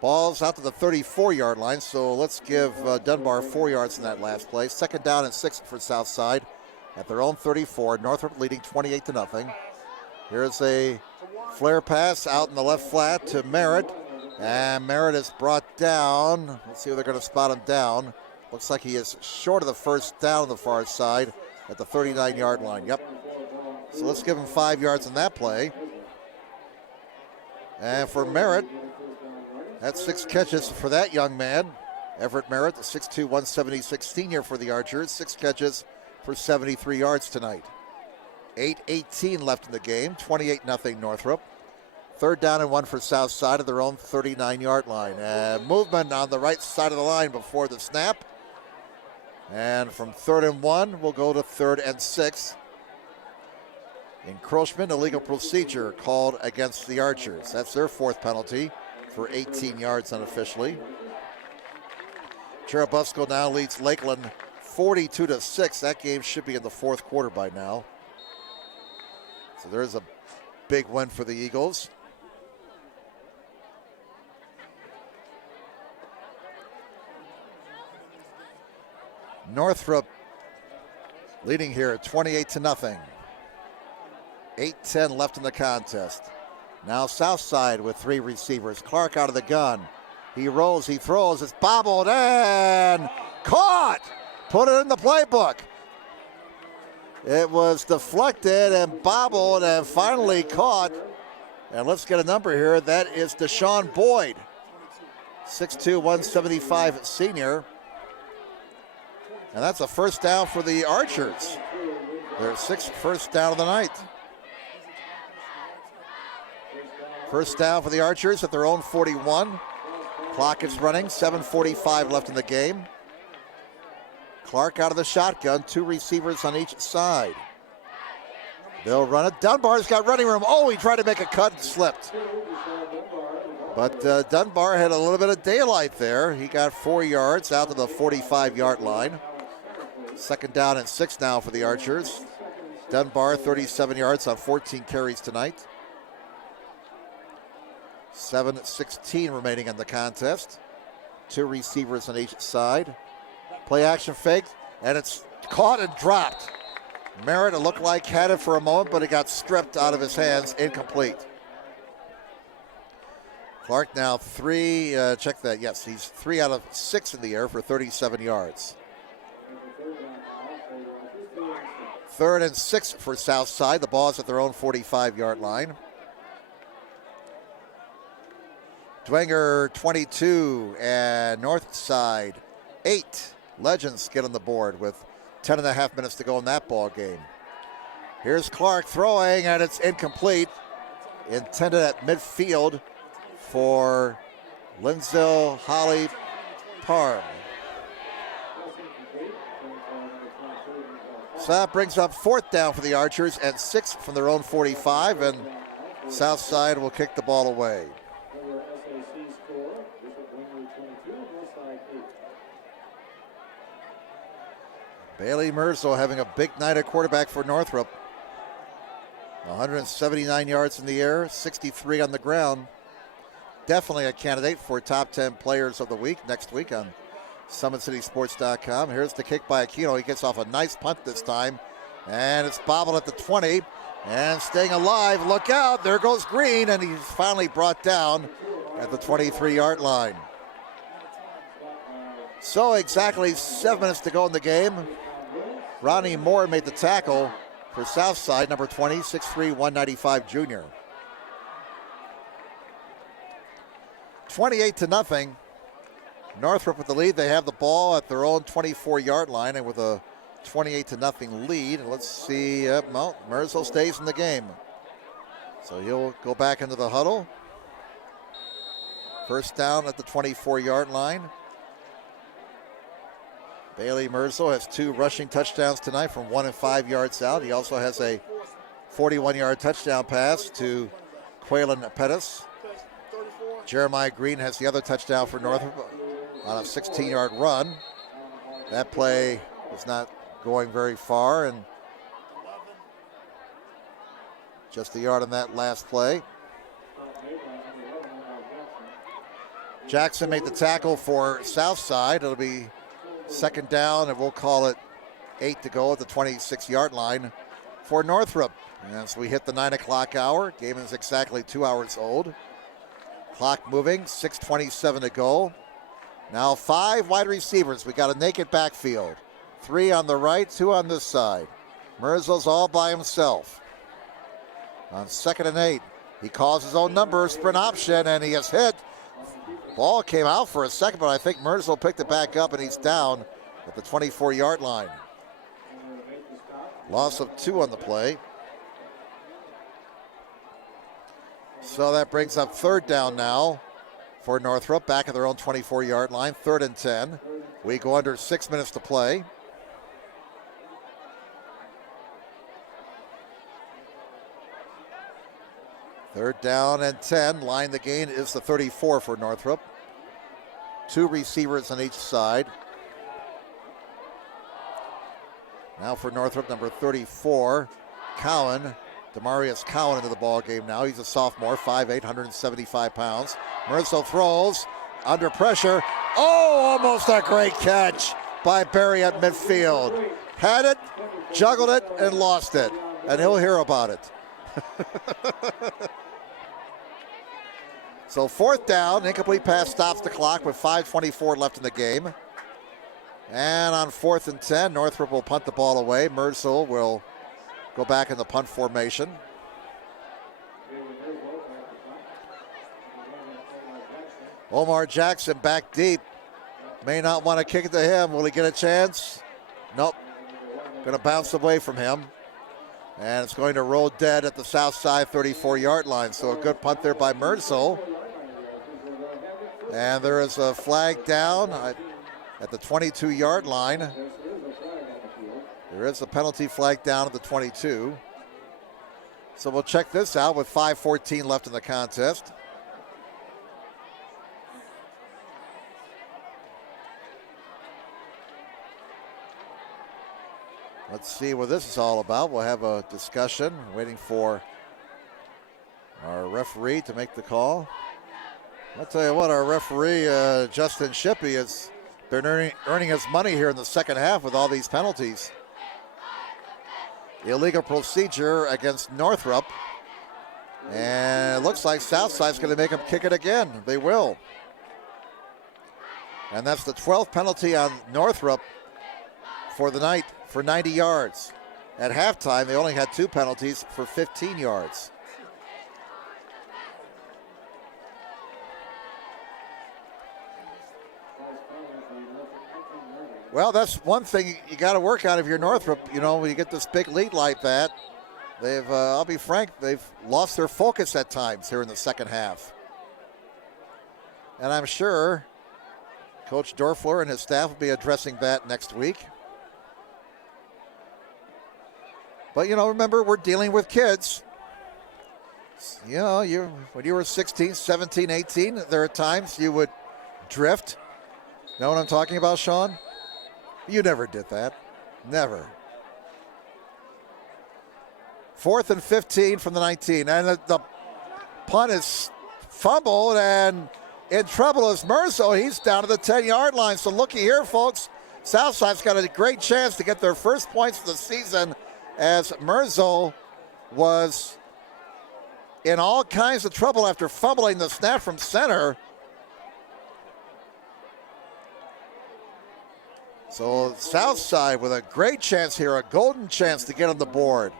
Ball's out to the 34-yard line, so let's give Dunbar 4 yards in that last play. 2nd down and 6 for Southside at their own 34. Northrop leading 28-0. Here's a flare pass out in the left flat to Merritt. And Merritt is brought down. Let's see if they're going to spot him down. Looks like he is short of the first down on the far side at the 39-yard line. Yep. So let's give him 5 yards on that play. And for Merritt, that's 6 catches for that young man. Everett Merritt, the 6'2", 176 senior for the Archers. 6 catches for 73 yards tonight. 8:18 left in the game. 28-0 Northrop. Third down and 1 for South Side of their own 39-yard line. Movement on the right side of the line before the snap. And from 3rd and 1, we'll go to 3rd and 6. Encroachment, illegal procedure called against the Archers. That's their 4th penalty for 18 yards unofficially. Cherubusco now leads Lakeland 42-6. That game should be in the 4th quarter by now. So there's a big win for the Eagles. Northrop leading here at 28-0. 8:10 left in the contest. Now Southside with 3 receivers. Clark out of the gun. He rolls, he throws, it's bobbled and caught! Put it in the playbook. It was deflected and bobbled and finally caught. And let's get a number here. That is Deshaun Boyd. 6'2", 175 senior. And that's a first down for the Archers. Their 6th first down of the night. First down for the Archers at their own 41. Clock is running, 7:45 left in the game. Clark out of the shotgun, 2 receivers on each side. They'll run it. Dunbar's got running room. Oh, he tried to make a cut and slipped. But Dunbar had a little bit of daylight there. He got 4 yards out to the 45-yard line. 2nd down and 6 now for the Archers. Dunbar, 37 yards on 14 carries tonight. 7:16 remaining in the contest. 2 receivers on each side. Play action fake, and it's caught and dropped. Merritt, it looked like, had it for a moment, but it got stripped out of his hands, incomplete. Clark now 3, check that, yes, he's 3 out of 6 in the air for 37 yards. 3rd and 6 for Southside. The ball's at their own 45-yard line. Dwenger 22 and Northside 8. Legends get on the board with 10.5 minutes to go in that ball game. Here's Clark throwing, and it's incomplete. Intended at midfield for Linzel Holly Parm. So that brings up 4th down for the Archers and 6 from their own 45, and Southside will kick the ball away. Bailey Merzel having a big night at quarterback for Northrop. 179 yards in the air, 63 on the ground. Definitely a candidate for top 10 players of the week next week on SummitCitySports.com. Here's the kick by Aquino. He gets off a nice punt this time, and it's bobbled at the 20. And staying alive, look out, there goes Green, and he's finally brought down at the 23-yard line. So exactly 7 minutes to go in the game. Ronnie Moore made the tackle for Southside, number 20, 6'3", 195 junior. 28-0. Northrop with the lead. They have the ball at their own 24-yard line and with a 28-0 lead. Let's see, Merzel stays in the game. So he'll go back into the huddle. First down at the 24-yard line. Bailey Merzel has 2 rushing touchdowns tonight from 1 and 5 yards out. He also has a 41-yard touchdown pass to Quaylen Pettis. Jeremiah Green has the other touchdown for Northrop on a 16-yard run. That play was not going very far, and just a yard on that last play. Jackson made the tackle for Southside. It'll be 2nd down, and we'll call it 8 to go at the 26-yard line for Northrop. And as we hit the 9 o'clock hour, game is exactly 2 hours old. Clock moving, 6:27 to go. Now 5 wide receivers. We got a naked backfield. 3 on the right, 2 on this side. Merzel's all by himself. On 2nd and 8, he calls his own number, sprint option, and he is hit. Ball came out for a second, but I think Merzel picked it back up, and he's down at the 24-yard line. Loss of 2 on the play. So that brings up third down now for Northrop, back at their own 24-yard line, 3rd and 10. We go under 6 minutes to play. Third down and 10. Line the gain is the 34 for Northrop. 2 receivers on each side. Now for Northrop, number 34, Cowan. Demarius Cowan into the ball game now. He's a sophomore, 5'8", 175 pounds. Merzel throws under pressure. Oh, almost a great catch by Barry at midfield. Had it, juggled it, and lost it. And he'll hear about it. So 4th down, incomplete pass stops the clock with 5:24 left in the game. And on 4th and 10, Northrop will punt the ball away. Merzel will go back in the punt formation. Omar Jackson back deep. May not want to kick it to him. Will he get a chance? Nope. Going to bounce away from him. And it's going to roll dead at the south side 34-yard line. So a good punt there by Merzel. And there is a flag down at the 22-yard line. There is a penalty flag down at the 22. So we'll check this out with 5:14 left in the contest. Let's see what this is all about. We'll have a discussion, waiting for our referee to make the call. I'll tell you what, our referee, Justin Shippey, has been earning his money here in the second half with all these penalties. Illegal procedure against Northrop. And it looks like Southside's going to make them kick it again. They will. And that's the 12th penalty on Northrop for the night for 90 yards. At halftime, they only had 2 penalties for 15 yards. Well, that's one thing you got to work on if you're Northrop. You know, when you get this big lead like that, they've, I'll be frank, they've lost their focus at times here in the second half. And I'm sure Coach Dorfler and his staff will be addressing that next week. But, you know, remember, we're dealing with kids. You know, when you were 16, 17, 18, there are times you would drift. Know what I'm talking about, Sean? You never did that. Never. 4th and 15 from the 19. And the punt is fumbled, and in trouble is Merzel. He's down to the 10-yard line. So looky here, folks. Southside's got a great chance to get their first points of the season, as Merzel was in all kinds of trouble after fumbling the snap from center. So Southside with a great chance here, a golden chance to get on the board.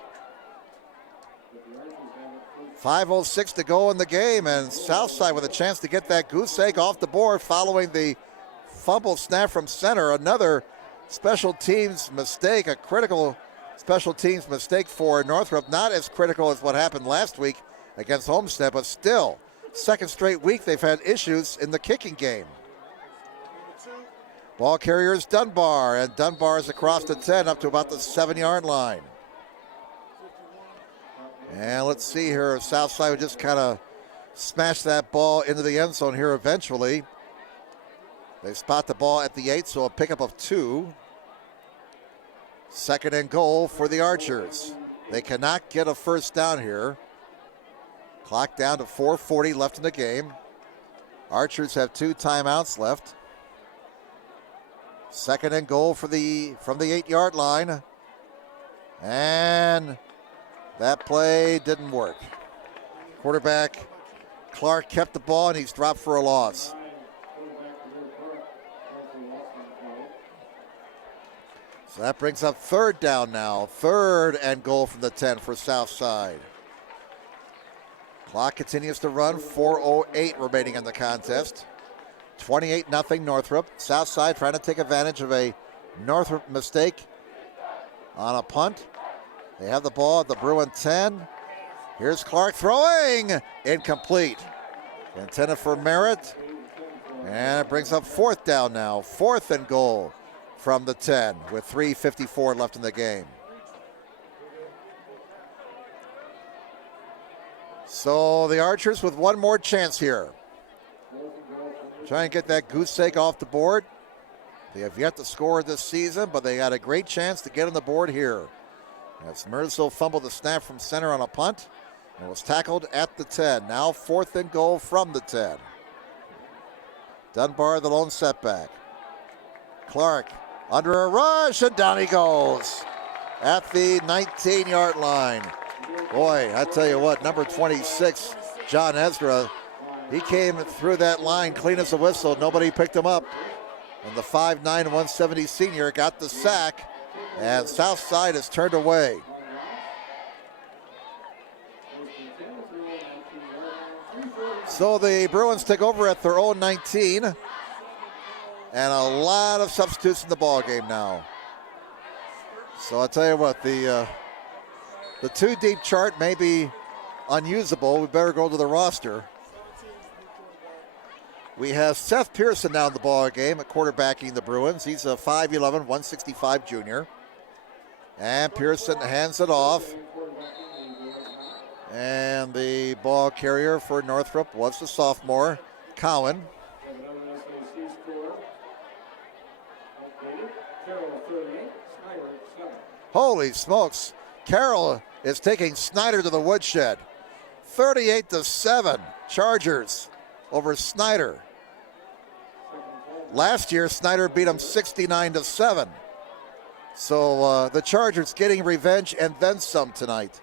5:06 to go in the game, and Southside with a chance to get that goose egg off the board following the fumble snap from center. Another special teams mistake, a critical special teams mistake for Northrop. Not as critical as what happened last week against Homestead, but still, second straight week they've had issues in the kicking game. Ball carrier is Dunbar, and Dunbar is across the 10 up to about the 7-yard line. And let's see here, Southside would just kind of smash that ball into the end zone here eventually. They spot the ball at the 8, so a pickup of 2. 2nd and goal for the Archers. They cannot get a first down here. Clock down to 4:40 left in the game. Archers have 2 timeouts left. 2nd and goal from the 8-yard line. And that play didn't work. Quarterback Clark kept the ball, and he's dropped for a loss. So that brings up 3rd down now. 3rd and goal from the 10 for Southside. Clock continues to run. 4:08 remaining in the contest. 28-0 Northrop. Southside trying to take advantage of a Northrop mistake on a punt. They have the ball at the Bruin 10. Here's Clark throwing. Incomplete. Intended for Merritt. And it brings up 4th down now. 4th and goal from the 10 with 3:54 left in the game. So the Archers with one more chance here. Try and get that goose egg off the board. They have yet to score this season, but they got a great chance to get on the board here. As Merzel fumbled the snap from center on a punt and was tackled at the 10. Now 4th and goal from the 10. Dunbar the lone setback. Clark under a rush, and down he goes at the 19-yard line. Boy, I tell you what, number 26, John Ezra, he came through that line clean as a whistle. Nobody picked him up. And the 5'9", 170 senior got the sack, and Southside is turned away. So the Bruins take over at their own 19, and a lot of substitutes in the ball game now. So I'll tell you what, the 2 deep chart may be unusable. We better go to the roster. We have Seth Pearson now in the ball game at quarterbacking the Bruins. He's a 5'11", 165 junior. And Pearson hands it off. And the ball carrier for Northrop was the sophomore, Cowan. Holy smokes. Carroll is taking Snyder to the woodshed. 38-7, Chargers over Snyder. Last year, Snyder beat them 69-7. So the Chargers getting revenge and then some tonight.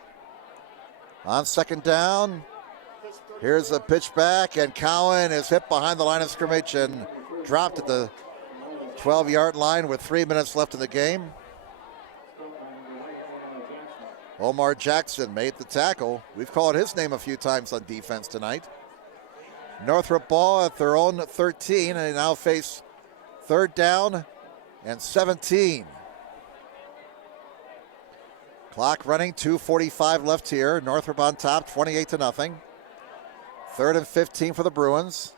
On 2nd down, here's a pitch back, and Cowan is hit behind the line of scrimmage and dropped at the 12-yard line with 3 minutes left in the game. Omar Jackson made the tackle. We've called his name a few times on defense tonight. Northrop ball at their own 13, and they now face 3rd down and 17. Clock running, 2:45 left here. Northrop on top, 28-0. 3rd and 15 for the Bruins.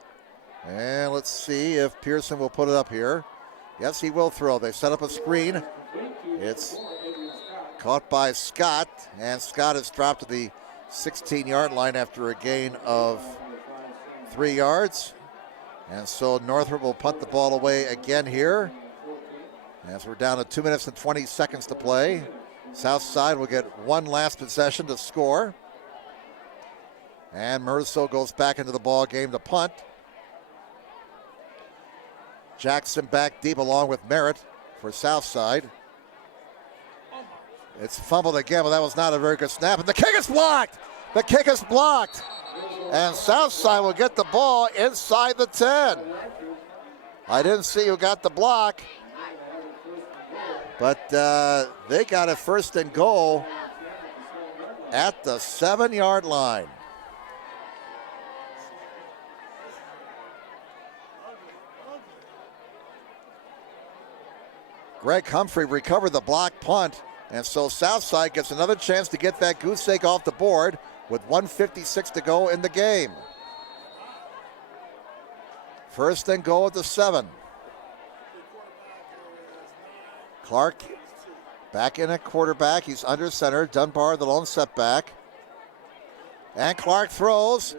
And let's see if Pearson will put it up here. Yes, he will throw. They set up a screen. It's caught by Scott, and Scott is dropped to the 16-yard line after a gain of 3 yards. And so Northrop will punt the ball away again here, as we're down to 2 minutes and 20 seconds to play. Southside will get one last possession to score. And Merso goes back into the ball game to punt. Jackson back deep along with Merritt for Southside. It's fumbled again, but that was not a very good snap. And the kick is blocked. The kick is blocked. And Southside will get the ball inside the 10. I didn't see who got the block, but they got a 1st and goal at the 7-yard line. Greg Humphrey recovered the block punt, and so Southside gets another chance to get that goose egg off the board with 1:56 to go in the game. 1st and goal at the 7. Clark back in at quarterback. He's under center. Dunbar, the lone setback. And Clark throws.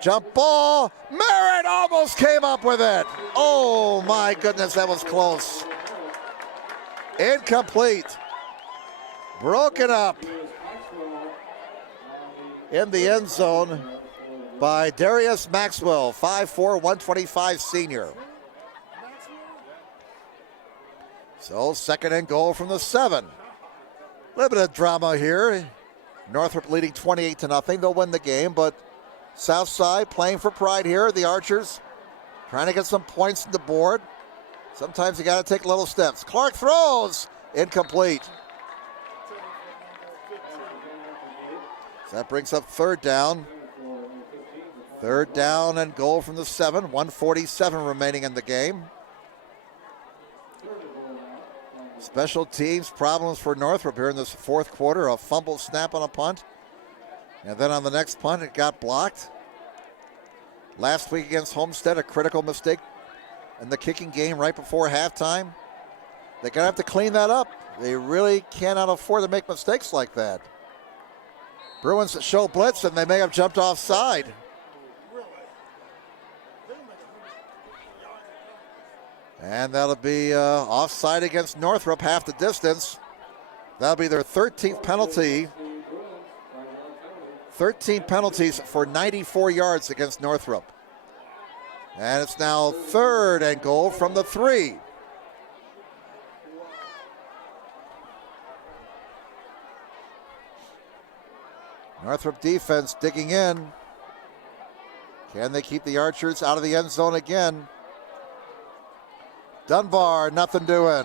Jump ball. Merritt almost came up with it. Oh, my goodness, that was close. Incomplete. Broken up in the end zone by Darius Maxwell, 5'4", 125 senior. So 2nd and goal from the 7. A little bit of drama here. Northrop leading 28-0. They'll win the game, but Southside playing for pride here. The Archers trying to get some points on the board. Sometimes you got to take little steps. Clark throws. Incomplete. So that brings up 3rd down. 3rd down and goal from the 7. 1:47 remaining in the game. Special teams problems for Northrop here in this 4th quarter. A fumble snap on a punt. And then on the next punt, it got blocked. Last week against Homestead, a critical mistake in the kicking game right before halftime. They're going to have to clean that up. They really cannot afford to make mistakes like that. Bruins show blitz, and they may have jumped offside. And that'll be offside against Northrop, half the distance. That'll be their 13th penalty. 13 penalties for 94 yards against Northrop. And it's now 3rd and goal from the 3. Northrop defense digging in. Can they keep the Archers out of the end zone again? Dunbar, nothing doing.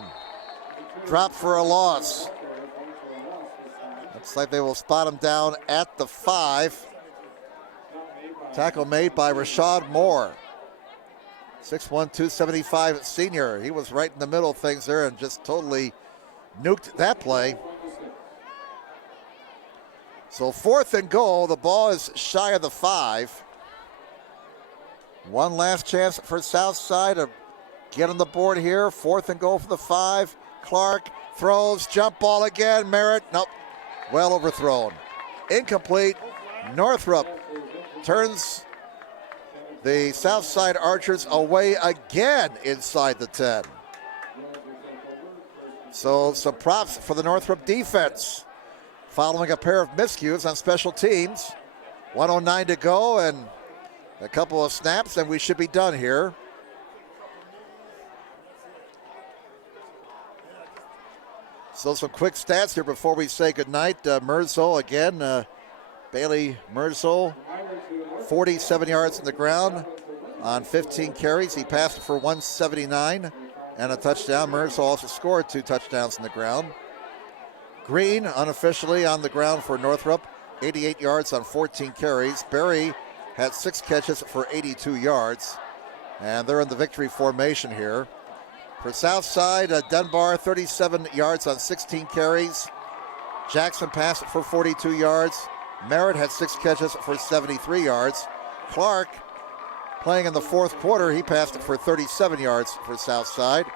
Drop for a loss. Looks like they will spot him down at the 5. Tackle made by Rashad Moore. 6'1", 275 senior. He was right in the middle of things there and just totally nuked that play. So 4th and goal. The ball is shy of the 5. One last chance for Southside to get on the board here. 4th and goal for the 5. Clark throws, jump ball again. Merritt, nope, well overthrown. Incomplete. Northrop turns the Southside Archers away again inside the 10. So some props for the Northrop defense. Following a pair of miscues on special teams. 1:09 to go and a couple of snaps and we should be done here. So some quick stats here before we say goodnight. Merzel again, Bailey Merzel, 47 yards on the ground on 15 carries. He passed for 179 and a touchdown. Merzel also scored 2 touchdowns on the ground. Green, unofficially on the ground for Northrop, 88 yards on 14 carries. Berry had 6 catches for 82 yards. And they're in the victory formation here. For Southside, Dunbar, 37 yards on 16 carries. Jackson passed it for 42 yards. Merritt had 6 catches for 73 yards. Clark, playing in the 4th quarter, he passed it for 37 yards for Southside.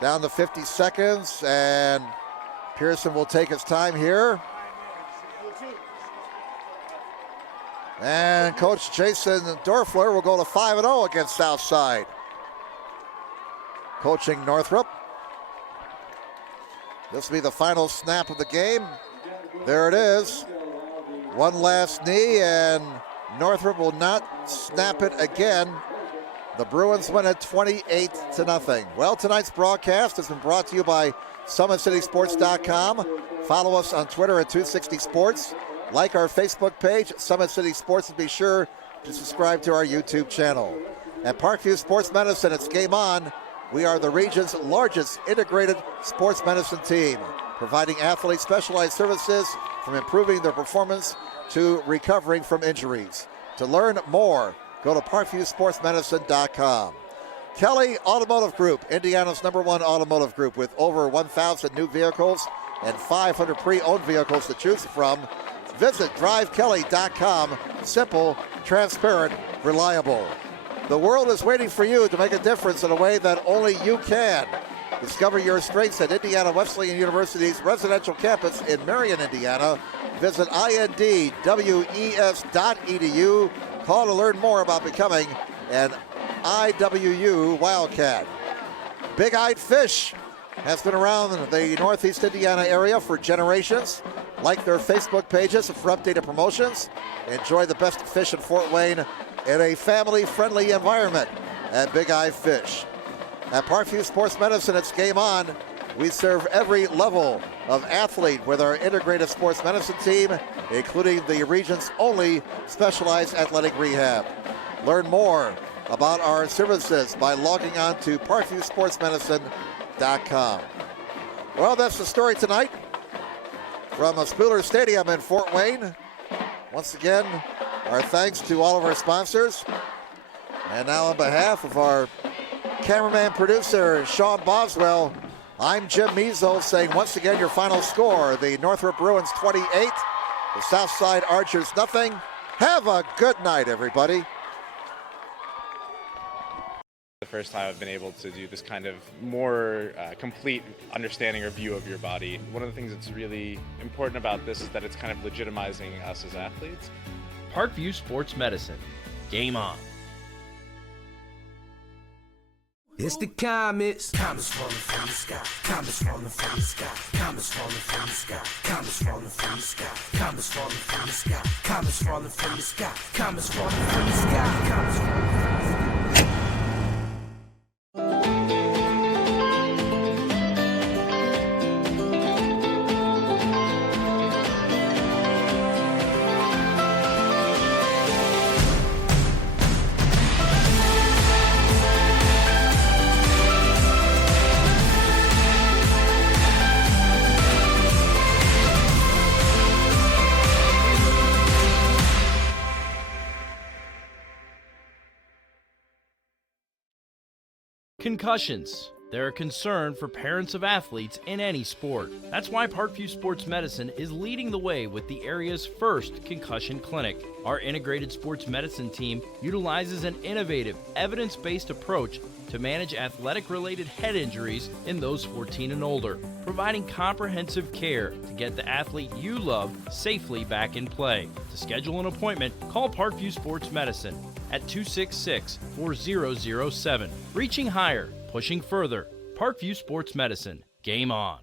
Down to 50 seconds, and Pearson will take his time here. And Coach Jason Dorfler will go to 5-0 against Southside. Coaching Northrop. This will be the final snap of the game. There it is. One last knee, and Northrop will not snap it again. The Bruins win it 28-0. Well, tonight's broadcast has been brought to you by SummitCitySports.com. Follow us on Twitter at 260sports. Like our Facebook page, Summit City Sports, and be sure to subscribe to our YouTube channel. At Parkview Sports Medicine, it's game on. We are the region's largest integrated sports medicine team, providing athletes specialized services from improving their performance to recovering from injuries. To learn more, go to ParkviewSportsMedicine.com. Kelly Automotive Group, Indiana's #1 automotive group with over 1,000 new vehicles and 500 pre-owned vehicles to choose from. Visit DriveKelly.com. Simple, transparent, reliable. The world is waiting for you to make a difference in a way that only you can. Discover your strengths at Indiana Wesleyan University's residential campus in Marion, Indiana. Visit indwes.edu. Call to learn more about becoming an IWU Wildcat. Big-Eyed Fish has been around the Northeast Indiana area for generations. Like their Facebook pages for updated promotions. Enjoy the best fish in Fort Wayne in a family-friendly environment at Big-Eye Fish. At Parkview Sports Medicine, it's game on. We serve every level of athlete with our integrated sports medicine team, including the region's only specialized athletic rehab. Learn more about our services by logging on to ParkviewSportsMedicine.com. Well, that's the story tonight from Spooler Stadium in Fort Wayne. Once again, our thanks to all of our sponsors. And now on behalf of our cameraman, producer, Sean Boswell, I'm Jim Measles saying once again your final score, the Northrop Bruins 28, the Southside Archers nothing. Have a good night, everybody. The first time I've been able to do this kind of more complete understanding or view of your body. One of the things that's really important about this is that it's kind of legitimizing us as athletes. Parkview Sports Medicine. Game on. It's the comets. Comets falling from the sky. Comets falling from the sky. Comets falling from the sky. Comets falling from the sky. Comets falling from the sky. Comets falling from the sky. Comets falling from the sky. Comets falling from the sky. Concussions. They're a concern for parents of athletes in any sport. That's why Parkview Sports Medicine is leading the way with the area's first concussion clinic. Our integrated sports medicine team utilizes an innovative, evidence-based approach to manage athletic-related head injuries in those 14 and older, providing comprehensive care to get the athlete you love safely back in play. To schedule an appointment, call Parkview Sports Medicine at 266-4007. Reaching higher, pushing further. Parkview Sports Medicine. Game on.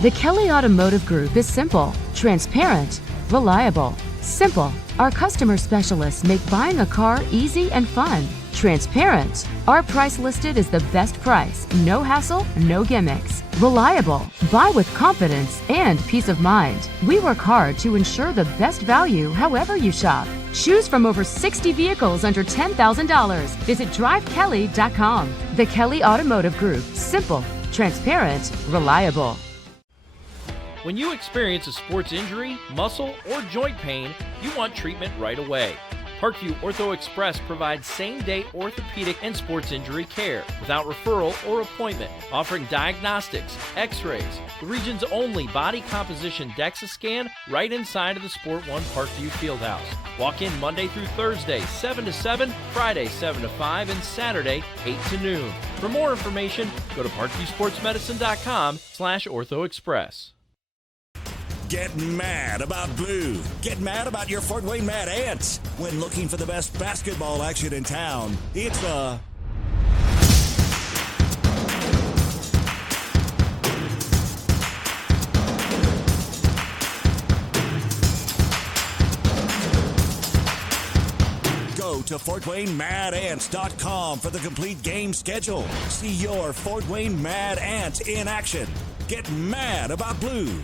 The Kelly Automotive Group is simple, transparent, reliable. Simple. Our customer specialists make buying a car easy and fun. Transparent. Our price listed is the best price. No hassle, no gimmicks. Reliable. Buy with confidence and peace of mind. We work hard to ensure the best value however you shop. Choose from over 60 vehicles under $10,000. Visit drivekelly.com. The Kelly Automotive Group. Simple, transparent, reliable. When you experience a sports injury, muscle, or joint pain, you want treatment right away. Parkview Ortho Express provides same-day orthopedic and sports injury care without referral or appointment, offering diagnostics, x-rays, the region's only body composition DEXA scan right inside of the Sport One Parkview Fieldhouse. Walk in Monday through Thursday, 7 to 7, Friday, 7 to 5, and Saturday, 8 to noon. For more information, go to parkviewsportsmedicine.com/orthoexpress. Get mad about blue. Get mad about your Fort Wayne Mad Ants. When looking for the best basketball action in town, it's the Go to FortWayneMadAnts.com for the complete game schedule. See your Fort Wayne Mad Ant in action. Get mad about blue.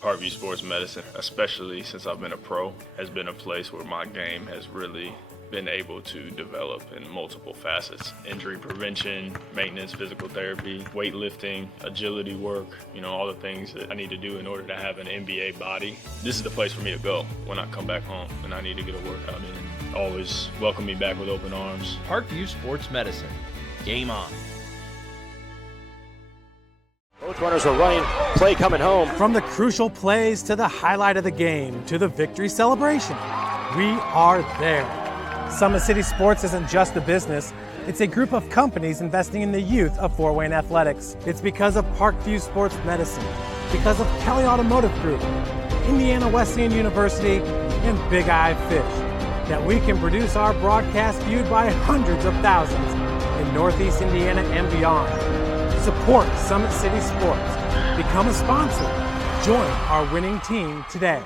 Parkview Sports Medicine, especially since I've been a pro, has been a place where my game has really been able to develop in multiple facets. Injury prevention, maintenance, physical therapy, weightlifting, agility work, all the things that I need to do in order to have an NBA body. This is the place for me to go when I come back home and I need to get a workout in. Always welcome me back with open arms. Parkview Sports Medicine. Game on. Both runners are running, play coming home. From the crucial plays to the highlight of the game to the victory celebration, we are there. Summit City Sports isn't just a business, it's a group of companies investing in the youth of Fort Wayne athletics. It's because of Parkview Sports Medicine, because of Kelly Automotive Group, Indiana Wesleyan University, and Big Eye Fish, that we can produce our broadcast viewed by hundreds of thousands in Northeast Indiana and beyond. Support Summit City Sports. Become a sponsor. Join our winning team today.